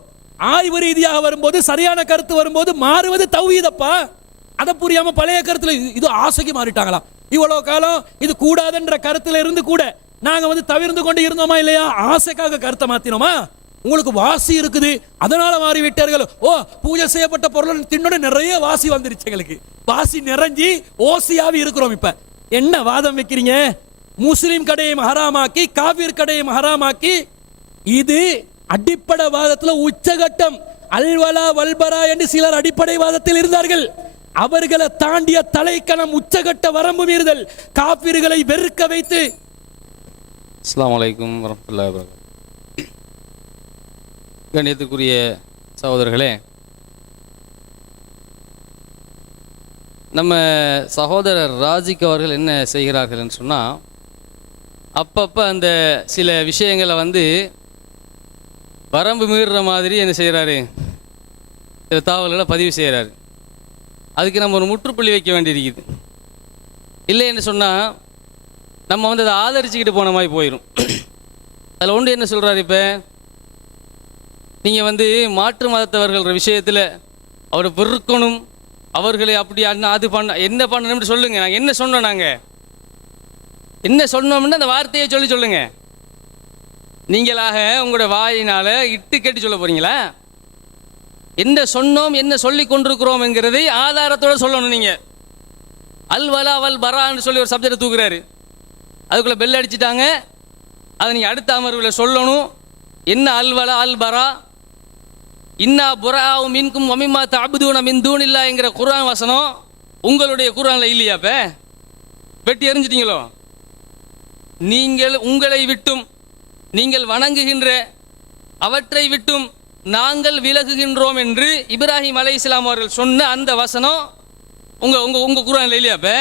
ஆய்வு ரீதியாக வரும்போது சரியான கருத்து வரும்போது மாறுவது தௌஹீதப்பா. அதை புரியாம பழைய கருத்துல இது ஆசைக்கு மாறிட்டாங்களாம். இவ்வளவு காலம் இது கூடாதுன்ற கருத்துல இருந்து கூட நாங்க தவிர்த்து கொண்டு இருந்தோமா இல்லையா? ஆசைக்காக கருத்தை மாத்தினோமா? உங்களுக்கு வாசி இருக்குது அதனால மாறி விட்டார்கள். ஓ, பூஜை செய்யப்பட்ட பொருள் தின்னோட நிறைய வாசி வந்துருச்சு, எங்களுக்கு வாசி நிறைஞ்சி ஓசியாவி இருக்கிறோம். இப்ப என்ன வாதம் வைக்கிறீங்க? முஸ்லிம் கடையை ஹராமாக்கி காபீர் கடையை ஹராமாக்கி, இது அடிப்படை வாதத்துல உச்சகட்டம். அல்வலா வல்பரா என்று சிலர் அடிப்படை வாதத்தில் இருந்தார்கள். அவர்களை தாண்டிய தலைக்கணம் உச்சகட்ட வரம்பு மீறுதல், காபீர்களை வெறுக்க வைத்து. அஸ்ஸலாமு அலைக்கும் வரஹ்மத்துல்லாஹி வபரகாத்துஹு. கண்ணியத்துக்குரிய சகோதரர்களே, நம்ம சகோதரர் ராஜிக் அவர்கள் என்ன செய்கிறார்கள்னு சொன்னால், அப்பப்போ அந்த சில விஷயங்களை வரம்பு மீறுற மாதிரி என்ன செய்கிறாரு, சில தகவல்களை பதிவு செய்கிறாரு. அதுக்கு நம்ம ஒரு முற்றுப்புள்ளி வைக்க வேண்டியிருக்குது. இல்லைன்னு சொன்னால் நம்ம அதை ஆதரிச்சுக்கிட்டு போன மாதிரி போயிடும். அதில் ஒன்று என்ன சொல்கிறாரு, இப்போ நீங்கள் மாற்று மதத்தவர்கள் விஷயத்தில் அவரை வெறுக்கணும், அவர்களை அப்படி அது பண்ண என்ன பண்ணணும்னு சொல்லுங்கள். நாங்கள் என்ன சொன்னோம், நாங்கள் என்ன சொன்னோம்னு அந்த வார்த்தையை சொல்லுங்க. நீங்களாக உங்களோட வாயினால் இட்டு கட்டி சொல்ல போகிறீங்களா? என்ன சொன்னோம், என்ன சொல்லி கொண்டிருக்கிறோம் என்கிறதை ஆதாரத்தோடு சொல்லணும். நீங்கள் அல்வலா வல் பரான்னு சொல்லி ஒரு சப்ஜெக்டை தூக்குறாரு, அதுக்குள்ளே பெல் அடிச்சிட்டாங்க. அதை நீங்கள் அடுத்த அமர்வில் சொல்லணும். என்ன அல்வலா அல் பரா, இன்னா புராவு மின்கும் வமிமா தஅபுதூன மின் தூனில்லா என்கிற குர்ஆன் வசனம் உங்களுடைய குர்ஆனில் இல்லையா? இப்போ வெட்டி எறிஞ்சிட்டீங்களோ? நீங்கள் உங்களை விட்டும் நீங்கள் வணங்குகின்ற அவற்றை விட்டும் நாங்கள் விலகுகின்றோம் என்று இப்ராஹிம் அலைஹிஸ்ஸலாம் அவர்கள் சொன்ன அந்த வசனம் உங்க உங்க உங்க குர்ஆனில் இல்லையா? இப்போ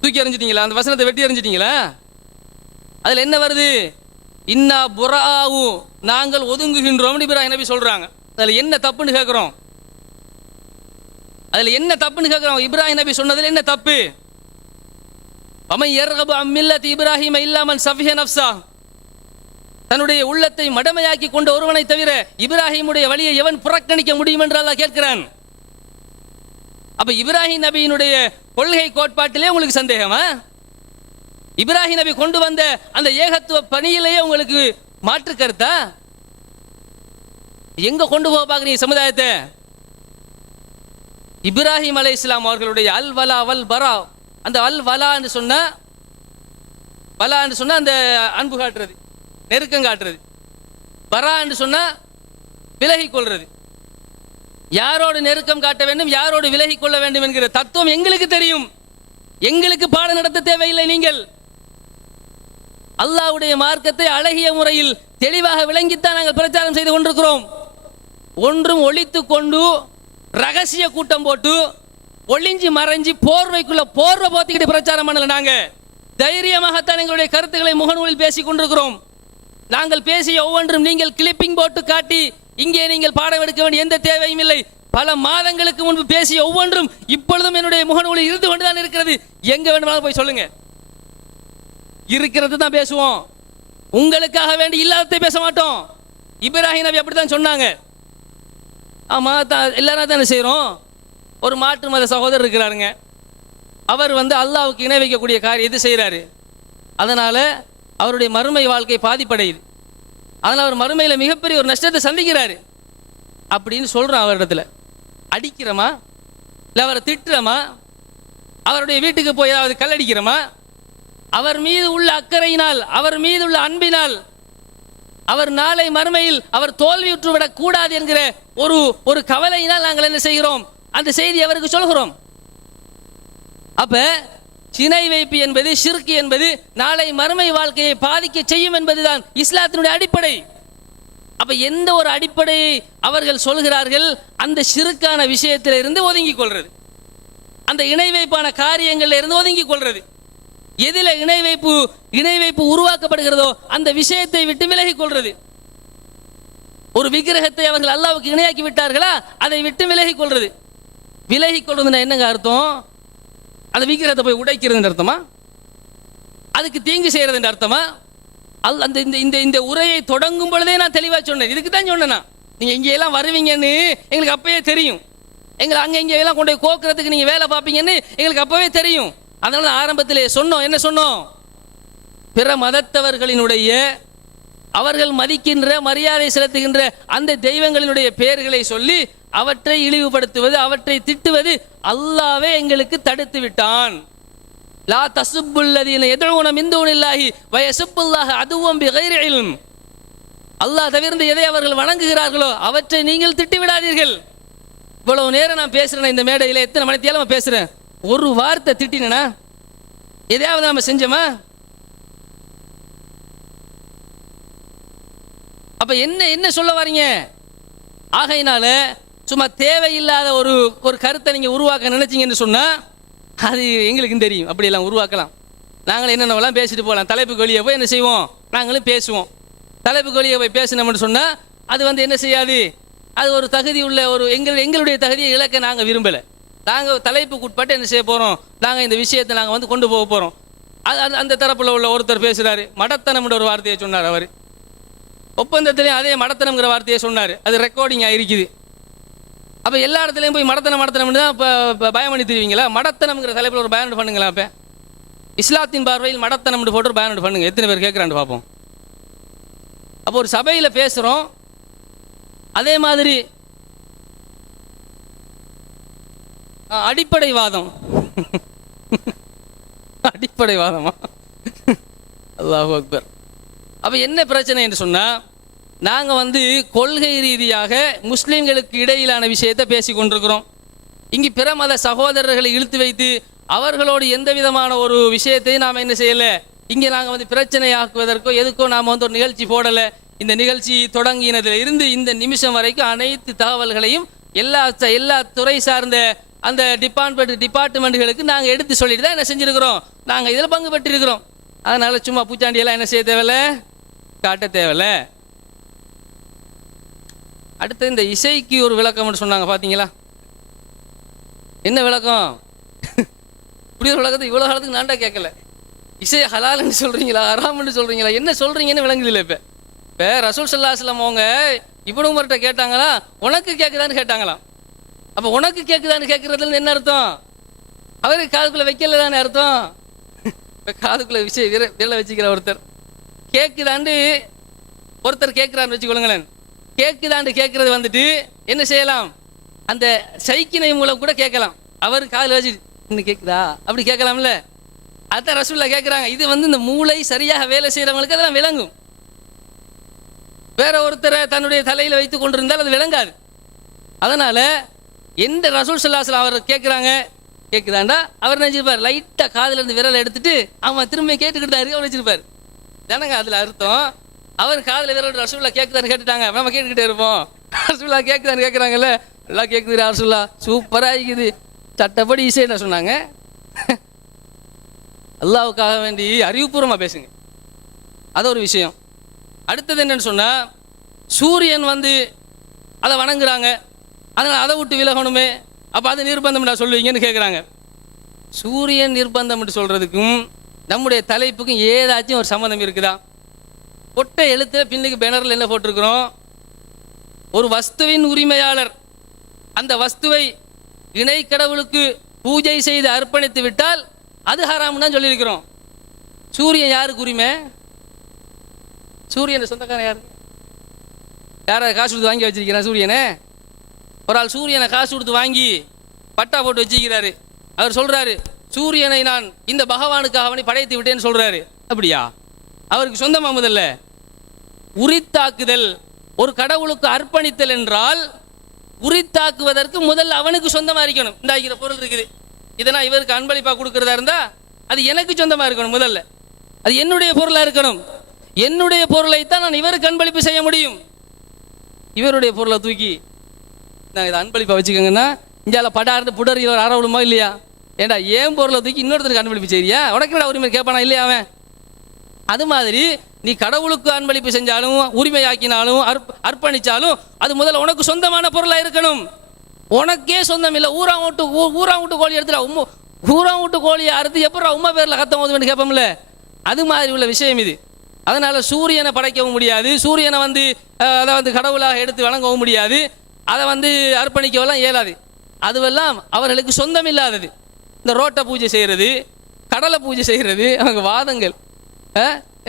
தூக்கி எறிஞ்சிட்டீங்களா? அந்த வசனத்தை வெட்டி எறிஞ்சிட்டீங்களா? அதில் என்ன வருது? இன்னா புராவு, நாங்கள் ஒதுங்குகின்றோம் இப்ராஹிம் நபி சொல்றாங்க. அதில் என்ன தப்புன்னு கேட்குறோம்? அதில் என்ன தப்புன்னு கேட்குறோம்? இப்ராஹிம் நபி சொன்னதில் என்ன தப்பு? வமன் யர்கபு அன் மில்லத்தி இப்ராஹிம இல்லா மன் சஃபிஹ நஃப்ஸா, தன்னுடைய உள்ளத்தை மடமையாக்கி கொண்ட ஒருவனை தவிர இப்ராஹிமுடைய வழியை எவன் புறக்கணிக்க முடியும் என்று அல்லாஹ் கேட்கிறான். அப்ப இப்ராஹிம் நபியினுடைய கொள்கை கோட்பாட்டிலே உங்களுக்கு சந்தேகமா? இப்ராஹிம் நபி கொண்டு வந்த அந்த ஏகத்துவ பணியிலேயே உங்களுக்கு மாற்று கருத்தா? எங்க கொண்டு போக பார்க்குறீங்க சமுதாயத்தை? இப்ராஹிம் அலைஹிஸ்ஸலாம் அவர்களுடைய அல் வலா வல் பரா, அந்த அல் வலான்னு சொன்னா அந்த அன்பு காட்டுறது, நெருக்கம் காட்டுறது. பரா என்று சொன்னா விலகி கொள்றது. யாரோடு நெருக்கம் காட்ட வேண்டும், யாரோடு விலகி கொள்ள வேண்டும் என்கிற தத்துவம் எங்களுக்கு தெரியும். எங்களுக்கு பாடம் நடத்த தேவையில்லை. நீங்கள் அல்லாஹ்வுடைய மார்க்கத்தை அழகிய முறையில் தெளிவாக விளங்கித்தான் நாங்கள் பிரச்சாரம் செய்து கொண்டிருக்கிறோம். ஒன்றும் ஒளித்து கொண்டு ரகசிய கூட்டம் போட்டு ஒளிஞ்சி மறைஞ்சி போர்வைக்குள்ள போர்வை போத்திக்கிட்டு பிரச்சாரம் பண்ணல. நாங்க தைரியமாகத்தான் எங்களுடைய கருத்துக்களை முகநூலில் பேசிக் கொண்டிருக்கிறோம். நாங்கள் பேசிய ஒவ்வொன்றும் நீங்கள் கிளிப்பிங் போட்டு காட்டி இங்கே நீங்கள் பாடம் எடுக்க வேண்டிய எந்த தேவையும் இல்லை. பல மாதங்களுக்கு முன்பு பேசிய ஒவ்வொன்றும் இப்பொழுதும் என்னுடைய முகநூலில் இருந்து கொண்டுதான் இருக்கிறது. எங்க வேண்டுமானாலும் போய் சொல்லுங்க, இருக்கிறது தான் பேசுவோம். உங்களுக்காக வேண்டி இல்லாததை பேச மாட்டோம். இப்ராஹிம் நபி அப்படித்தான் சொன்னாங்க. ஆமா, எல்லாரும் தானே செய்கிறோம். ஒரு மாற்று மத சகோதரர் இருக்கிறாருங்க, அவர் அல்லாஹ்வுக்கு இணை வைக்கக்கூடிய காரியத்தை செய்கிறாரு. அதனால அவருடைய மறுமை வாழ்க்கை பாதிப்படையுது. அதனால் அவர் மறுமையில் மிகப்பெரிய ஒரு நஷ்டத்தை சந்திக்கிறாரு அப்படின்னு சொல்கிறோம். அவரிடத்துல அடிக்கிறோமா, இல்லை அவரை திட்டுறோமா, அவருடைய வீட்டுக்கு போய் ஏதாவது கல்லடிக்கிறோமா? அவர் மீது உள்ள அக்கறையினால், அவர் மீது உள்ள அன்பினால், அவர் நாளை மறுமையில் அவர் தோல்வியுற்றுவிடக் கூடாது என்கிற ஒரு கவலையினால் நாங்கள் என்ன செய்கிறோம், அந்த செய்தி அவருக்கு சொல்கிறோம். அப்ப சினை வைப்பு என்பது, ஷிர்க் என்பது நாளை மறுமை வாழ்க்கையை பாதிக்க செய்யும் என்பதுதான் இஸ்லாத்தினுடைய அடிப்படை. அப்ப எந்த ஒரு அடிப்படையை அவர்கள் சொல்கிறார்கள், அந்த ஷிர்க்கான விஷயத்தில் இருந்து ஒதுங்கிக் கொள்றது, அந்த இணை வைப்பான காரியங்கள்ல இருந்து ஒதுங்கிக் கொள்றது. எதில இணை வைப்பு உருவாக்கப்படுகிறதோ அந்த விஷயத்தை விட்டு விலகிக் கொள்றது. ஒரு விக்கிரகத்தை அவர்கள் அல்லாஹ்வுக்கு இணையாக்கி விட்டார்களா, அதை விட்டு விலகிக் கொள்றது. விலகிக் கொள்றதுன்னா என்னங்க அர்த்தம்? அந்த விக்கிரகத்தை போய் உடைக்கிறது அர்த்தமா? அதுக்கு தீங்கு செய்யறது அர்த்தமா? அந்த இந்த உரையை தொடங்கும் பொழுதே நான் தெளிவாக சொன்னேன். இதுக்கு தான் சொன்னேன், நீங்கள் இங்கெல்லாம் வருவீங்கன்னு எங்களுக்கு அப்பவே தெரியும். எங்களை அங்கே இங்கெல்லாம் கொண்டு போய் கோக்குறதுக்கு நீங்கள் வேலை பார்ப்பீங்கன்னு எங்களுக்கு அப்பவே தெரியும். அதனால ஆரம்பத்திலே சொன்னோம். என்ன சொன்னோம்? பிற மதத்தவர்களினுடைய, அவர்கள் மதிக்கின்ற, மரியாதை செலுத்துகின்ற அந்த தெய்வங்களினுடைய பெயர்களை சொல்லி அவற்றை இழிவுபடுத்துவது, அவற்றை திட்டுவது அல்லாஹ்வே எங்களுக்கு தடுத்து விட்டான். லா தசுப்புல்லதீன யதுஊன மின் தூனில்லாஹி வ யசுப்புல்லாஹ அதுவம் பிகைரி இல்ம். அல்லாஹ் தவிர்த்து எதை அவர்கள் வணங்குகிறார்களோ அவற்றை நீங்கள் திட்டி விடாதீர்கள். இவ்வளவு நேரம் நான் பேசுறேன் இந்த மேடையில், எத்தனை மணி தேவை பேசுறேன், ஒரு வார்த்தை திட்டினா எதையாவது நம்ம செஞ்சோமா? அப்ப என்ன சொல்ல வரீங்க? ஆகையினால சும்மா தேவையில்லாத ஒரு கருத்தை நீங்க உருவாக்க நினைச்சீங்கன்னு சொன்னா அது எங்களுக்கும் தெரியும். அப்படியெல்லாம் உருவாக்கலாம். நாங்களும் என்னென்னலாம் பேசிட்டு போகலாம். தலைப்புக்கு வெளியே போய் என்ன செய்வோம், நாங்களும் பேசுவோம். தலைப்புக்கு வெளியே போய் பேசணும்னு சொன்னால் அது என்ன செய்யாது, அது ஒரு தகுதி உள்ள எங்களுடைய தகுதியை இழக்க நாங்கள் விரும்பலை. நாங்கள் தலைப்புக்கு உட்பட்டு என்ன செய்ய போகிறோம், நாங்கள் இந்த விஷயத்தை நாங்கள் கொண்டு போக போகிறோம். அந்த தரப்பில் உள்ள ஒருத்தர் பேசுகிறாரு, மடத்தனம்ன்ற ஒரு வார்த்தையை சொன்னார். அவர் ஒப்பந்தத்திலையும் அதே மடத்தனம்ங்கிற வார்த்தையை சொன்னார். அது ரெக்கார்டிங் ஆகிருக்குது. அப்போ எல்லா இடத்துலையும் போய் மடத்தனம்னு தான் இப்போ பயம் பண்ணி தெரிவிங்களா? மடத்தனம்ங்கிற தலைப்பில் ஒரு பயன் பண்ணுங்களா? அப்போ இஸ்லாத்தின் பார்வையில் மடத்தனம்னு போட்டு ஒரு பயன் பண்ணுங்க. எத்தனை பேர் கேட்குறான்னு பார்ப்போம். அப்போ ஒரு சபையில் பேசுகிறோம். அதே மாதிரி அடிப்படைவாதம் அடிப்படைவாதமா? அல்லாஹு அக்பர். அப்போ என்ன பிரச்சனை என்று சொன்னால், நாங்கள் கொள்கை ரீதியாக முஸ்லீம்களுக்கு இடையிலான விஷயத்தை பேசி கொண்டிருக்கிறோம். இங்கு பிற மத சகோதரர்களை இழுத்து வைத்து அவர்களோடு எந்த விதமான ஒரு விஷயத்தையும் நாம் என்ன செய்யலை. இங்கே நாங்கள் பிரச்சனையாக்குவதற்கோ எதுக்கோ நாம் ஒரு நிகழ்ச்சி போடலை. இந்த நிகழ்ச்சி தொடங்கினதில் இருந்து இந்த நிமிஷம் வரைக்கும் அனைத்து தகவல்களையும் எல்லா துறை சார்ந்த அந்த டிபார்ட்மெண்ட்டுகளுக்கு நாங்கள் எடுத்து சொல்லிட்டு தான் என்ன செஞ்சுருக்கிறோம், நாங்கள் இதில் பங்கு பெற்றிருக்கிறோம். அதனால் சும்மா பூச்சாண்டியெல்லாம் என்ன செய்ய தேவையில்லை, காட்ட தேவையில்லை. அடுத்து இந்த இசைக்கு ஒரு விளக்கம்னு சொன்னாங்க, பார்த்தீங்களா? என்ன விளக்கம்? இப்படி ஒரு விளக்கத்தை இவ்வளோ காலத்துக்கு நான்டா கேட்கல. இசையை ஹலால்னு சொல்கிறீங்களா, ஹராம்னு சொல்கிறீங்களா, என்ன சொல்கிறீங்கன்னு விளங்குதில்லை. இப்போ ரசூல் ஸல்லல்லாஹு அலைஹி வஸல்லம் அவங்க இப்னு உமர்கிட்ட கேட்டாங்களா, உனக்கு கேட்குதான்னு கேட்டாங்களாம். அப்போ உனக்கு கேட்குதான்னு கேட்குறதுல என்ன அர்த்தம்? அவருக்கு காதுக்குள்ளே வைக்கல தானே அர்த்தம். இப்போ காதுக்குள்ளே விரலை வச்சுக்கிற ஒருத்தர் கேட்குதாண்டு ஒருத்தர் கேட்குறான்னு வச்சுக்கொள்ளுங்களேன். கேட்குதாண்டு கேட்குறது என்ன செய்யலாம், அந்த சைக்கினை மூலம் கூட கேட்கலாம். அவர் காதில் வச்சு இன்னும் கேட்குதா அப்படி கேட்கலாம்ல. அதான் ரசூலுல்லாஹ் கேட்குறாங்க. இது இந்த மூளை சரியாக வேலை செய்கிறவங்களுக்கு அதெல்லாம் விளங்கும். வேற ஒருத்தரை தன்னுடைய தலையில் வைத்து கொண்டிருந்தால் அது விளங்காது. அதனால எந்த ரசூல் ஸல்லல்லாஹு அலைஹி வஸல்லம் அவர் கேட்குறாங்க, கேட்குதாண்டா அவர் நினைச்சிருப்பார், லைட்டாக காதில் இருந்து விரலை எடுத்துட்டு அவன் திரும்ப கேட்டுக்கிட்டு தான் இருக்கு அவர் வச்சிருப்பார். தானங்க அதில் அர்த்தம். அவர் காதில் விரல் ரசூலுல்லாஹ் கேட்குதான்னு கேட்டுட்டாங்க, நம்ம கேட்டுக்கிட்டே இருப்போம். ரசூலுல்லாஹ் கேட்குதான்னு கேட்குறாங்கல்ல, எல்லாம் கேட்குது ரசூலுல்லாஹ், சூப்பராக இருக்குது, சட்டப்படி இசை என்ன சொன்னாங்க. அல்லாஹ்வுக்காக வேண்டி அறிவுபூர்வமாக பேசுங்க, அது ஒரு விஷயம். அடுத்தது என்னன்னு சொன்னால், சூரியன் அதை வணங்குறாங்க, அதனால் அதை விட்டு விலகணுமே, அப்போ அது நிர்பந்தம் சொல்லுவீங்கன்னு கேட்குறாங்க. சூரியன் நிர்பந்தம் சொல்கிறதுக்கும் நம்முடைய தலைப்புக்கும் ஏதாச்சும் ஒரு சம்மந்தம் இருக்குதா? பொட்டை எழுத்துல பின்னுக்கு பேனரில் என்ன போட்டிருக்கிறோம், ஒரு வஸ்துவின் உரிமையாளர் அந்த வஸ்துவை இணை கடவுளுக்கு பூஜை செய்து அர்ப்பணித்து விட்டால் அது ஹராம்னு தான் சொல்லியிருக்கிறோம். சூரியன் யாருக்கு உரிமை? சூரியன் சொந்தக்காரன் யாரு? யாராவது காசு கொடுத்து வாங்கி வச்சிருக்கிறான் சூரியனை? ஒரு ஆள் சூரியனை காசு கொடுத்து வாங்கி பட்டா போட்டு வச்சிருக்கிறாரு. அவர் சொல்றாரு, சூரியனை நான் இந்த பகவானுக்காக அவனை படைத்து விட்டேன்னு சொல்றாரு. அப்படியா? அவருக்கு சொந்தமா? முதல்ல உரித்தாக்குதல், ஒரு கடவுளுக்கு அர்ப்பணித்தல் என்றால் உரித்தாக்குவதற்கு முதல்ல அவனுக்கு சொந்தமா இருக்கணும். இந்த பொருள் இருக்குது, இதனா இவருக்கு அன்பளிப்பா கொடுக்கறதா இருந்தா அது எனக்கு சொந்தமாக இருக்கணும். முதல்ல அது என்னுடைய பொருளாக இருக்கணும். என்னுடைய பொருளைத்தான் நான் இவருக்கு அன்பளிப்பு செய்ய முடியும். இவருடைய பொருளை தூக்கி நான் இதை அன்பளிப்பை வச்சுக்கோங்கன்னா இந்தியாவில் படார்ந்து புடர் இவர் அறவுளுமா இல்லையா? ஏண்டா ஏன் பொருளை தூக்கி இன்னொருத்தருக்கு அன்பளிப்பு செய்றியா? உனக்கு என்ன உரிமை கேட்பானா இல்லையா அவன்? அது மாதிரி நீ கடவுளுக்கு அன்பளிப்பு செஞ்சாலும் உரிமையாக்கினாலும் அர்ப்பணிச்சாலும் அது முதல்ல உனக்கு சொந்தமான பொருளாக இருக்கணும். உனக்கே சொந்தம் இல்லை. ஊராங்கூட்டு கோழி எடுத்துடா, ஊராங்கூட்டு கோழியை அறுத்து எப்படா உமா பேரில் கத்தம் போதுன்னு கேட்போம்ல, அது மாதிரி உள்ள விஷயம் இது. அதனால சூரியனை படைக்கவும் முடியாது, சூரியனை அதை கடவுளாக எடுத்து வணங்கவும் முடியாது, அதை அர்ப்பணிக்கவும் இயலாது. அதுவெல்லாம் அவர்களுக்கு சொந்தம் இல்லாதது. இந்த ரோட்டை பூஜை செய்கிறது, கடலை பூஜை செய்கிறது, அவங்க வாதங்கள்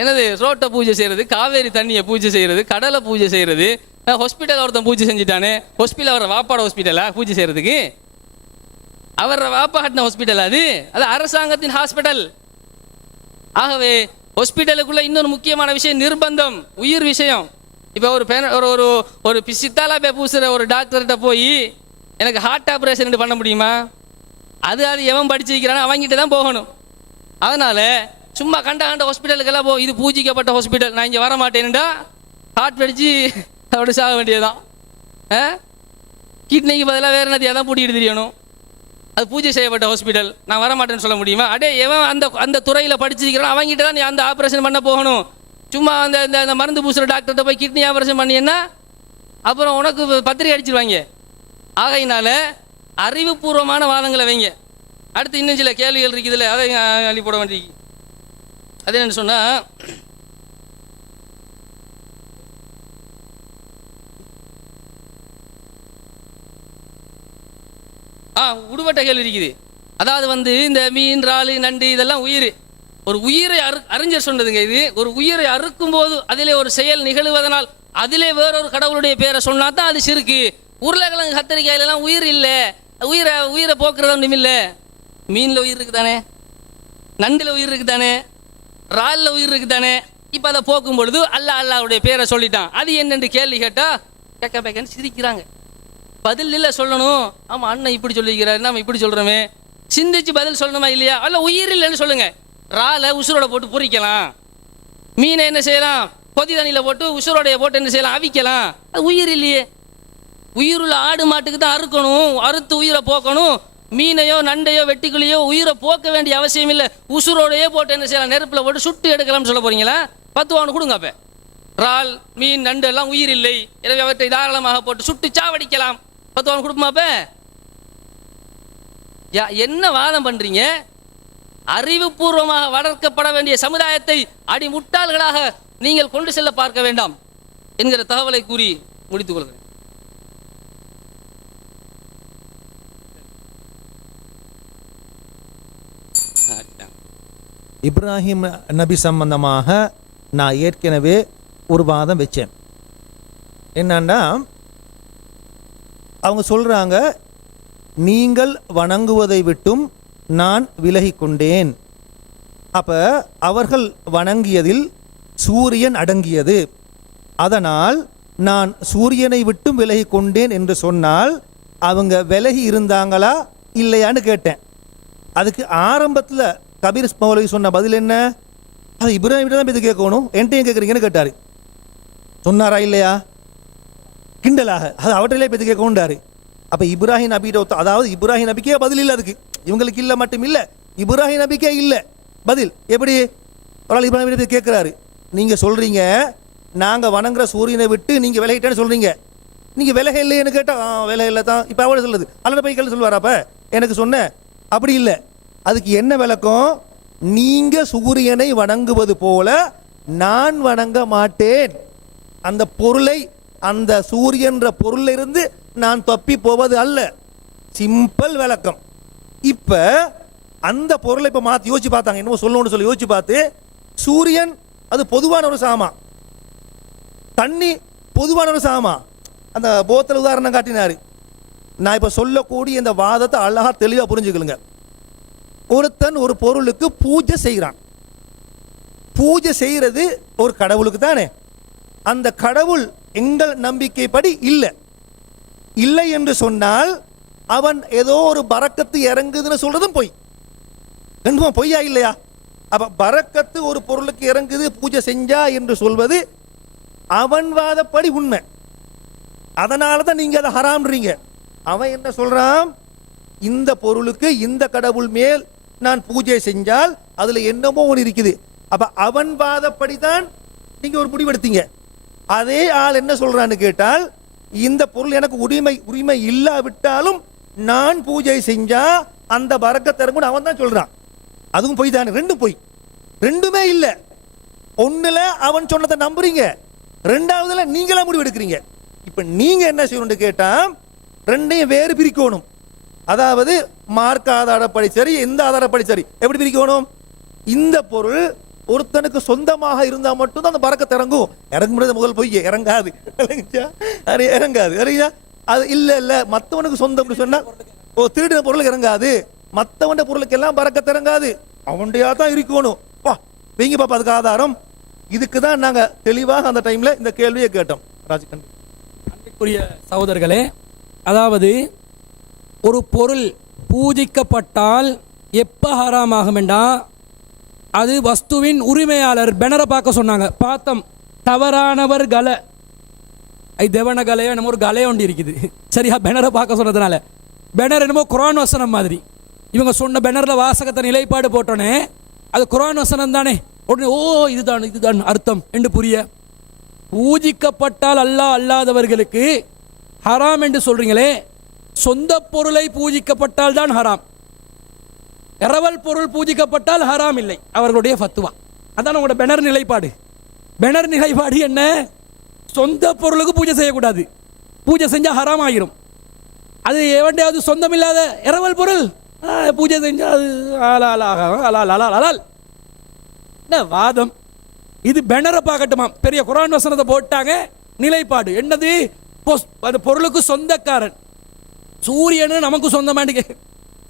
என்னது? ரோட்டை பூஜை செய்கிறது, காவேரி தண்ணியை பூஜை செய்கிறது, கடலை பூஜை செய்கிறது, ஹாஸ்பிட்டல் ஒருத்தன் பூஜை செஞ்சுட்டானே, ஹாஸ்பிட்டல் அவரை வாப்பாட ஹாஸ்பிட்டலா பூஜை செய்கிறதுக்கு? அவரை வாப்பா கட்டின ஹாஸ்பிட்டல் அது அரசாங்கத்தின் ஹாஸ்பிட்டல். ஆகவே ஹாஸ்பிட்டலுக்குள்ள இன்னொரு முக்கியமான விஷயம் நிர்பந்தம், உயிர் விஷயம். இப்போ ஒரு சித்தாலா பே பூசுகிற ஒரு டாக்டர்கிட்ட போய் எனக்கு ஹார்ட் ஆப்ரேஷன் பண்ண முடியுமா? அது எவன் படிச்சு வைக்கிறானோ அவங்ககிட்ட தான் போகணும். அதனால சும்மா கண்ட ஹாஸ்பிட்டலுக்கெல்லாம் இது பூஜிக்கப்பட்ட ஹாஸ்பிட்டல், நான் இங்கே வர மாட்டேன்டா ஹார்ட் படிச்சு அப்படி சாக வேண்டியதுதான். கிட்னிக்கு பதிலாக வேறு என்னத்தையாக தான் பூட்டிட்டு தெரியணும். அது பூஜை செய்யப்பட்ட ஹாஸ்பிட்டல், நான் வரமாட்டேன்னு சொல்ல முடியுமா? அடே எவன் அந்த துறையில் படிச்சிருக்கிறான் அவங்ககிட்ட தான் நீ அந்த ஆப்ரேஷன் பண்ண போகணும். சும்மா அந்த மருந்து பூசுகிற டாக்டர்கிட்ட போய் கிட்னி ஆப்ரேஷன் பண்ணினா அப்புறம் உனக்கு பத்திரிகை அடிச்சிருவாங்க. ஆகையினால அறிவுபூர்வமான வாதங்களை வைங்க. அடுத்து இன்னும் சில கேள்விகள் இருக்குதுல்ல, அதை அள்ளி போட வேண்டியிருக்கு. அது என்ன சொன்னால், உடுபட்ட கேள்வி இருக்குது. அதாவது இந்த மீன், இறால், நண்டு இதெல்லாம் உயிர். ஒரு உயிரை அறிஞர் சொன்னதுங்க. இது ஒரு உயிரை அறுக்கும் போது அதிலே ஒரு செயல் நிகழ்வதனால் அதிலே வேறொரு கடவுளுடைய பேரை சொன்னா தான் அது சிறுக்கு. உருளைக்கிழங்கு கத்திரிக்காயிலெல்லாம் உயிர் இல்லை, உயிரை போக்குறதா ஒன்றும் இல்லை. மீனில் உயிர் இருக்குதானே, நண்டில் உயிர் இருக்குதானே, இறாலில் உயிர் இருக்குதானே. இப்போ அதை போக்கும் பொழுது அல்லாஹ்வுடைய பேரை சொல்லிட்டான். அது என்னென்று கேள்வி கேட்டால் கேட்க பேக்கன்னு சிரிக்கிறாங்க. பதில் இல்லை சொல்லணும். ஆமாம் அண்ணன் இப்படி சொல்லிக்கிறாரு, நம்ம இப்படி சொல்கிறோமே, சிந்திச்சு பதில் சொல்லணுமா இல்லையா? அல்ல உயிர் இல்லைன்னு சொல்லுங்க. இறாலை உசுரோட போட்டு பொரிக்கலாம், மீனை என்ன செய்யலாம் கொதி தண்ணியில் போட்டு உசுரோடைய போட்டு என்ன செய்யலாம் அவிக்கலாம். அது உயிர் இல்லையே. உயிருள்ள ஆடு மாட்டுக்கு தான் அறுக்கணும், அறுத்து உயிரை போக்கணும். மீனையோ நண்டையோ வெட்டிக்குள்ளையோ உயிரை போக்க வேண்டிய அவசியம் இல்லை. உசுரோடையே போட்டு என்ன செய்யலாம் நெருப்பில் போட்டு சுட்டு எடுக்கலாம்னு சொல்ல போறீங்களா? 10 ரூபா கொடுங்க. அப்போ இறால், மீன், நண்டு எல்லாம் உயிர் இல்லை, எனவே அவற்றை தாராளமாக போட்டு சுட்டு சாவடிக்கலாம். 10 ரூபா கொடுக்குமா? அப்போ என்ன வாதம் பண்றீங்க? அறிவுபூர்வமாக வளர்க்கப்பட வேண்டிய சமுதாயத்தை அடிமுட்டாள்களாக நீங்கள் கொண்டு செல்ல பார்க்க வேண்டாம் என்கிற தகவலை கூறி முடித்துக் கொள்கிறேன். இப்ராஹிம் நபி சம்பந்தமாக நான் ஏற்கனவே ஒரு வாதம் வச்சேன். என்னன்னா, அவங்க சொல்றாங்க நீங்கள் வணங்குவதை விட்டும் நான் விலகி கொண்டேன். அப்ப அவர்கள் வணங்கியதில் சூரியன் அடங்கியது, அதனால் நான் சூரியனை விட்டும் விலகி கொண்டேன் என்று சொன்னால் அவங்க விலகி இருந்தாங்களா இல்லையான்னு கேட்டேன். அதுக்கு ஆரம்பத்தில் கபீர் மௌலவி சொன்ன பதில் என்ன? அது இப்ராஹிம் தான் இது கேட்கணும், என்கிட்டையும் கேட்குறீங்கன்னு கேட்டார். சொன்னாரா இல்லையா? கிண்டலாக அது அவற்றிலே இது கேட்கணுன்றாரு. அப்போ இப்ராஹிம் நபிகிட்ட, அதாவது இப்ராஹிம் நபிக்கே பதில் இல்லை. அதுக்கு இவங்களுக்கு இல்லை மட்டும் இல்லை, இப்ராஹிம் நபிக்கே இல்லை பதில். எப்படி ஒரு ஆள் இப்ராஹிம் நபி கேட்குறாரு, நீங்கள் சொல்கிறீங்க நாங்கள் வணங்குற சூரியனை விட்டு நீங்கள் விலகிட்டேன்னு சொல்கிறீங்க, நீங்கள் விலக இல்லைன்னு கேட்டால் விலக இல்லை தான். இப்போ அவளை சொல்லுது அல்ல போய் கேள்வி சொல்லுவார். அப்போ எனக்கு சொன்னேன் அப்படி இல்லை. அதுக்கு என்ன விளக்கம்? நீங்கள் சூரியனை வணங்குவது போல நான் வணங்க மாட்டேன். அந்த பொருளை, அந்த சூரியன்ற பொருளிலிருந்து நான் தப்பி போவது அல்ல. சிம்பிள் விளக்கம். இப்போ அந்த பொருளை இப்போ மாற்றி யோசிச்சு பார்த்தாங்க, என்னமோ சொல்லணும்னு சொல்லி யோசிச்சு பார்த்து, சூரியன் அது பொதுவான ஒரு சாமா, தண்ணி பொதுவான ஒரு சாமா. அந்த போத்தல் உதாரணம் காட்டினாரு. நான் இப்போ சொல்லக்கூடிய இந்த வாதத்தை அழகா தெளிவாக புரிஞ்சுக்கலுங்க. ஒருத்தன் ஒரு பொருளுக்கு பூஜை செய்கிறான். பூஜை செய்கிறது ஒரு கடவுளுக்கு தானே. அந்த கடவுள் எங்கள் நம்பிக்கைப்படி இல்லை இல்லை என்று சொன்னால் அவன் ஏதோ ஒரு பரக்கத்து இறங்குதுன்னு சொல்றதும் போய். ரெண்டுமா பொய்யா இல்லையா? அப்ப பரக்கத்து ஒரு பொருளுக்கு இறங்குது பூஜை செஞ்சா என்று சொல்வது அவன் வாதப்படி உண்மை. அதனால தான் நீங்க அதை ஹராம்ன்றீங்க. அவன் என்ன சொல்றான்? இந்த பொருளுக்கு இந்த கடவுள் மேல் நான் பூஜை செஞ்சால் அதுல என்னமோ ஒன்று இருக்குது. அப்ப அவன் வாதப்படி தான் நீங்க ஒரு முடிவெடுத்தீங்க. அதே ஆள் என்ன சொல்றான்னு கேட்டால், இந்த பொருள் எனக்கு உரிமை இல்லாவிட்டாலும் நான் பூஜை செஞ்சா அந்த பரக்கத் இறங்கும்னு அவன் தான் சொல்றான். அதுவும் பொய் தானே? ரெண்டும் பொய், ரெண்டுமே இல்லை. ஒண்ணுல அவன் சொன்னதை நம்புறீங்க, ரெண்டாவதுல நீங்களா முடிவு எடுக்கிறீங்க. இப்ப நீங்க என்ன செய்யணும்னு கேட்டா ரெண்டையும் வேறு பிரிக்கணும். அதாவது மார்க்க ஆதாரப்படி சரி, எந்த ஆதாரப்படி சரி. எப்படி பிரிக்கணும்? இந்த பொருள் ஒருத்தனுக்கு சொந்தமாக இருந்தா மட்டும்தான் அந்த பரக்கத் இறங்கும். இறங்குறது முதல் பொய், இறங்காது. இறங்காது. அது இல்ல மத்தவனுக்கு சொந்தம் சொன்னா திருடின பொருளுக்கு இறங்காது, மத்தவன் பொருளுக்கு எல்லாம் பரக்கத் இறங்காது, அவன்டையா தான் இருக்கணும். வா வீங்க பாப்பா, அதுக்கு ஆதாரம். இதுக்கு தான் நாங்க தெளிவாக அந்த டைம்ல இந்த கேள்வியை கேட்டோம். ராஜ்கண்ட் அன்பிற்குரிய சகோதரர்களே, அதாவது ஒரு பொருள் பூஜிக்கப்பட்டால் எப்ப ஹராமாகும் என்றா, அது வஸ்துவின் உரிமையாளர் பெனரை பார்க்க சொன்னாங்க. பார்த்தோம், தவறானவர் கலை தேவன கலையோ என்னமோ ஒரு கலையை ஒன்று இருக்குது. சரியா? பெனரை பார்க்க சொன்னதுனால பெனர் என்னமோ குர்ஆன் வசனம் மாதிரி. இவங்க சொன்ன பெனரில் வாசகத்தை நிலைப்பாடு போட்டோன்னே அது குர்ஆன் வசனம் தானே, உடனே ஓ இதுதான் அர்த்தம் என்று புரிய. பூஜிக்கப்பட்டால் அல்லாதவர்களுக்கு ஹராம் என்று சொல்றீங்களே, சொந்த பொருளை பூஜிக்கப்பட்டால் தான் ஹராம், இரவல் பொருள் பூஜிக்கப்பட்டால் ஹராம் இல்லை, அவர்களுடைய ஃபத்வா. அதான் உங்களோட பெனர் நிலைப்பாடு. பெனர் நிலைப்பாடு என்ன? சொந்த பொருளுக்கு பூஜை செய்யக்கூடாது, பூஜை செஞ்சா ஹராம் ஆகிரும். அது எவண்டையாவது சொந்தம் இல்லாத இரவல் பொருள் பூஜை செஞ்சா அது என்ன வாதம் இது? பெனரை பார்க்கட்டுமா? பெரிய குர்ஆன் வசனத்தை போட்டாங்க. நிலைப்பாடு என்னது? அந்த பொருளுக்கு சொந்தக்காரன் சூரியனு நமக்கு சொந்தமானு.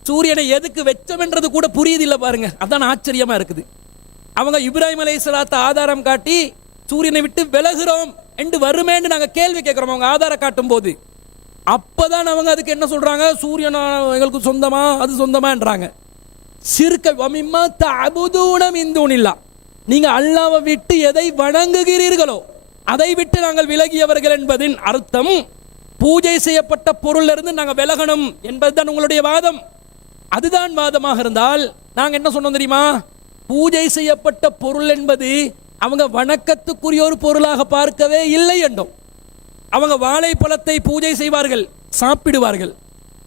சூரியனை எதுக்கு வெச்சமென்றது கூட புரியுது இல்லை பாருங்க. அதான் ஆச்சரியமா இருக்குது. அவங்க இப்ராஹிம் அலைஹிஸ்ஸலாத்தை ஆதாரம் காட்டி சூரியனை விட்டு விலகுறோம் என்று வருமேன்னு நாங்க கேள்வி கேட்கிறோம். அவங்க ஆதாரம் காட்டும் போது அப்பதான் அவங்க அதுக்கு என்ன சொல்றாங்க? சூரியன் எங்களுக்கு சொந்தமா, அது சொந்தமான்றாங்க. சிறுக்க வமிம்மா தஅபுதூன மின் தூனில்லாஹ், நீங்க அல்லாஹ்வை விட்டு எதை வணங்குகிறீர்களோ அதை விட்டு நாங்கள் விலகியவர்கள் என்பதின் அர்த்தம் பூஜை செய்யப்பட்ட பொருளிலிருந்து நாங்கள் விலகணும் என்பதுதான் உங்களுடைய வாதம். அதுதான் வாதமாக இருந்தால் நாங்கள் என்ன சொன்னோம் தெரியுமா? பூஜை செய்யப்பட்ட பொருள் என்பது அவங்க வணக்கத்துக்குரிய ஒரு பொருளாக பார்க்கவே இல்லை என்றோம். அவங்க வாழைப்பழத்தை பூஜை செய்வார்கள், சாப்பிடுவார்கள்.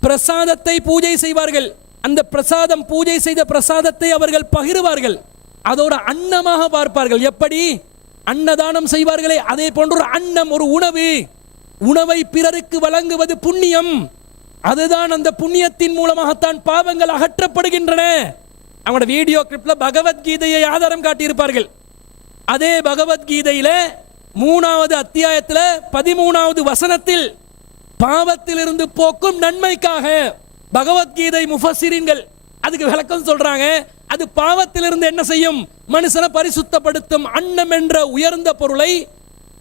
பிரசாதத்தை பூஜை செய்வார்கள், அந்த பிரசாதம் பூஜை செய்த பிரசாதத்தை அவர்கள் பகிர்வார்கள், அதோட அன்னமாக பார்ப்பார்கள். எப்படி அன்னதானம் செய்வார்களே அதே போன்ற ஒரு அன்னம், ஒரு உணவை பிறருக்கு வழங்குவது புண்ணியம். அதுதான் அந்த புண்ணியத்தின் மூலமாகத்தான் பாவங்கள் அகற்றப்படுகின்றன. அவங்களோட வீடியோ கிளிப்ல பகவத்கீதையை ஆதாரம் காட்டியிருப்பார்கள். அதே பகவத்கீதையில 3வது அத்தியாயத்தில் 13வது வசனத்தில் பாவத்திலிருந்து போக்கும் நன்மைக்காக பகவத்கீதை முஃபஸ்ஸிரீன்கள் அதுக்கு விளக்கம் சொல்றாங்க. அது பாவத்திலிருந்து என்ன செய்யும்? மனுஷனை பரிசுத்தப்படுத்தும். அன்னம் என்ற உயர்ந்த பொருளை,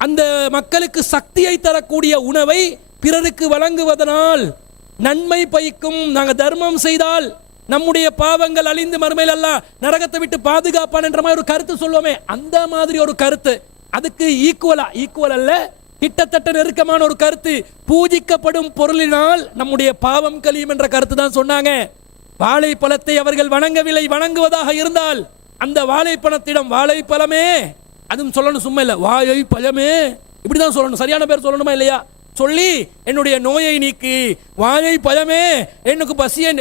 அந்த மக்களுக்கு சக்தியை தரக்கூடிய உணவை பிறருக்கு வழங்குவதனால் நன்மை பயக்கும். நாங்கள் தர்மம் செய்தால் நம்முடைய பாவங்கள் அழிந்து மறுமையில் அல்லாஹ் நரகத்தை விட்டு பாதுகாப்பான் என்ற மாதிரி ஒரு கருத்து சொல்லுவோமே, அந்த மாதிரி ஒரு கருத்து. அதுக்கு ஈக்குவல் அல்ல, கிட்டத்தட்ட நெருக்கமான ஒரு கருத்து. பூஜிக்கப்படும் பொருளினால் நம்முடைய பாவம் கழியும் என்ற கருத்து தான் சொன்னாங்க. வாழைப்பழத்தை அவர்கள் வணங்கவில்லை. வணங்குவதாக இருந்தால் அந்த வாழைப்பழத்திடம் வாழைப்பழமே, அதுவும் சொல்லணும், சும்மா இல்லை, வாழை பழமே இப்படிதான் சொல்லணும். சரியான பேர் சொல்லணுமா இல்லையா? சொல்லி என்னுடைய நோயை நீக்கு, வாழை பழமே எனக்கு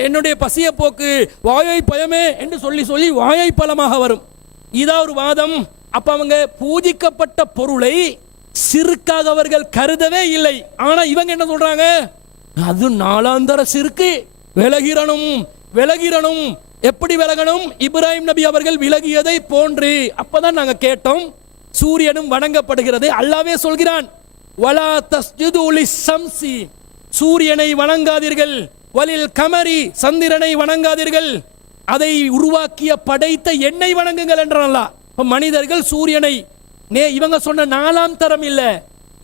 என்னுடைய பசிய போக்கு, வாழை பழமே என்று சொல்லி வாழை பழமாக வரும். இதா ஒரு வாதம். அப்ப அவங்க பூஜிக்கப்பட்ட பொருளை சிறுக்காக அவர்கள் கருதவே இல்லை. ஆனா இவங்க என்ன சொல்றாங்க? அது நாளாந்தர சிறுக்கு, விலகிரணும். எப்படி விலகணும்? இப்ராஹிம் நபி அவர்கள் விலகியதை போன்று. அப்பதான் நாங்க கேட்டோம், சூரியனும் வணங்கப்படுகிறது. அல்லாஹ்வே சொல்கிறான், வலா தஸ்ஜுது லிஸ்ஸம்சி, சூரியனை வணங்காதீர்கள், வலில் கமரி, சந்திரனை வணங்காதீர்கள், அதை உருவாக்கிய படைத்த என்னை வணங்குங்கள் என்றான் அல்லாஹ். மனிதர்கள் சூரியனை இவங்க சொன்ன 4ஆம் தரம் இல்ல,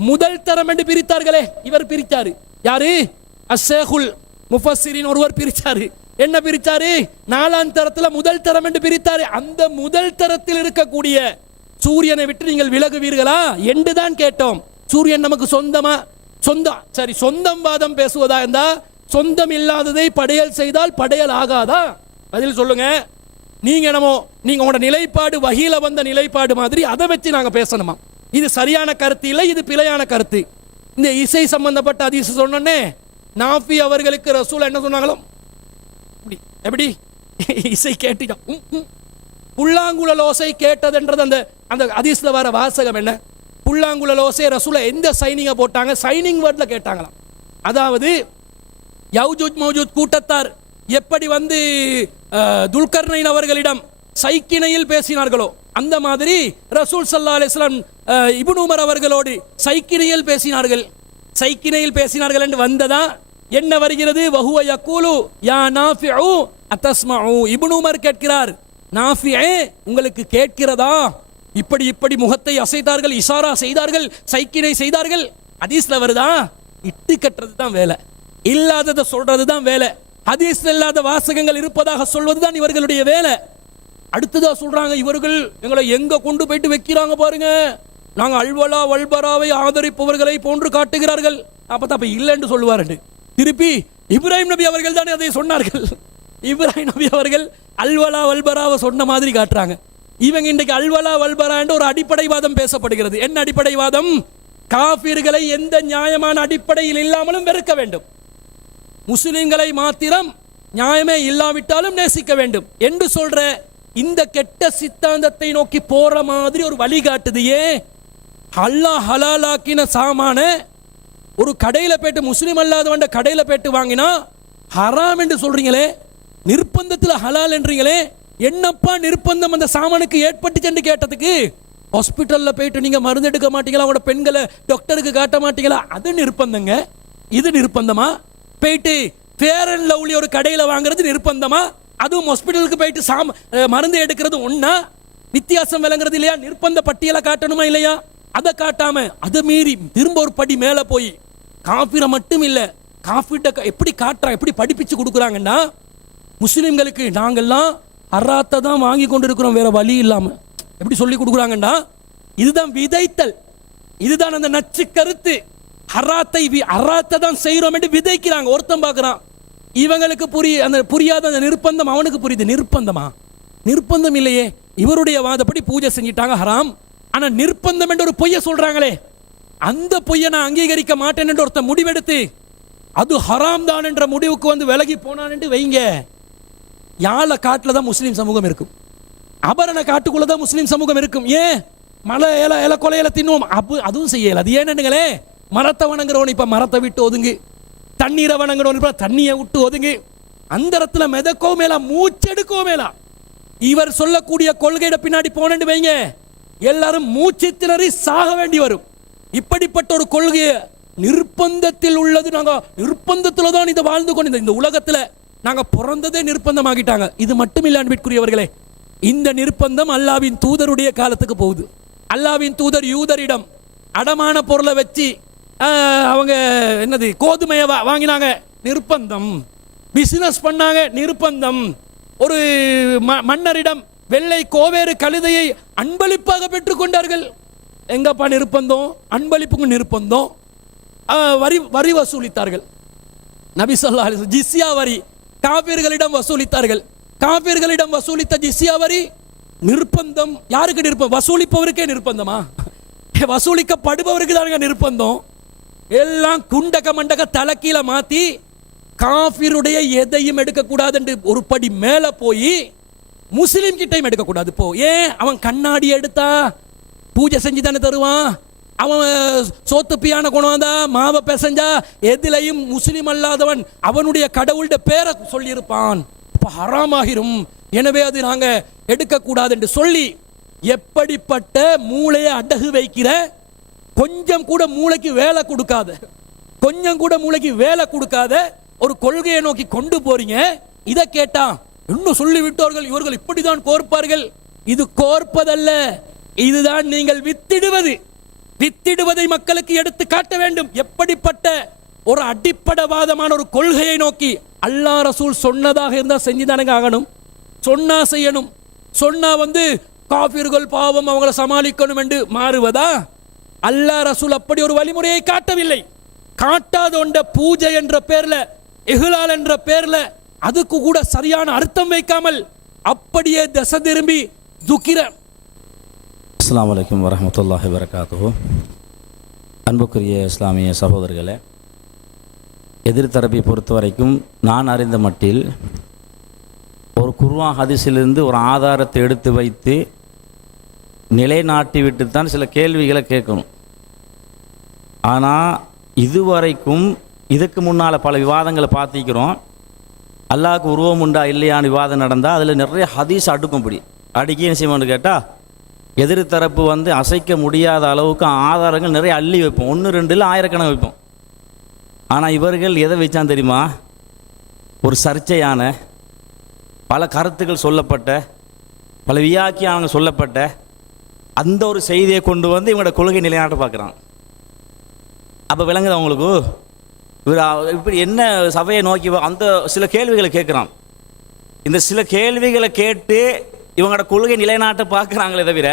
முதல் தரம் என்று பிரித்தார்களே, இவர் பிரித்தாரு. யாரு? அஸ்ஸேகுல் முஃபஸ்ஸிரீன் ஒருவர் பிரித்தாரு. என்ன பிரிச்சாரு? 4ஆம் தரத்துல முதல் தரம் என்று பிரித்தாரு. அந்த முதல் தரத்தில் இருக்கக்கூடிய சூரியனை விட்டு நீங்கள் விலகுவீர்களா என்று தான் கேட்டோம். சூரியன் நமக்கு சொந்தமா? சரி, சொந்தம் வாதம் பேசுவதா இருந்தா சொந்தம் இல்லாததை படையல் செய்தால் படையல் ஆகாதா? பதில் சொல்லுங்க. நீங்க உங்களோட நிலைப்பாடு வஹீல வந்த நிலைப்பாடு மாதிரி அதை வச்சு நாங்க பேசணுமா? இது சரியான கருத்து இல்லை, இது பிழையான கருத்து. இந்த இசை சம்பந்தப்பட்ட ஹதீஸ் சொன்னே, நாஃபி அவர்களுக்கு ரசூல் என்ன சொன்னாங்களோ எப்படி இசை கேட்டீங்க, புல்லாங்குழல் ஓசை கேட்டதுன்றது அந்த அந்த ஹதீஸ்ல வர வாசகம் என்ன? புல்லாங்குழல் ஓசை ரசூல எந்த சைனிங்கை போட்டாங்க? சைனிங் வேர்ட்ல கேட்டாங்களாம். அதாவது யௌஜூஜ் மௌஜூத் கூட்டத்தார் எப்படி வந்து துல்கர்னைன் அவர்களிடம் சைக்கிணையில் பேசினார்களோ அந்த மாதிரி ரசூல் ஸல்லல்லாஹு அலைஹி வஸல்லம் இப்னு உமர் அவர்களோடு சைக்கிணையில் பேசினார்கள். சைக்கிணையில் பேசினார்கள் என்று வந்ததா என்ன வருகிறது? வஹுவ யகூலு யா நாஃபிஉ அத்தஸ்மஉ. இப்னு உமர் கேட்கிறார், நாஃபிஏ உங்களுக்கு கேட்கிறதா? இப்படி இப்படி முகத்தை அசைத்தார்கள், இஷாரா செய்தார்கள், சைக்கிணை செய்தார்கள். ஹதீஸ்ல வருதா? இட்டு கட்டுறது தான் வேலை, இல்லாததை சொல்றது தான் வேலை. ஹதீஸ்ல இல்லாத வாசகங்கள் இருப்பதாக சொல்வதுதான் இவர்களுடைய வேலை. அடுத்ததா சொல்றாங்க, இவர்கள் எங்களை எங்க கொண்டு போயிட்டு வைக்கிறாங்க பாருங்க, நாங்க அல்வலா வல்பராவை ஆதரிப்பவர்களை போன்று காட்டுகிறார்கள். அப்ப இல்லைன்னு சொல்லுவாரு. திருப்பி இப்ராஹிம் நபி அவர்கள் தானே அதை சொன்னார்கள். இப்ராஹிம் நபி அவர்கள் அல்வலா வல்பராவை சொன்ன மாதிரி காட்டுறாங்க. இவங்க இன்றைக்கு அல்வலா வல்பரா என்ற ஒரு அடிப்படைவாதம் பேசப்படுகிறது. என்ன அடிப்படைவாதம்? காபிர்களை எந்த நியாயமான அடிப்படையில் இல்லாமலும் வெறுக்க வேண்டும், முஸ்லிம்களை மாத்திரம் நியாயமே இல்லாவிட்டாலும் நேசிக்க வேண்டும் என்று சொல்ற இந்த கெட்ட சித்தாந்தத்தை நோக்கி போற மாதிரி ஒரு வழிகாட்டுது. ஏன்? அல்லாஹ் ஹலாலாக்கின சாமான ஒரு கடையில போயிட்டு முஸ்லிம் அல்லாதவன் கடையில போயிட்டு வாங்கினா ஹராம் என்று சொல்றீங்களே, நிர்பந்தத்தில் ஹலால் என்றீங்களே, என்னப்பா நிர்பந்தம் அந்த சாமானுக்கு ஏற்பட்டுச்சு என்று கேட்டதுக்கு, ஹாஸ்பிட்டல்ல போயிட்டு நீங்க மருந்து எடுக்க மாட்டீங்களா, அவங்களோட பெண்களை டாக்டருக்கு காட்ட மாட்டீங்களா, அது நிர்பந்தங்க. இது நிர்பந்தமா? போயிட்டு ஃபேர் அண்ட் லவ்லி ஒரு கடையில் வாங்குறது நிர்பந்தமா? அதுவும் ஹாஸ்பிட்டலுக்கு போயிட்டு மருந்து எடுக்கிறது ஒண்ணா? வித்தியாசம் விளங்குறது இல்லையா? நிர்பந்த பட்டியலை காட்டணுமா இல்லையா? அதை காட்டாம அதை மீறி திரும்ப ஒரு படி மேல போய் காஃபிரை மட்டும் இல்ல, காஃபிட்ட எப்படி காட்டுறா, எப்படி படிப்பிச்சு கொடுக்குறாங்கன்னா, முஸ்லிம்களுக்கு நாங்கெல்லாம் ஹராத்தை தான் வாங்கி கொண்டு இருக்கிறோம் வேற வழி இல்லாம. எப்படி சொல்லி கொடுக்குறாங்கன்னா, இதுதான் விதைத்தல், இதுதான் அந்த நச்சு கருத்து. ஹராத்தை தான் செய்யறோம் என்று விதைக்கிறாங்க. ஒருத்தன் பார்க்கிறான், இவங்களுக்கு புரியாத அந்த நிர்பந்தம் அவனுக்கு புரியுது. நிர்பந்தமா? நிர்பந்தம் இல்லையே. இவருடைய வாதப்படி பூஜை செஞ்சிட்டாங்க ஹராம். ஆனா நிர்பந்தம் என்று ஒரு பொய்யை சொல்றாங்களே, அந்த பொய்யை நான் அங்கீகரிக்க மாட்டேன் என்று ஒருத்தன் முடிவெடுத்து அது ஹராம் தான் என்ற முடிவுக்கு வந்து விலகி போனான் என்று வைங்க, யாழ காட்டுல தான் முஸ்லீம் சமூகம் இருக்கும், அபரண காட்டுக்குள்ள தான் முஸ்லீம் சமூகம் இருக்கும். ஏன்? மலை இலை கொலையில தின்னுவோம், அதுவும் செய்யல. அது ஏன்னுங்களே, மரத்தை வணங்குறவன் இப்ப மரத்தை விட்டு ஒதுங்கு, தண்ணீரை வணங்குறவன் இப்ப தண்ணியை விட்டு ஒதுங்கு, அந்த இடத்துல மிதக்கோ மேலா மூச்செடுக்கோ மேலா. இவர் சொல்லக்கூடிய கொள்கையிட பின்னாடி போனேன்னு வைங்க, எல்லாரும் மூச்சு திணறி சாக வேண்டி வரும். இப்படிப்பட்ட ஒரு கொள்கையை நிர்பந்தத்தில் உள்ளது. நாங்க நிர்பந்தத்தில் தான் இதை வாழ்ந்து கொண்டு இந்த உலகத்துல நாங்க பிறந்ததே நிர்பந்தமாகிட்டாங்க. இது மட்டும் இல்ல அன்பிற்குரியவர்களே, இந்த நிர்பந்தம் அல்லாவின் தூதருடைய காலத்துக்கு போகுது. அல்லாவின் தூதர் யூதரிடம் அடமான பொருளை வச்சு அவங்க என்னது கோதுமையை வாங்கினாங்க, நிர்பந்தம். பிசினஸ் பண்ணாங்க, நிர்பந்தம். ஒரு மன்னரிடம் வெள்ளை கோவேறு கழுதையை அன்பளிப்பாக பெற்றுக் கொண்டார்கள். எங்கப்பா நிர்பந்தம்? அன்பளிப்புக்கு நிர்பந்தம். வரி வசூலித்தார்கள். நபி ஸல்லல்லாஹு அலைஹி வஸல்லம் ஜிஸ்யா வரி காபிர்களிடம் வசூலித்தார்கள். காபிர்களிடம் வசூலித்த ஜிஸ்யா வரி நிர்பந்தம். யாருக்கு நிர்பந்தம்? வசூலிப்பவருக்கே நிர்பந்தமா? வசூலிக்கப்படுபவருக்கு தானுங்க நிர்பந்தம். எல்லாம் குண்டக மண்டக தலைக்கீழ மாத்தி காபிருடைய எதையும் எடுக்கக்கூடாது என்று ஒரு படி மேல போய் முஸ்லிம் கிட்டையும் எடுக்கக்கூடாது. போ ஏன்? அவன் கண்ணாடி எடுத்தா பூஜை செஞ்சு தானே தருவான். அவன் சோத்து பியான கொண்டாந்தா மாவை பெசஞ்சா எதிலையும் முஸ்லிம் அல்லாதவன் அவனுடைய கடவுளுடைய பேரை சொல்லியிருப்பான். ஹராமாகிரும். எனவே அது நாங்க எடுக்கக்கூடாது என்று சொல்லி எப்படிப்பட்ட மூளையை அடகு வைக்கிற, கொஞ்சம் கூட மூளைக்கு வேலை கொடுக்காத, கொஞ்சம் கூட மூளைக்கு வேலை கொடுக்காத ஒரு கொள்கையை நோக்கி கொண்டு போறீங்க. இதை கேட்டா இன்னும் சொல்லிவிட்டார்கள், இவர்கள் இப்படிதான் கோர்ப்பார்கள். இது கோர்ப்பதல்ல, இதுதான் நீங்கள் வித்திடுவது. வித்திடுவதை மக்களுக்கு எடுத்து காட்ட வேண்டும். எப்படிப்பட்ட ஒரு அடிப்படைவாதமான ஒரு கொள்கையை நோக்கி அல்லாஹ் ரசூல் சொன்னதாக இருந்தால் செஞ்சுதானங்க ஆகணும், சொன்னா செய்யணும், சொன்னா காபிர்கள் பாவம் அவங்கள சமாளிக்கணும் என்று மாறுவதா? அல்லாஹ் ரசூல் அப்படி ஒரு வழிமுறையை காட்டவில்லை. காட்டாத ஒன்ற பூஜை என்ற பேர்ல, இஹ்லால் என்ற பேர்ல அதுக்கு கூட சரியான அர்த்தம் வைக்காமல் அப்படியே தசை திரும்பி துக்கிர. அஸ்ஸலாமு அலைக்கும் வரஹ்மத்துல்லாஹி வபரகாத்துஹு. அன்புக்குரிய இஸ்லாமிய சகோதரர்களே, எதிர்த்தரப்பை பொறுத்த வரைக்கும் நான் அறிந்த மட்டில் ஒரு குர்ஆன் ஹதீஸிலிருந்து ஒரு ஆதாரத்தை எடுத்து வைத்து நிலைநாட்டி விட்டு தான் சில கேள்விகளை கேட்கணும். ஆனால் இதுவரைக்கும் இதுக்கு முன்னால் பல விவாதங்களை பார்த்திக்கிறோம். அல்லாஹ்க்கு உருவம் உண்டா இல்லையான்னு விவாதம் நடந்தால் அதில் நிறைய ஹதீஸ் அடுக்கும்படி அடிக்கி என்ன செய்வோம்னு கேட்டால் எதிர்த்தரப்பு அசைக்க முடியாத அளவுக்கு ஆதாரங்கள் நிறைய அள்ளி வைப்போம். 1 2 இல்லை ஆயிரக்கணக்கு வைப்போம். ஆனால் இவர்கள் எதை வச்சான் தெரியுமா? ஒரு சர்ச்சையான பல கருத்துக்கள் சொல்லப்பட்ட, பல வியாக்கியானங்கள் சொல்லப்பட்ட அந்த ஒரு செய்தியை கொண்டு இவங்களோட கொள்கை நிலைநாட்ட பார்க்குறான். அப்போ விளங்குது அவங்களுக்கு இவர் இப்படி என்ன சபையை நோக்கி அந்த சில கேள்விகளை கேட்குறான். இந்த சில கேள்விகளை கேட்டு இவங்களோட கொள்கை நிலைநாட்ட பார்க்குறாங்களே தவிர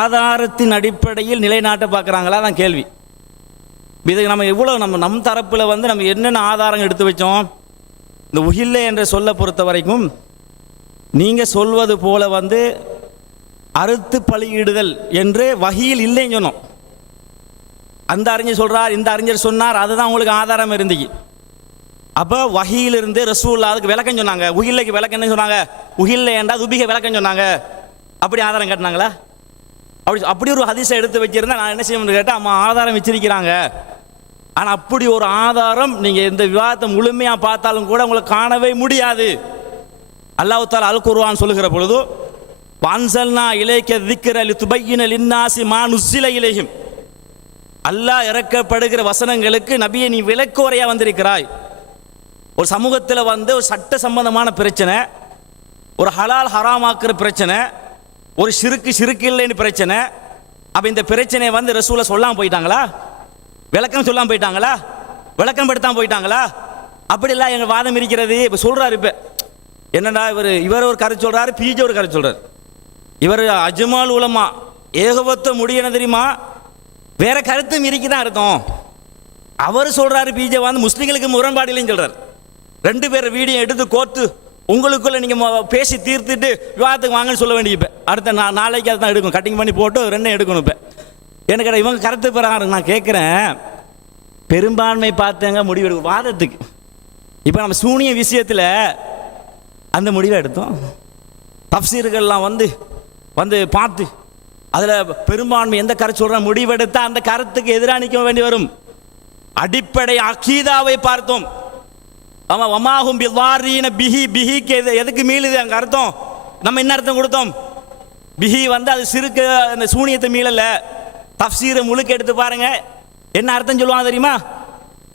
ஆதாரத்தின் அடிப்படையில் நிலைநாட்ட பார்க்குறாங்களா தான் கேள்வி. இதுக்கு நம்ம எவ்வளோ நம் தரப்பில் நம்ம என்னென்ன ஆதாரங்கள் எடுத்து வச்சோம். இந்த உஹில்லை என்ற சொல்ல பொறுத்த வரைக்கும் நீங்கள் சொல்வது போல அறுத்து பலியிடுதல் என்று வஹீல் இல்லைன்னு சொன்னோம். அந்த அறிஞர் சொல்கிறார், இந்த அறிஞர் சொன்னார், அதுதான் உங்களுக்கு ஆதாரம் இருந்துச்சு. அப்போ வஹீலிருந்து ரசூலுல்லாஹ் அதுக்கு விளக்கம் சொன்னாங்க. உஹில்லைக்கு விளக்கம் என்ன சொன்னாங்க? உஹில்லை என்றால் துபிக விளக்கம் சொன்னாங்க. அப்படி ஆதாரம் காட்டினாங்களா? அப்படி ஒரு ஹதீஸை எடுத்து வச்சிருந்தா நான் என்ன செய்யணும்னு கேட்டால் அம்மா ஆதாரம் வச்சிருக்கிறாங்க. ஆனால் அப்படி ஒரு ஆதாரம் நீங்கள் இந்த விவாதத்தை முழுமையாக பார்த்தாலும் கூட உங்களுக்கு காணவே முடியாது. அல்லாஹ் தஆலா அல் குர்ஆன் சொல்லுகிற பொழுது வன்சல்னா இலைக்க திக்ர லிதுபய்யின லின்னாஸி மா நுஸ்ஸில இலைஹிம், அல்லாஹ் இறக்கப்படுகிற வசனங்களுக்கு நபியை நீ விளக்குரையாக வந்திருக்கிறாய். ஒரு சமூகத்தில் ஒரு சட்ட சம்பந்தமான பிரச்சனை, ஒரு ஹலால் ஹராமாக்குற பிரச்சனை, ஒரு சிறுக்கு இல்லைன்னு பிரச்சனை. அப்போ இந்த பிரச்சனையை ரசூலை சொல்லாமல் போயிட்டாங்களா? விளக்கம் சொல்லாமல் போயிட்டாங்களா? விளக்கம் படுத்தாமல் போயிட்டாங்களா? அப்படிலாம் எங்கள் வாதம் இருக்கிறது. இப்போ சொல்கிறார், இப்போ என்னடா இவர் ஒரு கருத்து சொல்கிறாரு, பிஜே ஒரு கருத்து சொல்கிறார். இவர் அஜ்மால் உலமா ஏகபத்த முடியன தெரியுமா, வேற கருத்தும் இருக்குதான் அர்த்தம். அவர் சொல்கிறாரு பிஜே முஸ்லீம்களுக்கு முரண்பாடு இல்லைன்னு சொல்கிறார். 2 பேர் வீடியோ எடுத்து கோர்த்து உங்களுக்குள்ள நீங்கள் பேசி தீர்த்துட்டு விவாதத்துக்கு வாங்கன்னு சொல்ல வேண்டிய. இப்போ அடுத்த நாளைக்கு அதை தான் எடுக்கணும், கட்டிங் பண்ணி போட்டு 2 எடுக்கணும். இப்போ எனக்கு இவங்க கருத்து பிரகாரம் நான் கேட்குறேன், பெரும்பான்மை பார்த்தவங்க முடிவெடுக்கும் வாதத்துக்கு. இப்போ நம்ம சூனிய விஷயத்தில் அந்த முடிவை எடுத்தோம். தஃப்சீர்கள்லாம் பார்த்து அதில் பெரும்பான்மை எந்த கருத்து சொல்கிற முடிவெடுத்தால் அந்த கருத்துக்கு எதிராக நிற்க வேண்டி வரும். அடிப்படை அகீதாவை பார்த்தோம். ஆமாம், வமாஹும் பிவாரீன பிஹிக்கு எதுக்கு மீளுது அங்கே அர்த்தம்? நம்ம என்ன அர்த்தம் கொடுத்தோம்? பிஹி அது சிறுக்கு அந்த சூனியத்தை மீளல. தஃப்சீரை முழுக்க எடுத்து பாருங்க, என்ன அர்த்தம் சொல்லுவாங்க தெரியுமா?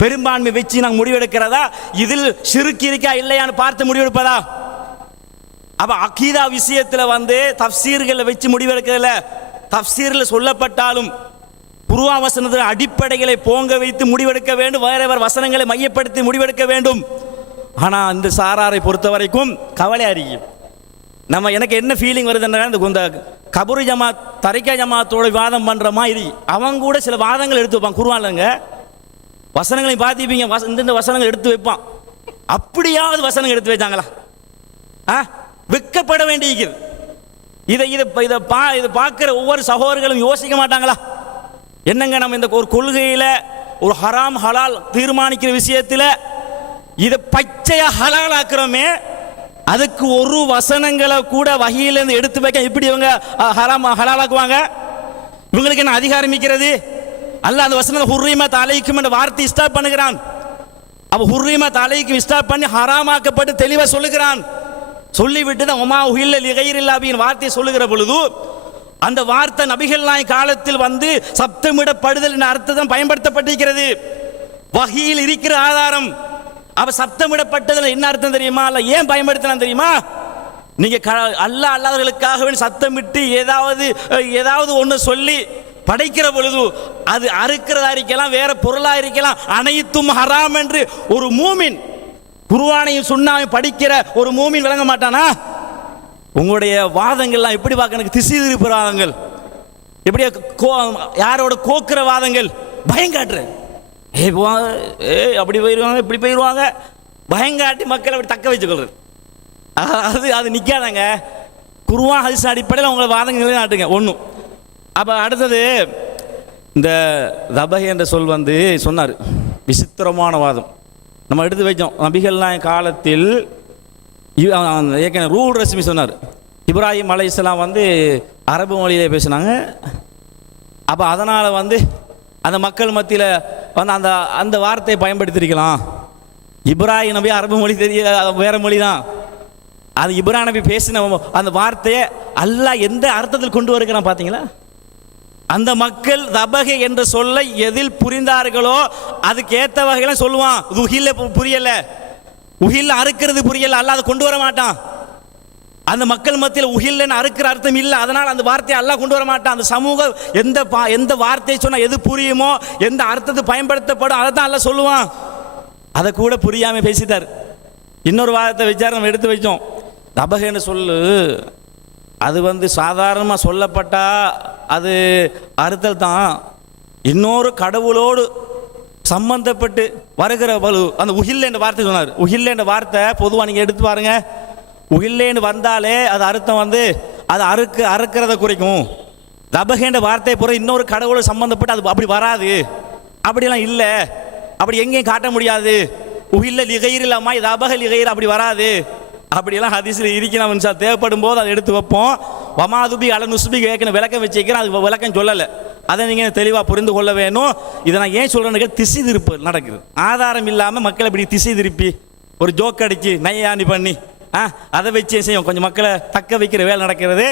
பெரும்பான்மை வச்சு நாங்கள் முடிவெடுக்கிறதா, இதில் சிறுக்கு இருக்கா இல்லையான்னு பார்த்து முடிவெடுப்பதா? அப்போ அகீதா விஷயத்தில் தஃப்சீர்களை வச்சு முடிவெடுக்கிறதுல, தஃப்சீரில் சொல்லப்பட்டாலும் குர்ஆன் வசனத்தின் அடிப்படைகளை போங்க வைத்து முடிவெடுக்க வேண்டும், வேற வசனங்களை மையப்படுத்தி முடிவெடுக்க வேண்டும். ஆனால் இந்த சாராரை பொறுத்த வரைக்கும் கவலையாக இருக்கு. எனக்கு என்ன ஃபீலிங் வருதுன்னா, இந்த கபூர் ஜமாத் தரிகா ஜமாத்தோட வாதம் பண்ணுற மாதிரி அவங்க கூட சில வாதங்கள் எடுத்து வைப்பான். குர்ஆன்லங்க வசனங்களையும் பார்த்திப்பீங்க, இந்த வசனங்கள் எடுத்து வைப்பான். அப்படியாவது வசனங்கள் எடுத்து வச்சாங்களா? வெட்கப்பட வேண்டியிருக்கிறது. இதை பார்க்குற ஒவ்வொரு சகோதரர்களும் யோசிக்க மாட்டாங்களா? என்னங்க நம்ம இந்த ஒரு கொள்கையில் ஒரு ஹராம் ஹலால் தீர்மானிக்கிற விஷயத்தில் இதை பச்சையா ஹலால் ஆக்குறோமே, அதுக்கு ஒரு வசனங்களை கூட வகையிலேருந்து எடுத்து வைக்க இப்படி இவங்க ஹராம் ஹலால் ஆக்குவாங்க? இவங்களுக்கு என்ன அதிகாரம் இருக்கிறது? அல்லாஹ் அந்த வசனத்தை ஹுர்ரிமத் அலைக்கும் என்ற வார்த்தை ஸ்டாப் பண்ணுகிறான். அப்போ ஹுர்ரிமத் அலைக்கும் ஸ்டாப் பண்ணி ஹராமாக்கப்பட்டு தெளிவாக சொல்லுகிறான். சொல்லிவிட்டு தான் ஒமா உஹில்ல லிகைரில்லா அப்படின்னு வார்த்தையை சொல்லுகிற பொழுது அந்த வார்த்தை நபிகள் நாய் காலத்தில் சப்தமிடப்படுதல் என்ற அர்த்தம் பயன்படுத்தப்பட்டிருக்கிறது. வஹீல் இருக்கிற ஆதாரம். அப்ப சப்தமிடப்பட்டதில் என்ன அர்த்தம் தெரியுமா? அல்ல ஏன் பயன்படுத்தலாம் தெரியுமா? நீங்க அல்லாஹ் அல்லாதவர்களுக்காக சத்தமிட்டு ஏதாவது ஒன்று சொல்லி படைக்கிற பொழுது அது அறுக்கிறதா இருக்கலாம், வேற பொருளா இருக்கலாம், அனைத்தும் ஹராம் என்று ஒரு மூமின், குர்ஆனையும் சுன்னாவையும் படிக்கிற ஒரு மூமின் விளங்க மாட்டானா? உங்களுடைய வாதங்கள்லாம் எப்படி பார்க்க எனக்கு திசை திருப்புற வாதங்கள், எப்படியா யாரோட கோக்குற வாதங்கள், பயங்காட்டுற அப்படி போயிடுவாங்க இப்படி போயிடுவாங்க, பயங்காட்டி மக்களை அப்படி தக்க வச்சுக்கொள்றது. அது நிற்காதாங்க. குர்ஆன் ஹதீஸ் அடிப்படையில் உங்களை வாதங்களை நாட்டுங்க ஒன்றும். அப்போ அடுத்தது இந்த தபஹ் என்ற சொல் சொன்னார், விசித்திரமான வாதம் நம்ம எடுத்து வச்சோம். நபிகள்லாம் காலத்தில் ஏற்கனவே ரூல் ரஸ்மி சொன்னார், இப்ராஹிம் அலைஹிஸ்ஸலாம் அரபு மொழியிலே பேசினாங்க. அப்போ அதனால் அந்த மக்கள் மத்தியில் அந்த அந்த வார்த்தையை பயன்படுத்தியிருக்கலாம். இப்ராஹிம் நபி அரபு மொழி தெரிய வேற மொழி தான். அது இப்ராஹிம் நபி பேசின அந்த வார்த்தையை அல்லாஹ் எந்த அர்த்தத்தில் கொண்டு வருகிறான் பார்த்தீங்களா? அந்த மக்கள் தபஹ் என்ற சொல்லை எதில் புரிந்தார்களோ அதுக்கு ஏற்ற வகையில சொல்லுவான். உஹில்ல புரியல, உஹில்ல அறுக்கிறது புரியல, அல்லாஹ் அதை கொண்டு வர மாட்டான். அந்த மக்கள் மத்தியில் உஹில்லன்னு அறுக்கிற அர்த்தம் இல்லை, அதனால் அந்த வார்த்தையை அல்லாஹ் கொண்டு வர மாட்டான். அந்த சமூகம் எந்த வார்த்தையை சொன்னால் எது புரியுமோ, எந்த அர்த்தத்தை பயன்படுத்தப்படும் அதை தான் அல்லாஹ் சொல்லுவான். அதை கூட புரியாமல் பேசிட்டார். இன்னொரு வாதத்தை விசாரம் நம்ம எடுத்து வச்சோம். தபஹ்னு சொல்லு அது சாதாரணமாக சொல்லப்பட்டா அது அறுத்தல் தான். இன்னொரு கடவுளோடு சம்பந்தப்பட்டு வருகிற அந்த உஹில்ல என்ற வார்த்தை சொன்னார். உஹில்ல என்ற வார்த்தை பொதுவாக நீங்கள் எடுத்து பாருங்க, உஹில்லேன்னு வந்தாலே அது அர்த்தம் அது அறுக்கிறத குறிக்கும். தபஹ் என்ற வார்த்தையை பொறுத்த இன்னொரு கடவுளோடு சம்பந்தப்பட்டு அது அப்படி வராது, அப்படிலாம் இல்லை, அப்படி எங்கேயும் காட்ட முடியாது. உஹில்ல லிகைர் இல்லாமல் தபஹ் லிகைர் அப்படி வராது, அப்படியெல்லாம் ஹதீஸில் இருக்கிறோம். தேவைப்படும் போது அதை எடுத்து வைப்போம். வமாதுபி அல நுஸ்பி ஏற்கனவே விளக்கம் வச்சுக்கிறேன், அது விளக்கம் சொல்லலை, அதை நீங்கள் தெளிவாக புரிந்து கொள்ள வேணும். இதை நான் ஏன் சொல்கிறேன்னு திசை திருப்பு நடக்குது. ஆதாரம் இல்லாமல் மக்களை இப்படி திசை திருப்பி ஒரு ஜோக் அடிச்சு நையாண்டி பண்ணி அதை வச்சு செய்யும் கொஞ்சம் மக்களை தக்க வைக்கிற வேலை நடக்கிறது.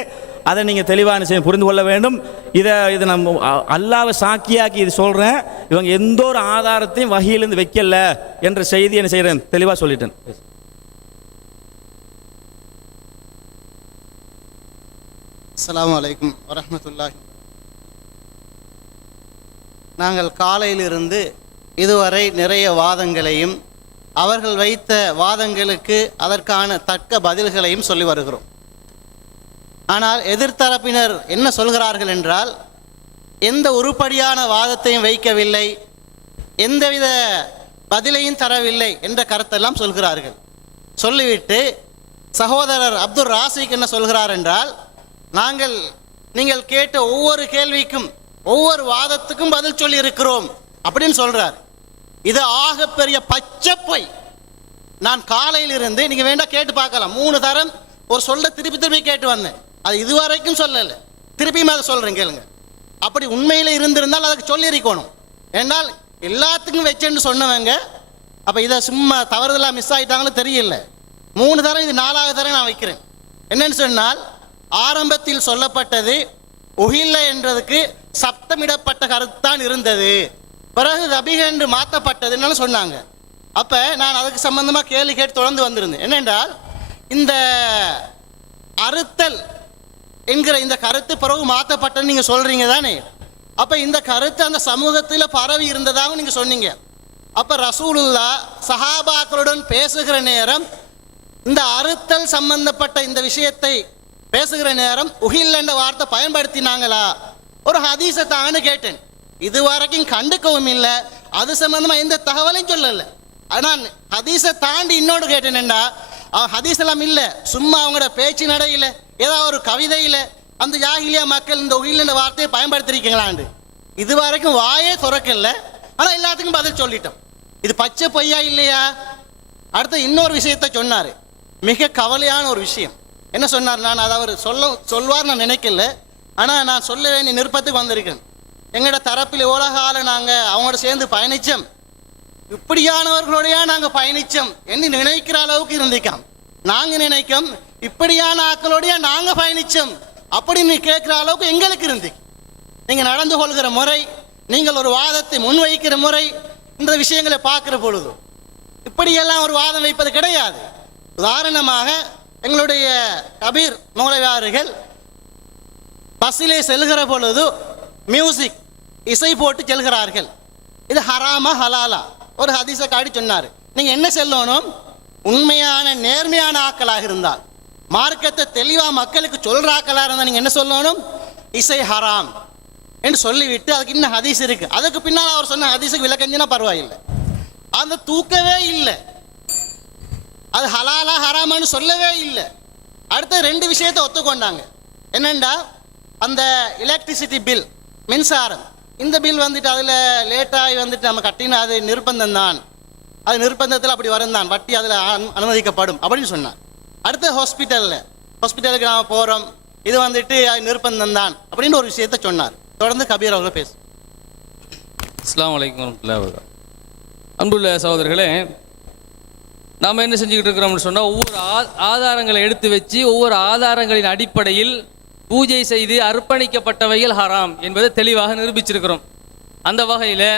அதை நீங்கள் தெளிவான செய்ய புரிந்து கொள்ள வேண்டும். இதை நம்ம அல்லாஹ்வை சாக்கியாக்கி இது சொல்கிறேன். இவங்க எந்த ஒரு ஆதாரத்தையும் வஹீலேருந்து வைக்கல என்ற செய்தி என்ன செய்கிறேன் தெளிவாக சொல்லிட்டேன். அஸ்ஸலாமு அலைக்கும் வரஹ்மத்துல்லாஹி. நாங்கள் காலையிலிருந்து இதுவரை நிறைய வாதங்களையும் அவர்கள் வைத்த வாதங்களுக்கு அதற்கான தக்க பதில்களையும் சொல்லி வருகிறோம். ஆனால் எதிர்த்தரப்பினர் என்ன சொல்கிறார்கள் என்றால், எந்த உருப்படியான வாதத்தையும் வைக்கவில்லை, எந்தவித பதிலையும் தரவில்லை என்ற கருத்தெல்லாம் சொல்கிறார்கள். சொல்லிவிட்டு சகோதரர் அப்துல் ராசிக் என்ன சொல்கிறார் என்றால், நீங்கள் கேட்ட ஒவ்வொரு கேள்விக்கும் ஒவ்வொரு வாதத்துக்கும் பதில் சொல்லி இருக்கிறோம் அப்படின்னு சொல்றார். இது ஆகப்பெரிய பச்சை பொய். நான் காலையில் இருந்து நீங்க வேண்டா கேட்டு பார்க்கலாம், 3 தரம் ஒரு சொல்ல திருப்பி கேட்டு வந்தேன். அது இதுவரைக்கும் சொல்லலை, திருப்பியும் அதை சொல்றேன் கேளுங்க. அப்படி உண்மையில இருந்திருந்தால் அதுக்கு சொல்லி இருக்கணும். ஏன்னால் எல்லாத்துக்கும் வச்சேன்னு சொன்னவங்க அப்ப இதை சும்மா தவறுதலா மிஸ் ஆயிட்டாங்களோ தெரியல. 3 தரம், இது 4வது தரம் நான் வைக்கிறேன். என்னன்னு சொன்னால், ஆரம்பத்தில் சொல்லப்பட்டது உஹில்ல என்றதுக்கு சப்தமிடப்பட்ட கருத்தான் இருந்தது, பிறகு தபிஹ் என்று மாற்றப்பட்டதுன்னு சொன்னாங்க. அப்ப நான் அதுக்கு சம்பந்தமா கேள்வி கேட்டு தொடர்ந்து வந்திருந்தேன். என்னென்றால், இந்த அறுத்தல் என்கிற இந்த கருத்து பிறகு மாற்றப்பட்டன்னு நீங்க சொல்றீங்க தானே. அப்ப இந்த கருத்து அந்த சமூகத்தில் பரவி இருந்ததாக நீங்க சொன்னீங்க. அப்ப ரசூலுல்லாஹ் சஹாபாக்களுடன் பேசுகிற நேரம் இந்த அறுத்தல் சம்பந்தப்பட்ட இந்த விஷயத்தை பேசுகிற நேரம் உஹில் என்ற வார்த்தை பயன்படுத்தினாங்களா? ஒரு ஹதீஸை தானு கேட்டேன். இதுவரைக்கும் கண்டுக்கவும் இல்லை, அது சம்பந்தமா எந்த தகவலையும் சொல்லலை. ஆனால் ஹதீஸை தாண்டி இன்னொன்று கேட்டேன்டா, ஹதீஸ் எல்லாம் இல்லை, சும்மா அவங்களோட பேச்சு நடையில் ஏதாவது ஒரு கவிதையில் அந்த ஜாஹிலியா மக்கள் இந்த உஹில் என்ற வார்த்தையை பயன்படுத்திருக்கீங்களாண்டு இதுவரைக்கும் வாயே துறக்கல. ஆனால் எல்லாத்துக்கும் பதில் சொல்லிட்டோம். இது பச்சை பொய்யா இல்லையா? அடுத்து இன்னொரு விஷயத்தை சொன்னார், மிக கவலையான ஒரு விஷயம். என்ன சொன்னார்? நான் அதை அவர் சொல்வார் நான் நினைக்கல, ஆனால் நான் சொல்ல வேண்டிய நிருப்பத்துக்கு வந்திருக்கேன். எங்களோட தரப்பில் எவ்வளோ காலம் நாங்கள் அவங்களோட சேர்ந்து பயணித்தோம், இப்படியானவர்களோடையா நாங்கள் பயணித்தோம் என்று நினைக்கிற அளவுக்கு இருந்திருக்கோம். நாங்கள் நினைக்கும் இப்படியான ஆக்களோடையா நாங்கள் பயணித்தோம் அப்படின்னு கேட்குற அளவுக்கு எங்களுக்கு இருந்து. நீங்கள் நடந்து கொள்கிற முறை, நீங்கள் ஒரு வாதத்தை முன்வைக்கிற முறை, இந்த விஷயங்களை பார்க்குற பொழுது இப்படியெல்லாம் ஒரு வாதம் வைப்பது கிடையாது. உதாரணமாக எங்களுடைய கபீர் மௌலவியார்கள் பஸ்ஸிலே செல்கிற பொழுது மியூசிக் இசை போட்டு செல்கிறார்கள். இது ஹராமா ஹலாலா? ஒரு ஹதீஸை காட்டி சொன்னார். நீங்கள் என்ன சொல்லணும்? உண்மையான நேர்மையான ஆக்களாக இருந்தால், மார்க்கத்தை தெளிவாக மக்களுக்கு சொல்கிற ஆக்களாக இருந்தால் நீங்கள் என்ன சொல்லணும்? இசை ஹராம் என்று சொல்லிவிட்டு அதுக்கு இன்னும் ஹதீஸ் இருக்கு, அதுக்கு பின்னால் அவர் சொன்ன ஹதீஸுக்கு விளக்கஞ்சினா பரவாயில்லை. அந்த தூக்கவே இல்லை, அது ஹலாலா ஹராமான்னு சொல்லவே இல்லை. அடுத்த ரெண்டு விஷயத்தை ஒத்துக்கொண்டாங்க. என்னண்டா, அந்த எலக்ட்ரிசிட்டி பில், மின்சாரம், இந்த பில் வந்துட்டு அதில் லேட்டாகி வந்துட்டு நம்ம கட்டினா அது நிர்பந்தம் தான், அது நிர்பந்தத்தில் அப்படி வரும் தான், வட்டி அதில் அனுமதிக்கப்படும் அப்படின்னு சொன்னார். அடுத்த ஹாஸ்பிட்டலுக்கு நாம் போகிறோம், இது வந்துட்டு அது நிர்பந்தம் தான் அப்படின்னு ஒரு விஷயத்த சொன்னார். தொடர்ந்து கபீர் அவர்கள் பேசு. அஸ்ஸலாமு அலைக்கும் வரஹ்மத்துல்லாஹி வபரகாத்துஹு. அன்புள்ள சகோதரர்களே, நாம் என்ன செஞ்சுக்கிட்டு இருக்கிறோம்னு சொன்னால், ஒவ்வொரு ஆதாரங்களை எடுத்து வச்சு ஒவ்வொரு ஆதாரங்களின் அடிப்படையில் பூஜை செய்து அர்ப்பணிக்கப்பட்டவைகள் ஹராம் என்பதை தெளிவாக நிரூபிச்சிருக்கிறோம். அந்த வகையில்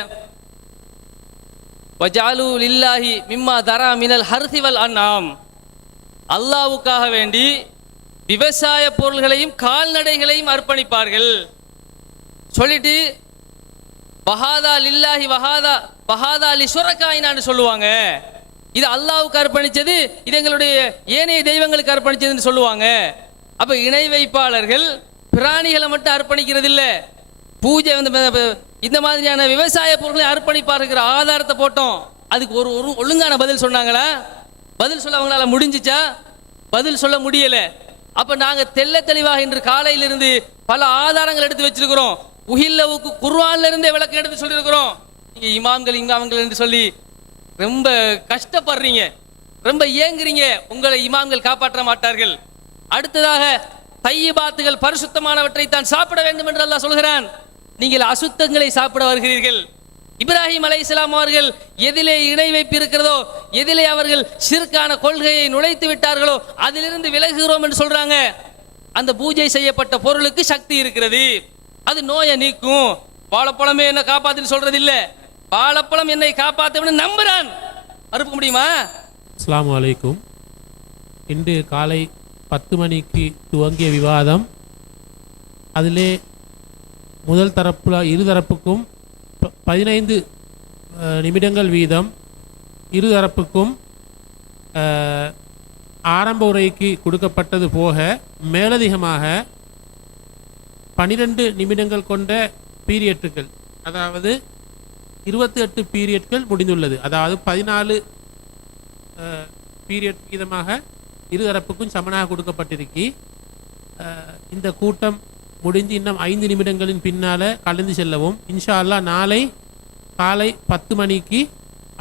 வஜாலு லில்லாஹி மிம்மா தரா மினல் ஹர்சி வல் அன்ஆம், அல்லாஹ்வுக்காக வேண்டி விவசாய பொருள்களையும் கால்நடைகளையும் அர்ப்பணிப்பார்கள் சொல்லிட்டு வஹாதா லில்லாஹி வஹாதா லிஷுரகாயினான்னு சொல்லுவாங்க. இது அல்லாஹ்வுக்கு அர்ப்பணிச்சது, இது எங்களுடைய ஏனைய தெய்வங்களுக்கு அர்ப்பணிச்சதுன்னு சொல்லுவாங்க. அப்ப இணை வைப்பாளர்கள் பிராணிகளை மட்டும் அர்ப்பணிக்கிறது இல்லை, பூஜை வந்து இந்த மாதிரியான விவசாய பொருட்களை அர்ப்பணிப்பாருங்கிற ஆதாரத்தை போட்டோம். அதுக்கு ஒரு ஒரு ஒழுங்கான பதில் சொன்னாங்களா? பதில் சொல்ல அவங்களால முடிஞ்சிச்சா? பதில் சொல்ல முடியல. அப்ப நாங்க தெள்ள தெளிவாக இன்று காலையிலிருந்து பல ஆதாரங்கள் எடுத்து வச்சிருக்கிறோம். உஹில்லவுக்கு குர்ஆன்ல இருந்தே விளக்கம் எடுத்து சொல்லியிருக்கிறோம். நீங்க இமாம்கள் என்று சொல்லி ரொம்ப கஷ்டப்படுறீங்க, ரொம்ப ஏங்குறீங்க. உங்களை இமாம்கள் காப்பாற்ற மாட்டார்கள். அடுத்ததாக தையிபாத்துகள் பரிசுத்தமானவற்றை தான் சாப்பிட வேண்டும் என்று அல்லாஹ் சொல்கிறான். நீங்கள் அசுத்தங்களை சாப்பிட வருகிறீர்கள். இப்ராஹிம் அலைஹிஸ்ஸலாம் அவர்கள் எதிலே இணை வைப்பு இருக்கிறதோ, எதிலே அவர்கள் ஷிர்கான கொள்கையை நுழைத்து விட்டார்களோ அதிலிருந்து விலகுகிறோம் என்று சொல்றாங்க. அந்த பூஜை செய்யப்பட்ட பொருளுக்கு சக்தி இருக்கிறது, அது நோயை நீக்கும். வாழைப்பழமே என்ன காப்பாத்துன்னு சொல்றது இல்ல, வாழைப்பழம் என்னை காப்பாற்றும் நம்புறான். மறுக்க முடியுமா? அஸ்ஸலாமு அலைக்கும். இன்று காலை 10 மணிக்கு துவங்கிய விவாதம், அதிலே முதல் தரப்புல இருதரப்புக்கும் 15 நிமிடங்கள் வீதம், இருதரப்புக்கும் ஆரம்ப உரைக்கு கொடுக்கப்பட்டது போக மேலதிகமாக 12 நிமிடங்கள் கொண்ட பீரியட்டுகள், அதாவது 28 பீரியட்கள் முடிந்துள்ளது. அதாவது 14 பீரியட் வீதமாக இருதரப்புக்கும் சமனாக கொடுக்கப்பட்டிருக்கி, இந்த கூட்டம் முடிஞ்சு இன்னும் 5 நிமிடங்களின் பின்னால் கலந்து செல்லவும். இன்ஷா அல்லாஹ் நாளை காலை 10 மணிக்கு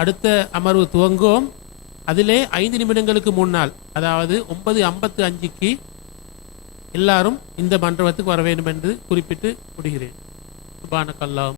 அடுத்த அமர்வு துவங்குவோம். அதிலே 5 நிமிடங்களுக்கு முன்னால், அதாவது 9:55க்கு எல்லாரும் இந்த மண்டபத்துக்கு வர வேண்டும் என்று குறிப்பிட்டு முடிகிறேன். சுப்ஹானக்கல்லாஹ்.